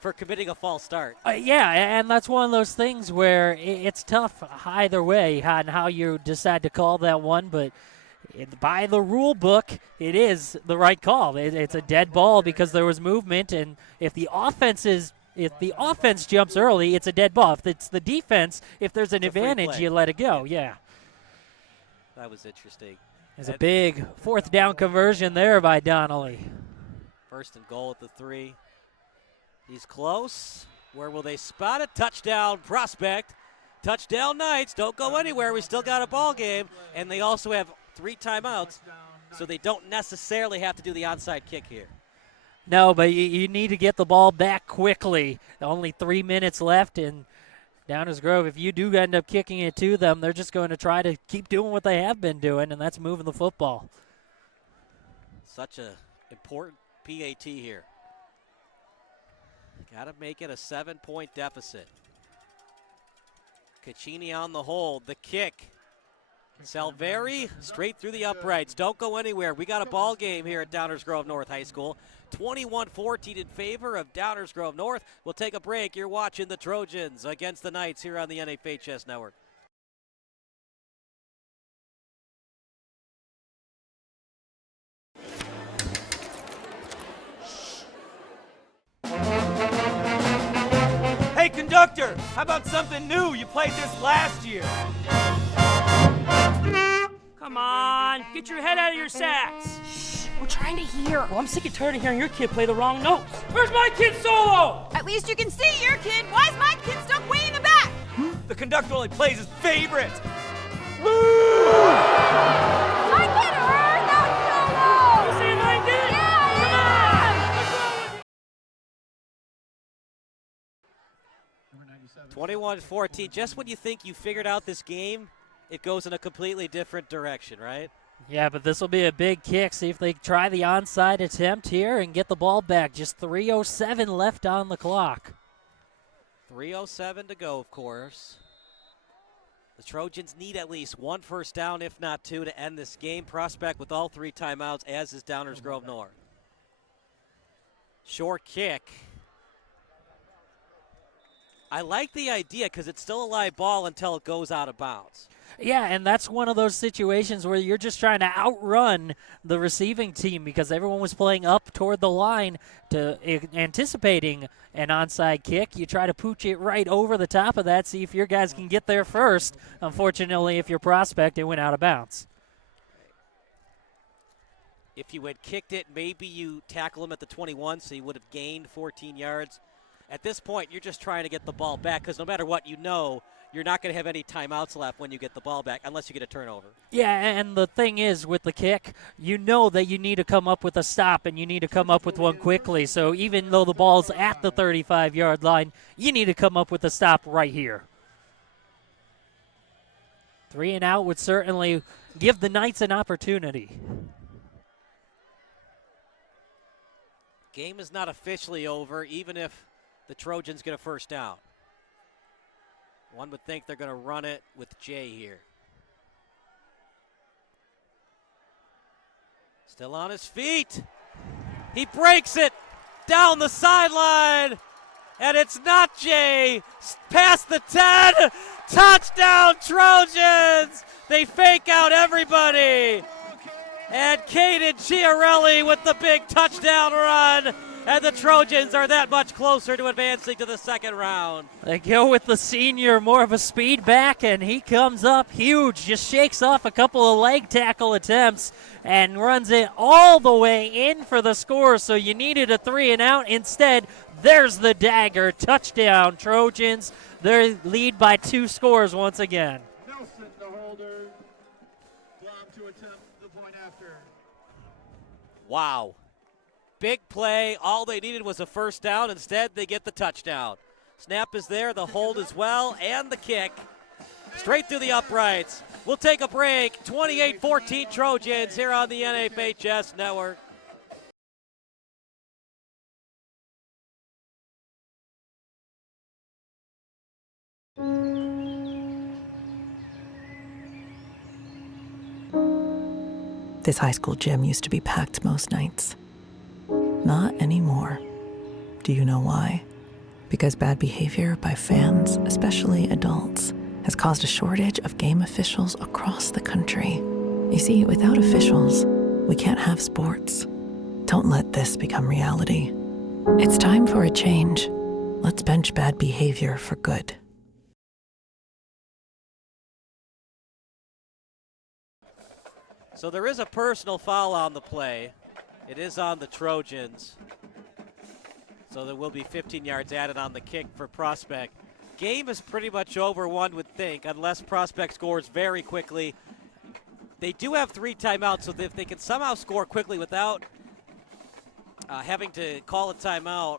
for committing a false start. Yeah, and that's one of those things where it's tough either way on how you decide to call that one, but by the rule book, it is the right call. It's a dead ball because there was movement, and if the offense jumps early, it's a dead ball. If it's the defense, if there's an advantage, you let it go. Yeah. That was interesting. There's a big 4th down conversion there by Donnelly. 1st and goal at the 3. He's close. Where will they spot it? Touchdown, Prospect. Touchdown Knights. Don't go anywhere. We still got a ball game. And they also have 3 timeouts, so they don't necessarily have to do the onside kick here. No, but you need to get the ball back quickly. Only 3 minutes left, and Downers Grove, if you do end up kicking it to them, they're just going to try to keep doing what they have been doing, and that's moving the football. Such a important PAT here. Got to make it a 7-point deficit. Caccini on the hold. The kick. Salveri straight through the uprights. Don't go anywhere. We got a ball game here at Downers Grove North High School. 21-14 in favor of Downers Grove North. We'll take a break. You're watching the Trojans against the Knights here on the NFHS Network. Hey, conductor, how about something new? You played this last year. Come on, get your head out of your sacks. Shh, we're trying to hear. Well, I'm sick and tired of hearing your kid play the wrong notes. Where's my kid solo? At least you can see your kid. Why is my kid stuck way in the back? The conductor only plays his favorite. I get her, not solo. You saying I did? Come on. 21-14. Just when you think you figured out this game, it goes in a completely different direction, right? Yeah, but this will be a big kick. See if they try the onside attempt here and get the ball back. Just 3:07 left on the clock. 3:07 to go, of course. The Trojans need at least 1 first down, if not 2, to end this game. Prospect with all 3 timeouts, as is Downers Grove North. Short kick. I like the idea because it's still a live ball until it goes out of bounds. Yeah, and that's one of those situations where you're just trying to outrun the receiving team because everyone was playing up toward the line to anticipating an onside kick. You try to pooch it right over the top of that, see if your guys can get there first. Unfortunately, if you're prospect, it went out of bounds. If you had kicked it, maybe you tackle him at the 21, so you would have gained 14 yards. At this point, you're just trying to get the ball back because no matter what, you know you're not going to have any timeouts left when you get the ball back unless you get a turnover. Yeah, and the thing is with the kick, you know that you need to come up with a stop and you need to come up with one quickly. So even though the ball's at the 35-yard line, you need to come up with a stop right here. 3 and out would certainly give the Knights an opportunity. Game is not officially over, even if the Trojans get a first down. One would think they're going to run it with Jay here. Still on his feet. He breaks it down the sideline. And it's not Jay. Past the 10. Touchdown Trojans. They fake out everybody. And Caden Chiarelli with the big touchdown run. And the Trojans are that much closer to advancing to the second round. They go with the senior, more of a speed back, and he comes up huge, just shakes off a couple of leg tackle attempts and runs it all the way in for the score. So you needed a 3 and out. Instead, there's the dagger. Touchdown, Trojans. They lead by 2 scores once again. Nelson, the holder. Glom to attempt the point after. Wow. Big play. All they needed was a first down. Instead, they get the touchdown. Snap is there, the hold as well, and the kick. Straight through the uprights. We'll take a break. 28-14 Trojans here on the NFHS Network. This high school gym used to be packed most nights. Not anymore. Do you know why? Because bad behavior by fans, especially adults, has caused a shortage of game officials across the country. You see, without officials, we can't have sports. Don't let this become reality. It's time for a change. Let's bench bad behavior for good. So there is a personal foul on the play. It is on the Trojans. So there will be 15 yards added on the kick for Prospect. Game is pretty much over, one would think, unless Prospect scores very quickly. They do have 3 timeouts, so if they can somehow score quickly without having to call a timeout,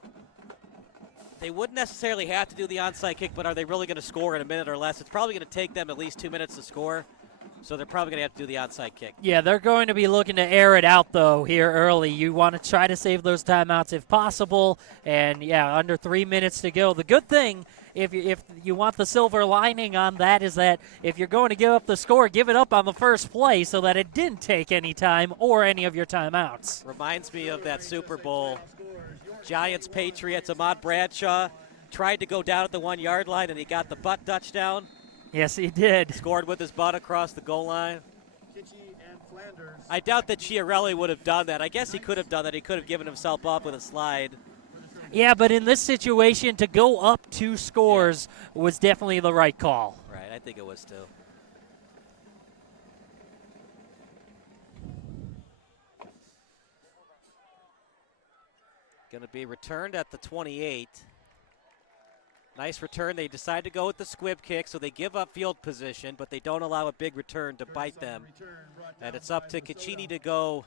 they wouldn't necessarily have to do the onside kick, but are they really going to score in a minute or less? It's probably going to take them at least 2 minutes to score. So they're probably going to have to do the onside kick. Yeah, they're going to be looking to air it out, though, here early. You want to try to save those timeouts if possible. And, yeah, under 3 minutes to go. The good thing, if you want the silver lining on that, is that if you're going to give up the score, give it up on the first play so that it didn't take any time or any of your timeouts. Reminds me of that Super Bowl. Giants-Patriots, Ahmad Bradshaw tried to go down at the 1 yard line, and he got the butt touchdown. Yes, he did. Scored with his butt across the goal line. I doubt that Chiarelli would have done that. I guess he could have done that. He could have given himself up with a slide. Yeah, but in this situation, to go up 2 scores was definitely the right call. Right, I think it was too. Going to be returned at the 28. Nice return. They decide to go with the squib kick, so they give up field position, but they don't allow a big return to bite them. And it's up to Caccini to go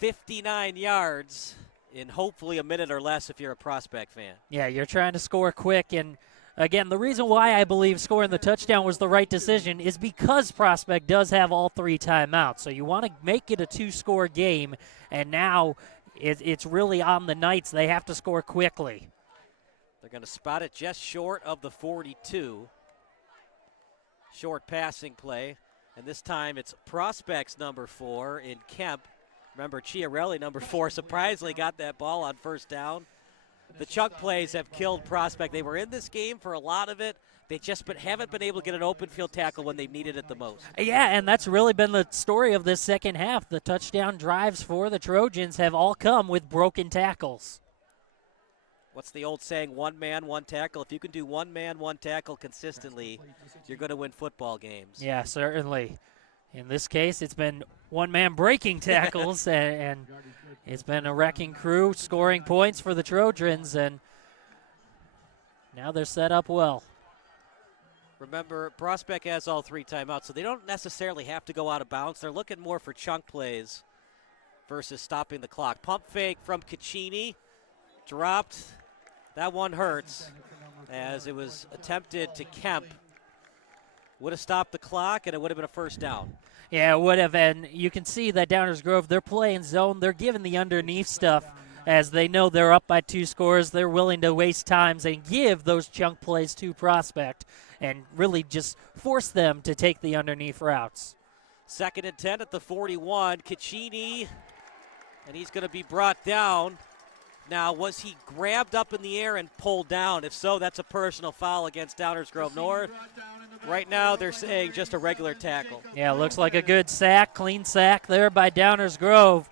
59 yards in hopefully a minute or less if you're a Prospect fan. Yeah, you're trying to score quick. And, again, the reason why I believe scoring the touchdown was the right decision is because Prospect does have all 3 timeouts. So you want to make it a 2-score game, and now it's really on the Knights. They have to score quickly. They're going to spot it just short of the 42. Short passing play. And this time it's Prospects number 4 in Kemp. Remember, Chiarelli, number 4, surprisingly got that ball on first down. the chunk plays have killed Prospect. They were in this game for a lot of it. They just haven't been able to get an open field tackle when they've needed it the most. Yeah, and that's really been the story of this second half. The touchdown drives for the Trojans have all come with broken tackles. What's the old saying, one man, one tackle? If you can do one man, one tackle consistently, you're going to win football games. Yeah, certainly. In this case, it's been one man breaking tackles, and it's been a wrecking crew scoring points for the Trojans, and now they're set up well. Remember, Prospect has all 3 timeouts, so they don't necessarily have to go out of bounds. They're looking more for chunk plays versus stopping the clock. Pump fake from Caccini. Dropped. That one hurts as it was attempted to Kemp. Would have stopped the clock, and it would have been a first down. Yeah, it would have, and you can see that Downers Grove, they're playing zone. They're giving the underneath stuff as they know they're up by 2 scores. They're willing to waste times and give those chunk plays to Prospect and really just force them to take the underneath routes. 2nd and 10 at the 41. Caccini, and he's going to be brought down. Now, was he grabbed up in the air and pulled down? If so, that's a personal foul against Downers Grove North. Right now, they're saying just a regular tackle. Yeah, looks like a good sack, clean sack there by Downers Grove.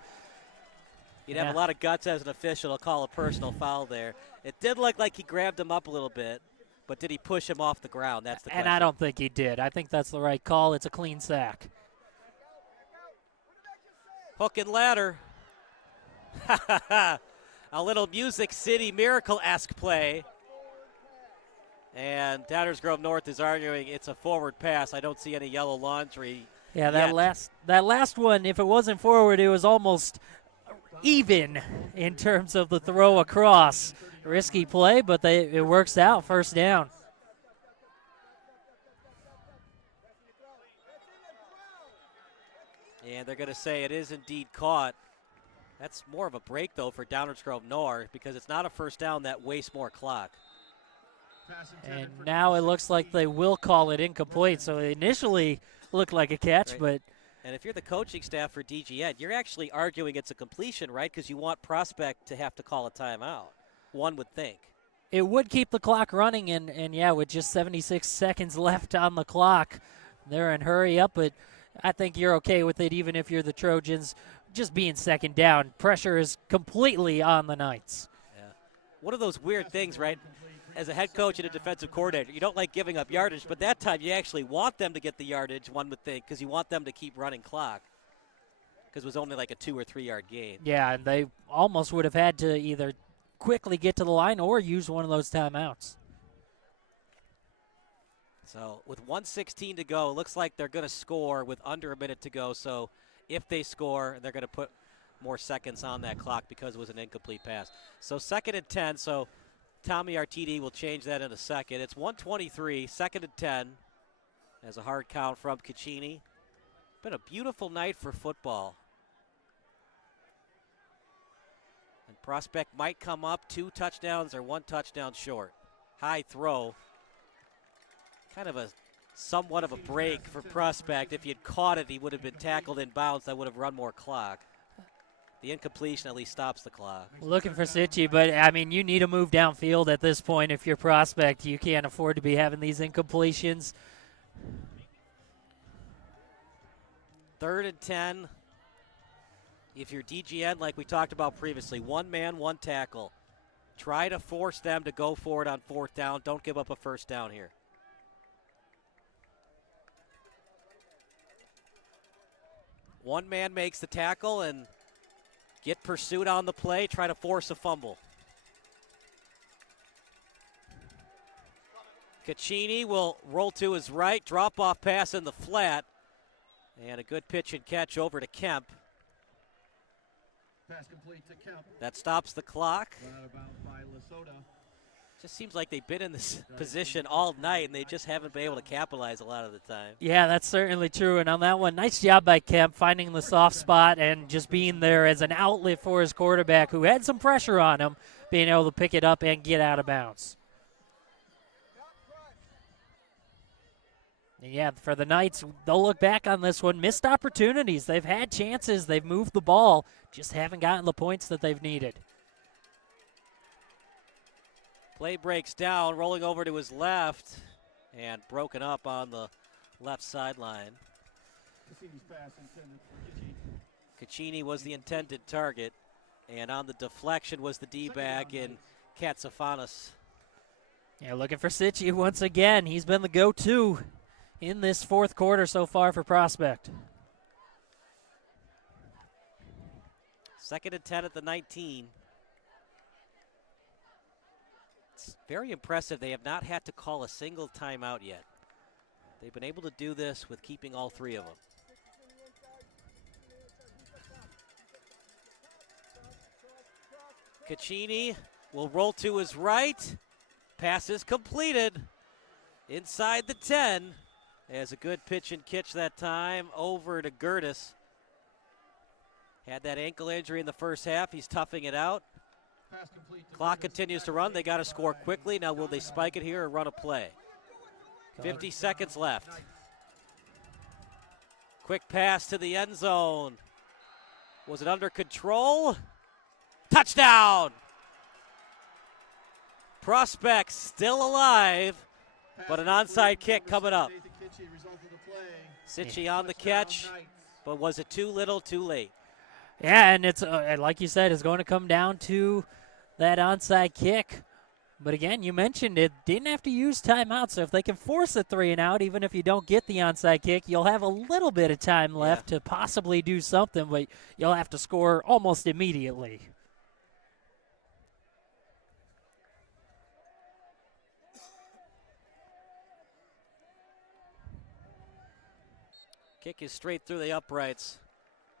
You'd have a lot of guts as an official to call a personal foul there. It did look like he grabbed him up a little bit, but did he push him off the ground? That's the question. And I don't think he did. I think that's the right call. It's a clean sack. Hook and ladder. A little Music City Miracle-esque play. And Downers Grove North is arguing it's a forward pass. I don't see any yellow laundry. Yeah, that last one, if it wasn't forward, it was almost even in terms of the throw across. Risky play, but it works out. First down. And they're going to say it is indeed caught. That's more of a break, though, for Downers Grove North because it's not a first down that wastes more clock. And now it looks like they will call it incomplete. So it initially looked like a catch, but... And if you're the coaching staff for DGN, you're actually arguing it's a completion, right? Because you want Prospect to have to call a timeout, one would think. It would keep the clock running, and yeah, with just 76 seconds left on the clock, they're in hurry up, but I think you're okay with it even if you're the Trojans. Just being second down, pressure is completely on the Knights. Yeah. One of those weird things, right? As a head coach and a defensive coordinator, you don't like giving up yardage, but that time you actually want them to get the yardage, one would think, because you want them to keep running clock because it was only like a 2 or 3 yard gain. Yeah, and they almost would have had to either quickly get to the line or use one of those timeouts. So with 1:16 to go, it looks like they're going to score with under a minute to go. So if they score, they're going to put more seconds on that clock because it was an incomplete pass. So 2nd and 10, so Tommy RTD will change that in a second. It's 1:23, 2nd and 10, as a hard count from Caccini. Been a beautiful night for football. And Prospect might come up 2 touchdowns or 1 touchdown short. High throw. Kind of a somewhat of a break for Prospect. If he had caught it, he would have been tackled in bounds. That would have run more clock. The incompletion at least stops the clock. Looking for Sitchy, but, I mean, you need to move downfield at this point if you're Prospect. You can't afford to be having these incompletions. 3rd and 10. If you're DGN, like we talked about previously, 1 man, 1 tackle. Try to force them to go for it on 4th down. Don't give up a first down here. One man makes the tackle and get pursuit on the play, try to force a fumble. Caccini will roll to his right, drop-off pass in the flat, and a good pitch and catch over to Kemp. Pass complete to Kemp. That stops the clock. Run out of bounds by Lesotho. Just seems like they've been in this position all night, and they just haven't been able to capitalize a lot of the time. Yeah, that's certainly true. And on that one, nice job by Kemp finding the soft spot and just being there as an outlet for his quarterback who had some pressure on him, being able to pick it up and get out of bounds. And yeah, for the Knights, they'll look back on this one. Missed opportunities. They've had chances. They've moved the ball. Just haven't gotten the points that they've needed. Play breaks down, rolling over to his left, and broken up on the left sideline. Caccini was the intended target, and on the deflection was the D-bag in Katsafanis. Yeah, looking for Sitchy once again. He's been the go-to in this fourth quarter so far for Prospect. 2nd and 10 at the 19. It's very impressive. They have not had to call a single timeout yet. They've been able to do this with keeping all 3 of them. Caccini will roll to his right. Pass is completed inside the 10. Has a good pitch and catch that time over to Gertis. Had that ankle injury in the first half. He's toughing it out. Clock continues to run. They got to score quickly. Now will they spike it here or run a play? 50 seconds left. Quick pass to the end zone. Was it under control? Touchdown! Prospect still alive, but an onside kick coming up. Sitchy on the catch, but was it too little, too late? Yeah, and it's like you said, it's going to come down to that onside kick. But again, you mentioned it didn't have to use timeout, so if they can force a 3-and-out, even if you don't get the onside kick, you'll have a little bit of time left to possibly do something, but you'll have to score almost immediately. Kick is straight through the uprights.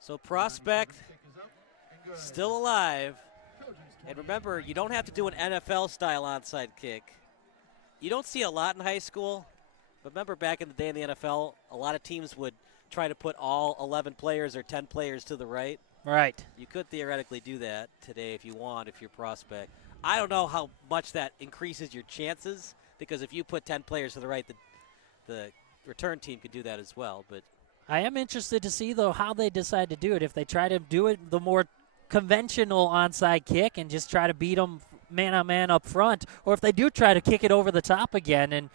So Prospect still alive. And remember, you don't have to do an NFL-style onside kick. You don't see a lot in high school. But remember back in the day in the NFL, a lot of teams would try to put all 11 players or 10 players to the right. Right. You could theoretically do that today if you want, if you're Prospect. I don't know how much that increases your chances, because if you put 10 players to the right, the return team could do that as well. But I am interested to see, though, how they decide to do it. If they try to do it the more conventional onside kick and just try to beat them man-on-man up front, or if they do try to kick it over the top again, and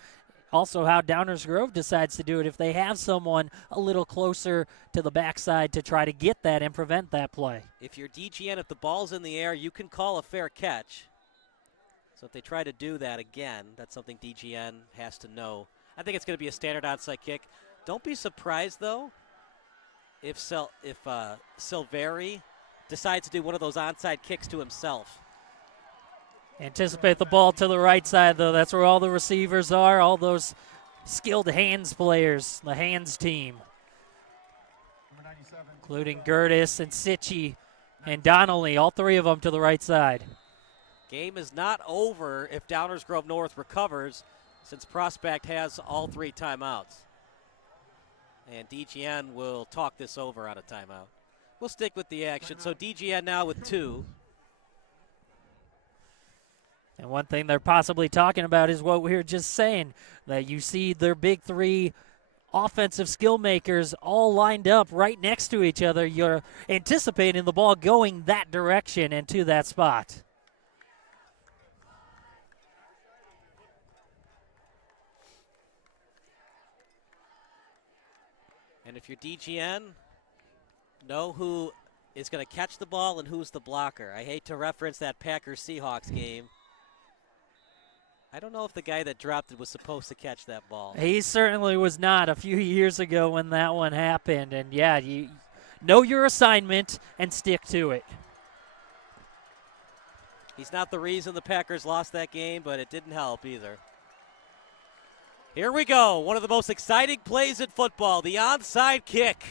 also how Downers Grove decides to do it if they have someone a little closer to the backside to try to get that and prevent that play. If you're DGN, if the ball's in the air, you can call a fair catch. So if they try to do that again, that's something DGN has to know. I think it's going to be a standard onside kick. Don't be surprised, though, if Silveri decides to do one of those onside kicks to himself. Anticipate the ball to the right side, though. That's where all the receivers are, all those skilled hands players, the hands team, including Gertis and Sitchy and Donnelly, all 3 of them to the right side. Game is not over if Downers Grove North recovers, since Prospect has all 3 timeouts. And DGN will talk this over on a timeout. We'll stick with the action. So DGN now with 2. And one thing they're possibly talking about is what we were just saying, that you see their big 3 offensive skill makers all lined up right next to each other. You're anticipating the ball going that direction and to that spot. And if you're DGN, know who is going to catch the ball and who's the blocker. I hate to reference that Packers-Seahawks game. I don't know if the guy that dropped it was supposed to catch that ball. He certainly was not a few years ago when that one happened. And, yeah, you know your assignment and stick to it. He's not the reason the Packers lost that game, but it didn't help either. Here we go. One of the most exciting plays in football, the onside kick.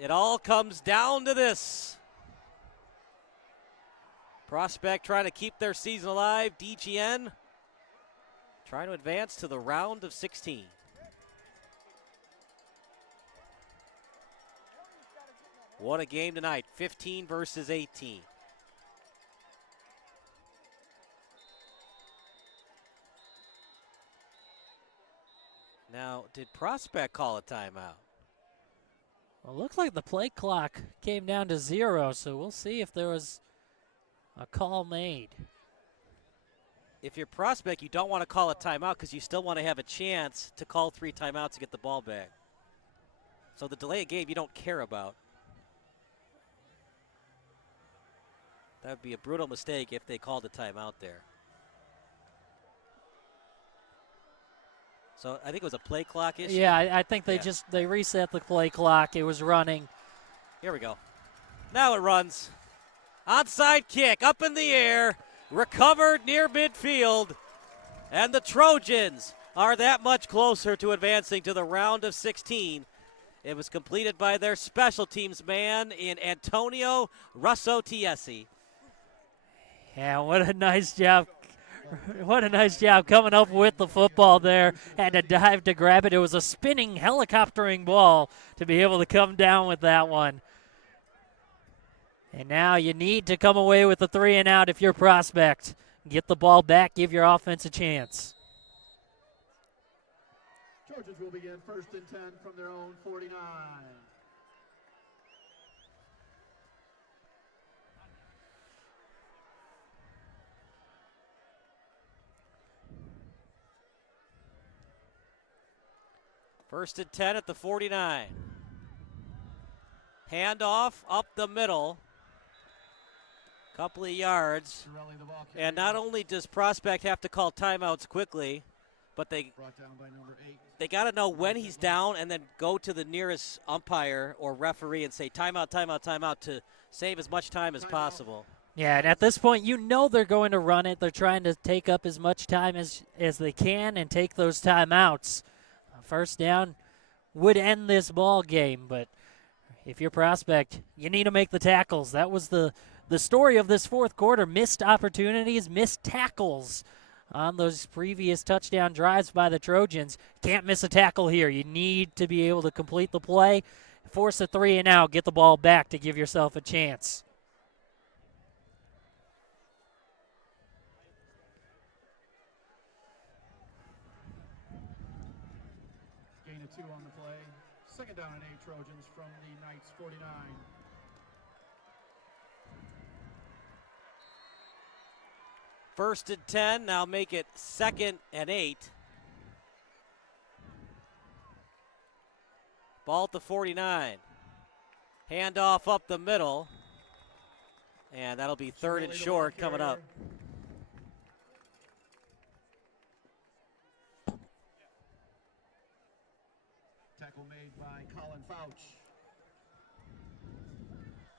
It all comes down to this. Prospect trying to keep their season alive. DGN trying to advance to the round of 16. What a game tonight, 15 versus 18. Now, did Prospect call a timeout? Well, it looks like the play clock came down to 0, so we'll see if there was a call made. if you're Prospect, you don't want to call a timeout because you still want to have a chance to call 3 timeouts to get the ball back. So the delay of game you don't care about. That would be a brutal mistake if they called a timeout there. So I think it was a play clock issue. Yeah, I think they reset the play clock. It was running. Here we go. Now it runs. Onside kick up in the air. Recovered near midfield. And the Trojans are that much closer to advancing to the round of 16. It was completed by their special teams man in Antonio Russo-Tiesi. Yeah, what a nice job. What a nice job coming up with the football there. Had to dive to grab it. It was a spinning, helicoptering ball to be able to come down with that one. And now you need to come away with the 3 and out if you're Prospect. Get the ball back, give your offense a chance. Trojans will begin 1st and 10 from their own 49. First and 10 at the 49. Handoff up the middle. Couple of yards. And not only does Prospect have to call timeouts quickly, but they got to know when he's down and then go to the nearest umpire or referee and say timeout, timeout, timeout to save as much time as possible. Yeah, and at this point, you know they're going to run it. They're trying to take up as much time as they can and take those timeouts. First down would end this ball game, but if you're Prospect, you need to make the tackles. That was the story of this fourth quarter. Missed opportunities, missed tackles on those previous touchdown drives by the Trojans. Can't miss a tackle here. You need to be able to complete the play, force a 3 and out, get the ball back to give yourself a chance. Gain of 2 on the play. 2nd down and 8 Trojans from the Knights 49. First and 10, now make it 2nd and 8. Ball at the 49. Handoff up the middle. And that'll be 3rd and short coming up. Tackle made by Colin Fouch.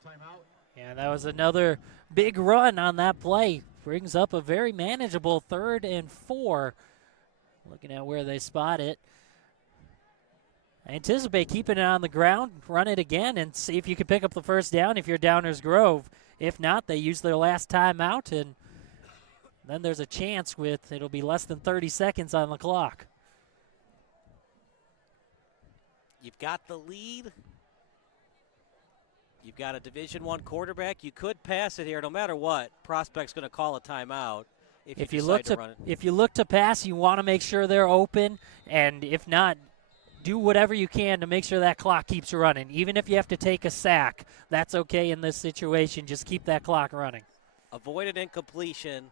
Timeout. Yeah, that was another big run on that play. Brings up a very manageable 3rd and 4. Looking at where they spot it. I anticipate keeping it on the ground, run it again, and see if you can pick up the first down if you're Downers Grove. If not, they use their last timeout, and then there's a chance it'll be less than 30 seconds on the clock. You've got the lead. You've got a Division I quarterback. You could pass it here no matter what. Prospect's going to call a timeout if you look decide to run it. If you look to pass, you want to make sure they're open, and if not, do whatever you can to make sure that clock keeps running. Even if you have to take a sack, that's okay in this situation. Just keep that clock running. Avoid an incompletion.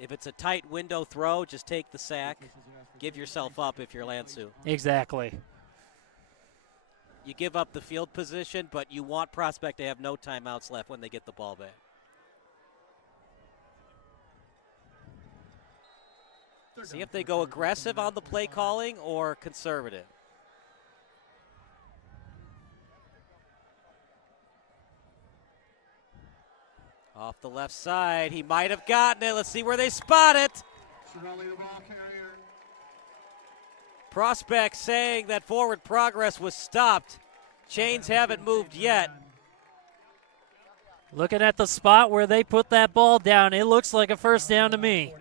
If it's a tight window throw, just take the sack. Give yourself up if you're Lansu. Exactly. You give up the field position, but you want Prospect to have no timeouts left when they get the ball back. See if they go aggressive on the play calling or conservative. Off the left side, he might have gotten it. Let's see where they spot it. Prospect saying that forward progress was stopped. Chains haven't moved yet. Looking at the spot where they put that ball down, it looks like a first down to me.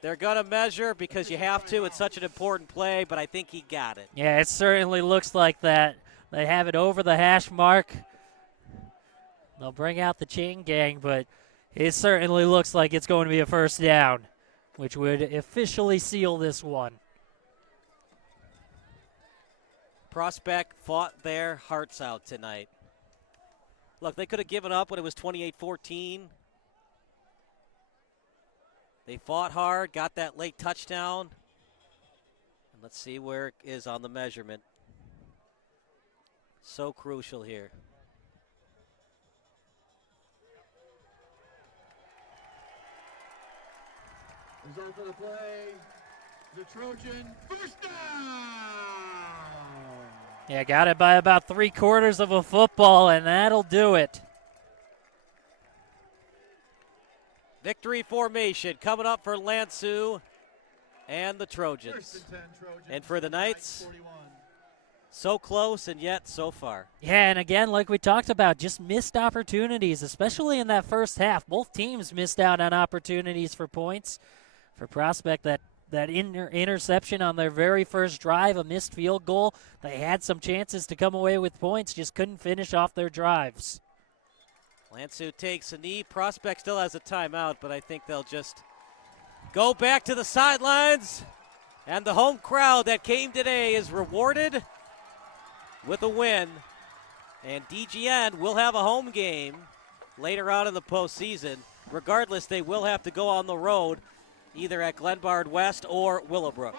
They're going to measure because you have to. It's such an important play, but I think he got it. Yeah, it certainly looks like that. They have it over the hash mark. They'll bring out the chain gang, but it certainly looks like it's going to be a first down, which would officially seal this one. Prospect fought their hearts out tonight. Look, they could have given up when it was 28-14. They fought hard, got that late touchdown. And let's see where it is on the measurement. So crucial here. Result of the play, the Trojan first down. Yeah, got it by about 3/4 of a football, and that'll do it. Victory formation coming up for Lansu and the Trojans. And for the Knights, so close and yet so far. Yeah, and again, like we talked about, just missed opportunities, especially in that first half. Both teams missed out on opportunities for points. For Prospect, that interception on their very first drive, a missed field goal. They had some chances to come away with points, just couldn't finish off their drives. Lansu takes a knee. Prospect still has a timeout, but I think they'll just go back to the sidelines. And the home crowd that came today is rewarded with a win. And DGN will have a home game later on in the postseason. Regardless, they will have to go on the road, either at Glenbard West or Willowbrook.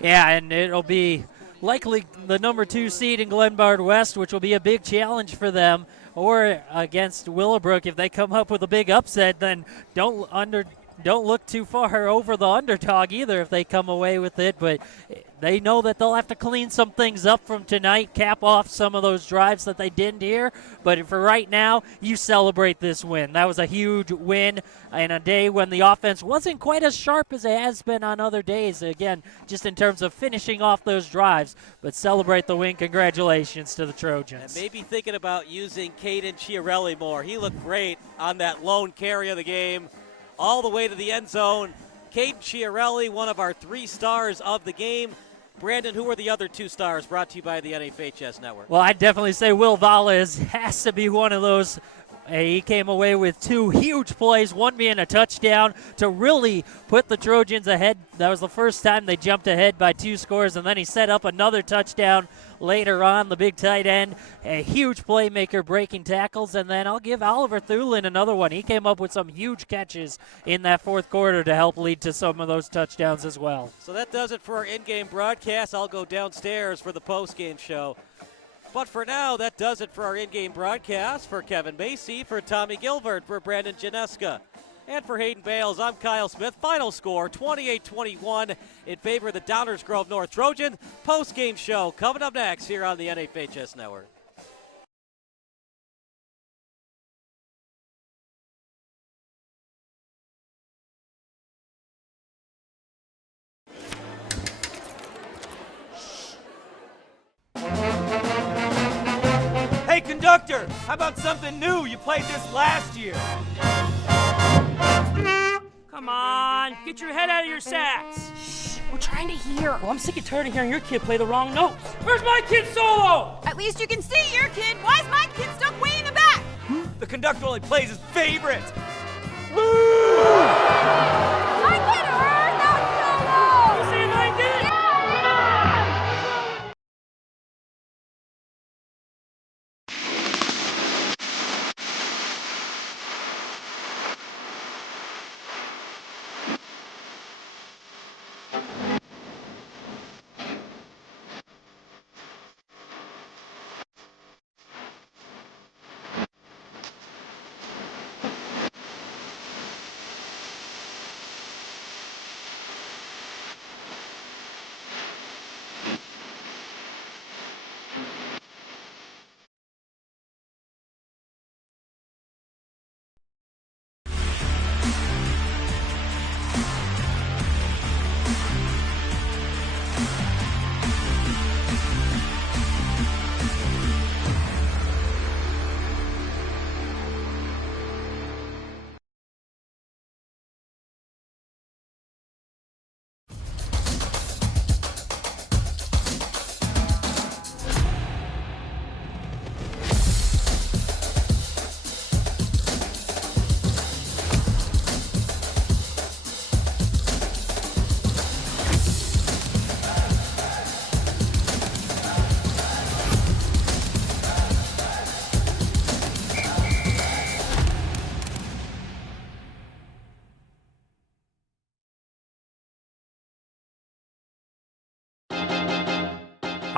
Yeah, and it'll be likely the number 2 seed in Glenbard West, which will be a big challenge for them, or against Willowbrook. If they come up with a big upset, then don't look too far over the underdog either if they come away with it. But they know that they'll have to clean some things up from tonight, cap off some of those drives that they didn't hear. But for right now, you celebrate this win. That was a huge win in a day when the offense wasn't quite as sharp as it has been on other days. Again, just in terms of finishing off those drives. But celebrate the win. Congratulations to the Trojans. And maybe thinking about using Caden Chiarelli more. He looked great on that lone carry of the game, all the way to the end zone. Caden Chiarelli, one of our 3 stars of the game. Brandon, who are the other 2 stars brought to you by the NFHS Network? Well, I'd definitely say Will Valles has to be one of those. He came away with 2 huge plays, one being a touchdown to really put the Trojans ahead. That was the first time they jumped ahead by 2 scores, and then he set up another touchdown later on, the big tight end. A huge playmaker breaking tackles, and then I'll give Oliver Thulin another one. He came up with some huge catches in that fourth quarter to help lead to some of those touchdowns as well. So that does it for our in-game broadcast. I'll go downstairs for the post-game show. But for now, that does it for our in-game broadcast. For Kevin Macy, for Tommy Gilbert, for Brandon Janeska, and for Hayden Bales, I'm Kyle Smith. Final score, 28-21 in favor of the Downers Grove North Trojans. Post-game show coming up next here on the NFHS Network. Hey, conductor, how about something new? You played this last year. Come on, get your head out of your sacks. We're trying to hear. Well, I'm sick and tired of hearing your kid play the wrong notes. Where's my kid solo? At least you can see your kid. Why is my kid stuck way in the back? The conductor only plays his favorite. My kid heard that solo! You saying I did?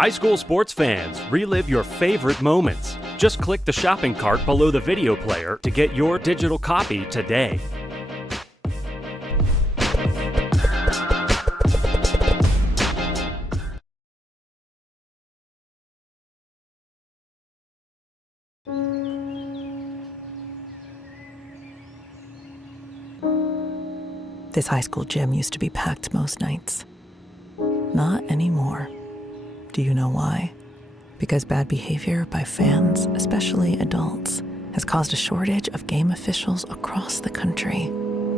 High school sports fans, relive your favorite moments. Just click the shopping cart below the video player to get your digital copy today. This high school gym used to be packed most nights. Not anymore. Do you know why? Because bad behavior by fans, especially adults, has caused a shortage of game officials across the country.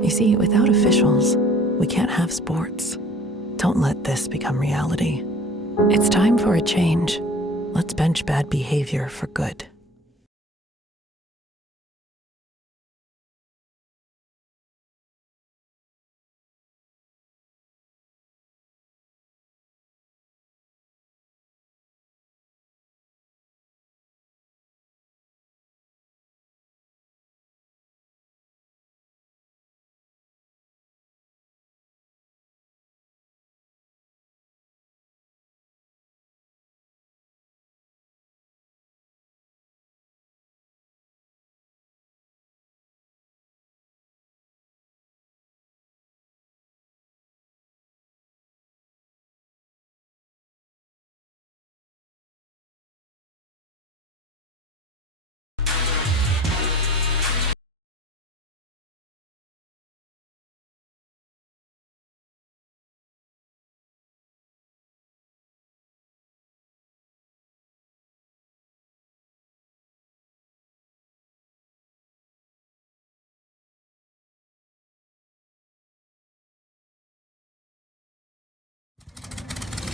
You see, without officials, we can't have sports. Don't let this become reality. It's time for a change. Let's bench bad behavior for good.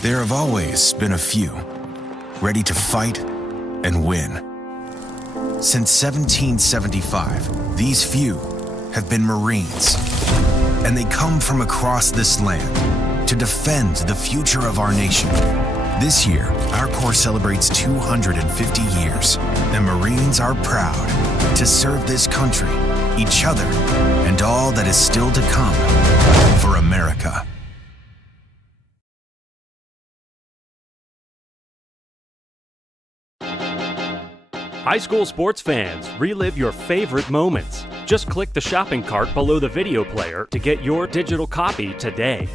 There have always been a few, ready to fight and win. Since 1775, these few have been Marines, and they come from across this land to defend the future of our nation. This year, our Corps celebrates 250 years, and Marines are proud to serve this country, each other, and all that is still to come for America. High school sports fans, relive your favorite moments. Just click the shopping cart below the video player to get your digital copy today.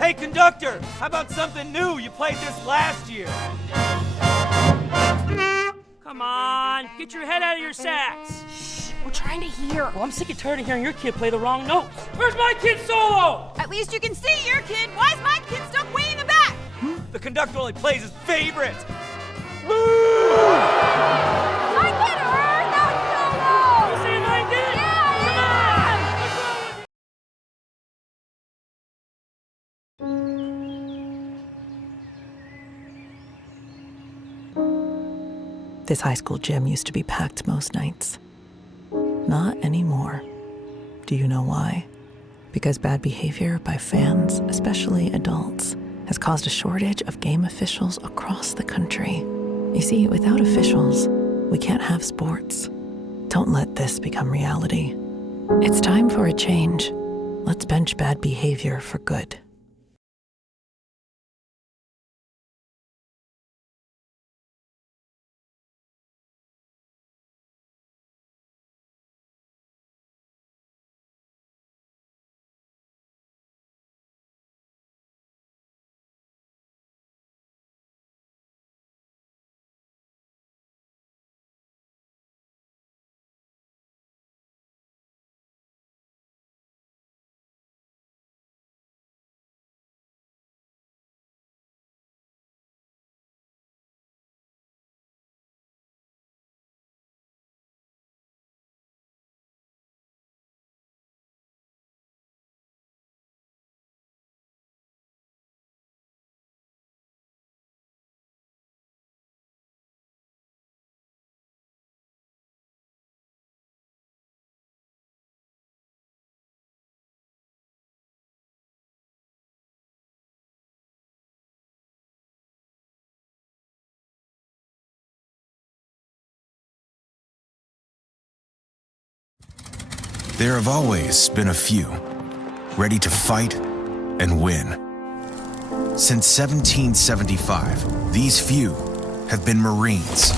Hey, conductor, how about something new? You played this last year. Come on, get your head out of your sacks. Shh, we're trying to hear. Well, I'm sick and tired of hearing your kid play the wrong notes. Where's my kid solo? At least you can see your kid. Why is my kid stuck way in the back? The conductor only plays his favorite. My kid earned that solo! You saying I did? Yeah, Come on! What's wrong with you? This high school gym used to be packed most nights. Not anymore. Do you know why? Because bad behavior by fans, especially adults, has caused a shortage of game officials across the country. You see, without officials, we can't have sports. Don't let this become reality. It's time for a change. Let's bench bad behavior for good. There have always been a few, ready to fight and win. Since 1775, these few have been Marines,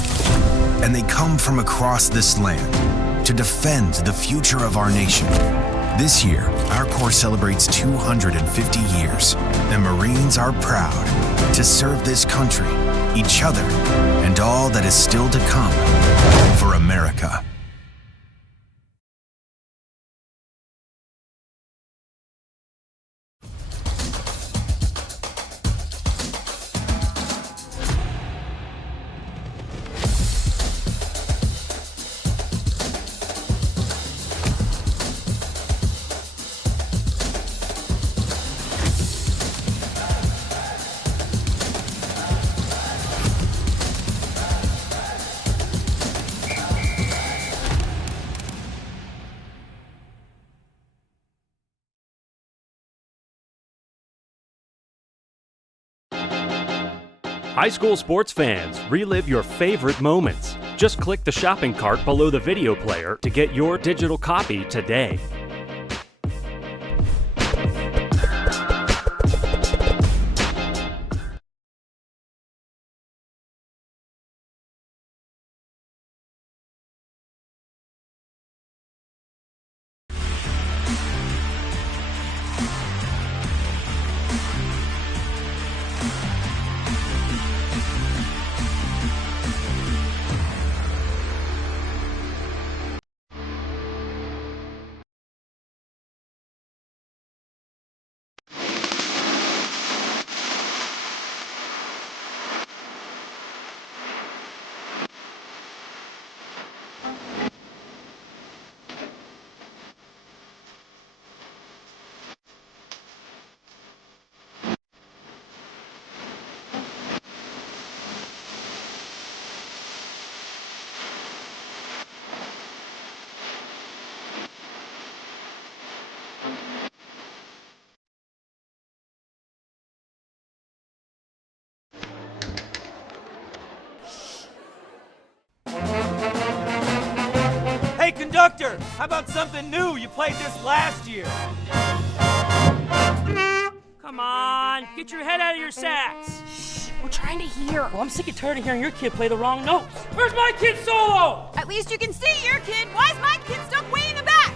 and they come from across this land to defend the future of our nation. This year, our Corps celebrates 250 years, and Marines are proud to serve this country, each other, and all that is still to come for America. High school sports fans, relive your favorite moments. Just click the shopping cart below the video player to get your digital copy today. Hey, conductor, how about something new? You played this last year. Come on, get your head out of your sacks. We're trying to hear. Well, I'm sick and tired of hearing your kid play the wrong notes. Where's my kid solo? At least you can see your kid. Why is my kid stuck way in the back?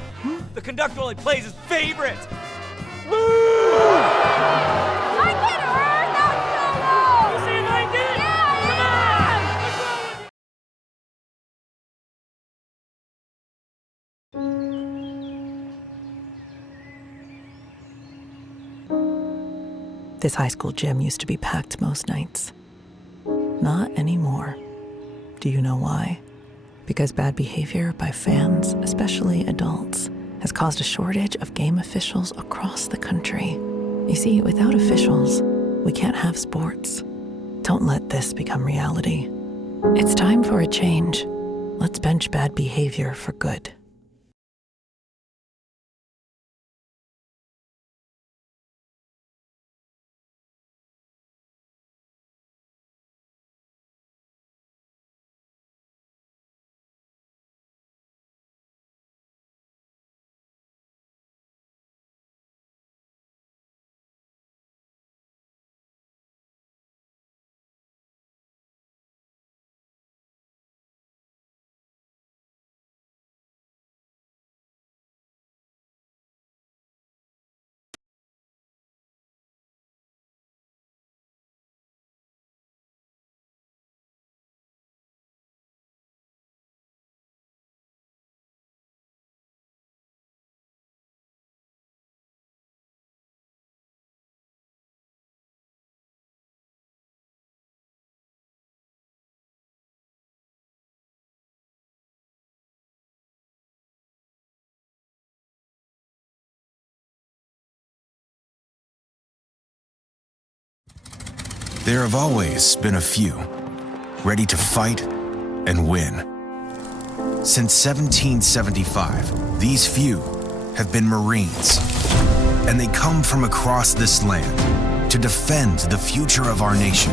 The conductor only plays his favorite. My kid earned that solo! You saying I did? Yeah! Come on! What's wrong with you? This high school gym used to be packed most nights. Not anymore. Do you know why? Because bad behavior by fans, especially adults, has caused a shortage of game officials across the country. You see, without officials, we can't have sports. Don't let this become reality. It's time for a change. Let's bench bad behavior for good. There have always been a few, ready to fight and win. Since 1775, these few have been Marines, and they come from across this land to defend the future of our nation.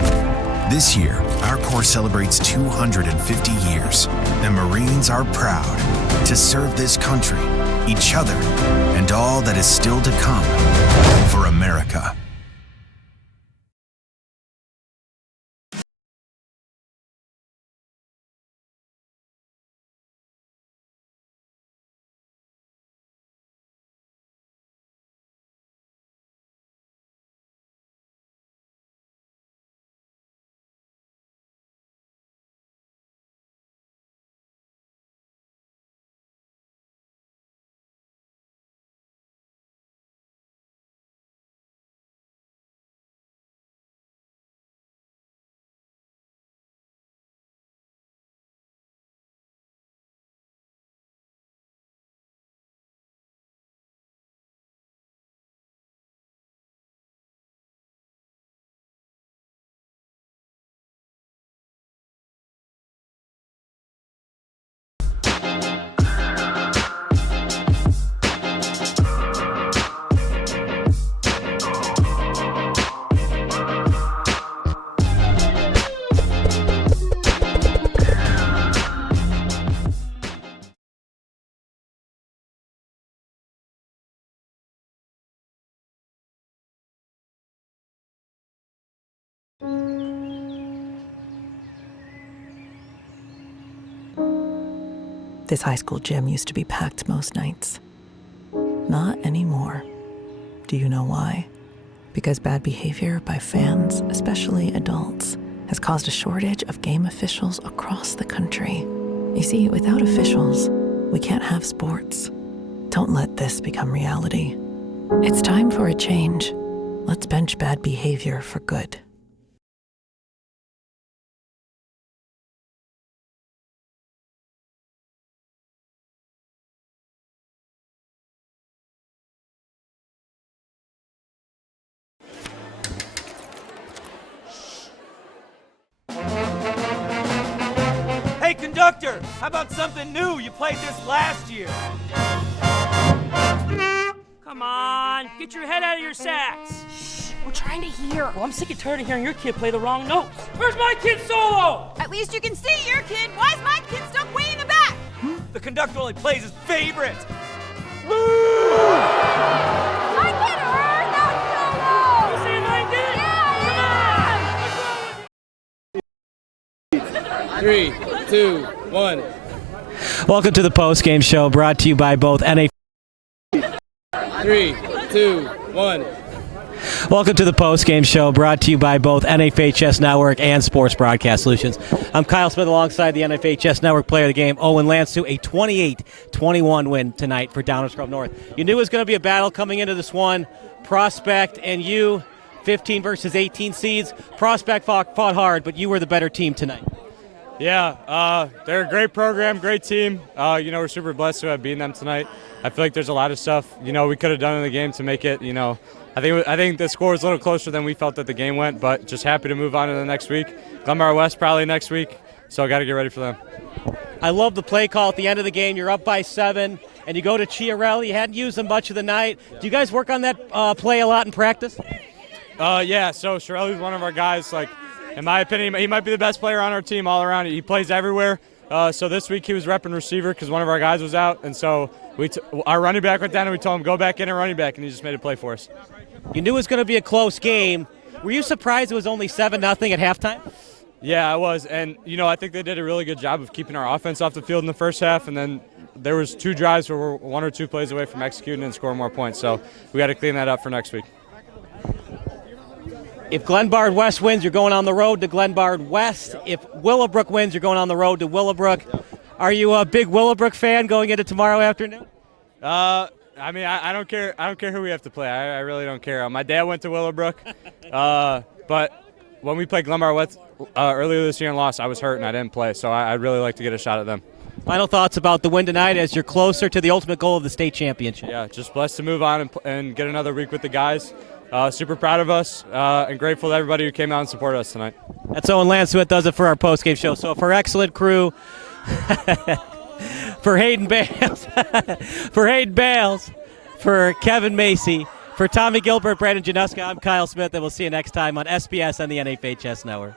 This year, our Corps celebrates 250 years, and Marines are proud to serve this country, each other, and all that is still to come for America. This high school gym used to be packed most nights. Not anymore. Do you know why? Because bad behavior by fans, especially adults, has caused a shortage of game officials across the country. You see, without officials, we can't have sports. Don't let this become reality. It's time for a change. Let's bench bad behavior for good. Hey, conductor, how about something new? You played this last year. Come on, get your head out of your sacks. We're trying to hear. Well, I'm sick and tired of hearing your kid play the wrong notes. Where's my kid solo? At least you can see your kid. Why is my kid stuck way in the back? The conductor only plays his favorite. I get her, not solo. You saying I did? Yeah, 3, 2, 1. Welcome to the post-game show, brought to you by both NA. 3, 2, 1. Welcome to the post-game show, brought to you by both NFHS Network and Sports Broadcast Solutions. I'm Kyle Smith alongside the NFHS Network player of the game, Owen Lancew, a 28-21 win tonight for Downers Grove North. You knew it was going to be a battle coming into this one. Prospect and you, 15 versus 18 seeds. Prospect fought hard, but you were the better team tonight. Yeah, they're a great program, great team. We're super blessed to have beaten them tonight. I feel like there's a lot of stuff, we could have done in the game to make it, I think the score was a little closer than we felt that the game went, but just happy to move on to the next week. Glenbard West probably next week, so I got to get ready for them. I love the play call at the end of the game. You're up by 7, and you go to Chiarelli. You hadn't used them much of the night. Do you guys work on that play a lot in practice? Yeah, so Chiarelli's one of our guys. In my opinion, he might be the best player on our team all around. He plays everywhere. So this week he was repping receiver because one of our guys was out, and so our running back went down and we told him go back in and running back, and he just made a play for us. You knew it was going to be a close game. Were you surprised it was only 7-0 at halftime? Yeah, I was, and I think they did a really good job of keeping our offense off the field in the first half, and then there was 2 drives where we're 1 or 2 plays away from executing and scoring more points. So we got to clean that up for next week. If Glenbard West wins, you're going on the road to Glenbard West. If Willowbrook wins, you're going on the road to Willowbrook. Are you a big Willowbrook fan going into tomorrow afternoon? I don't care. I don't care who we have to play. I really don't care. My dad went to Willowbrook, but when we played Glenbard West earlier this year and lost, I was hurt and I didn't play. So I'd really like to get a shot at them. Final thoughts about the win tonight as you're closer to the ultimate goal of the state championship. Yeah, just blessed to move on and get another week with the guys. super proud of us and grateful to everybody who came out and supported us tonight. That's Owen Lansweet does it for our postgame show. So for excellent crew, for Hayden Bales, for Kevin Macy, for Tommy Gilbert, Brandon Januska, I'm Kyle Smith, and we'll see you next time on SBS and the NFHS Network.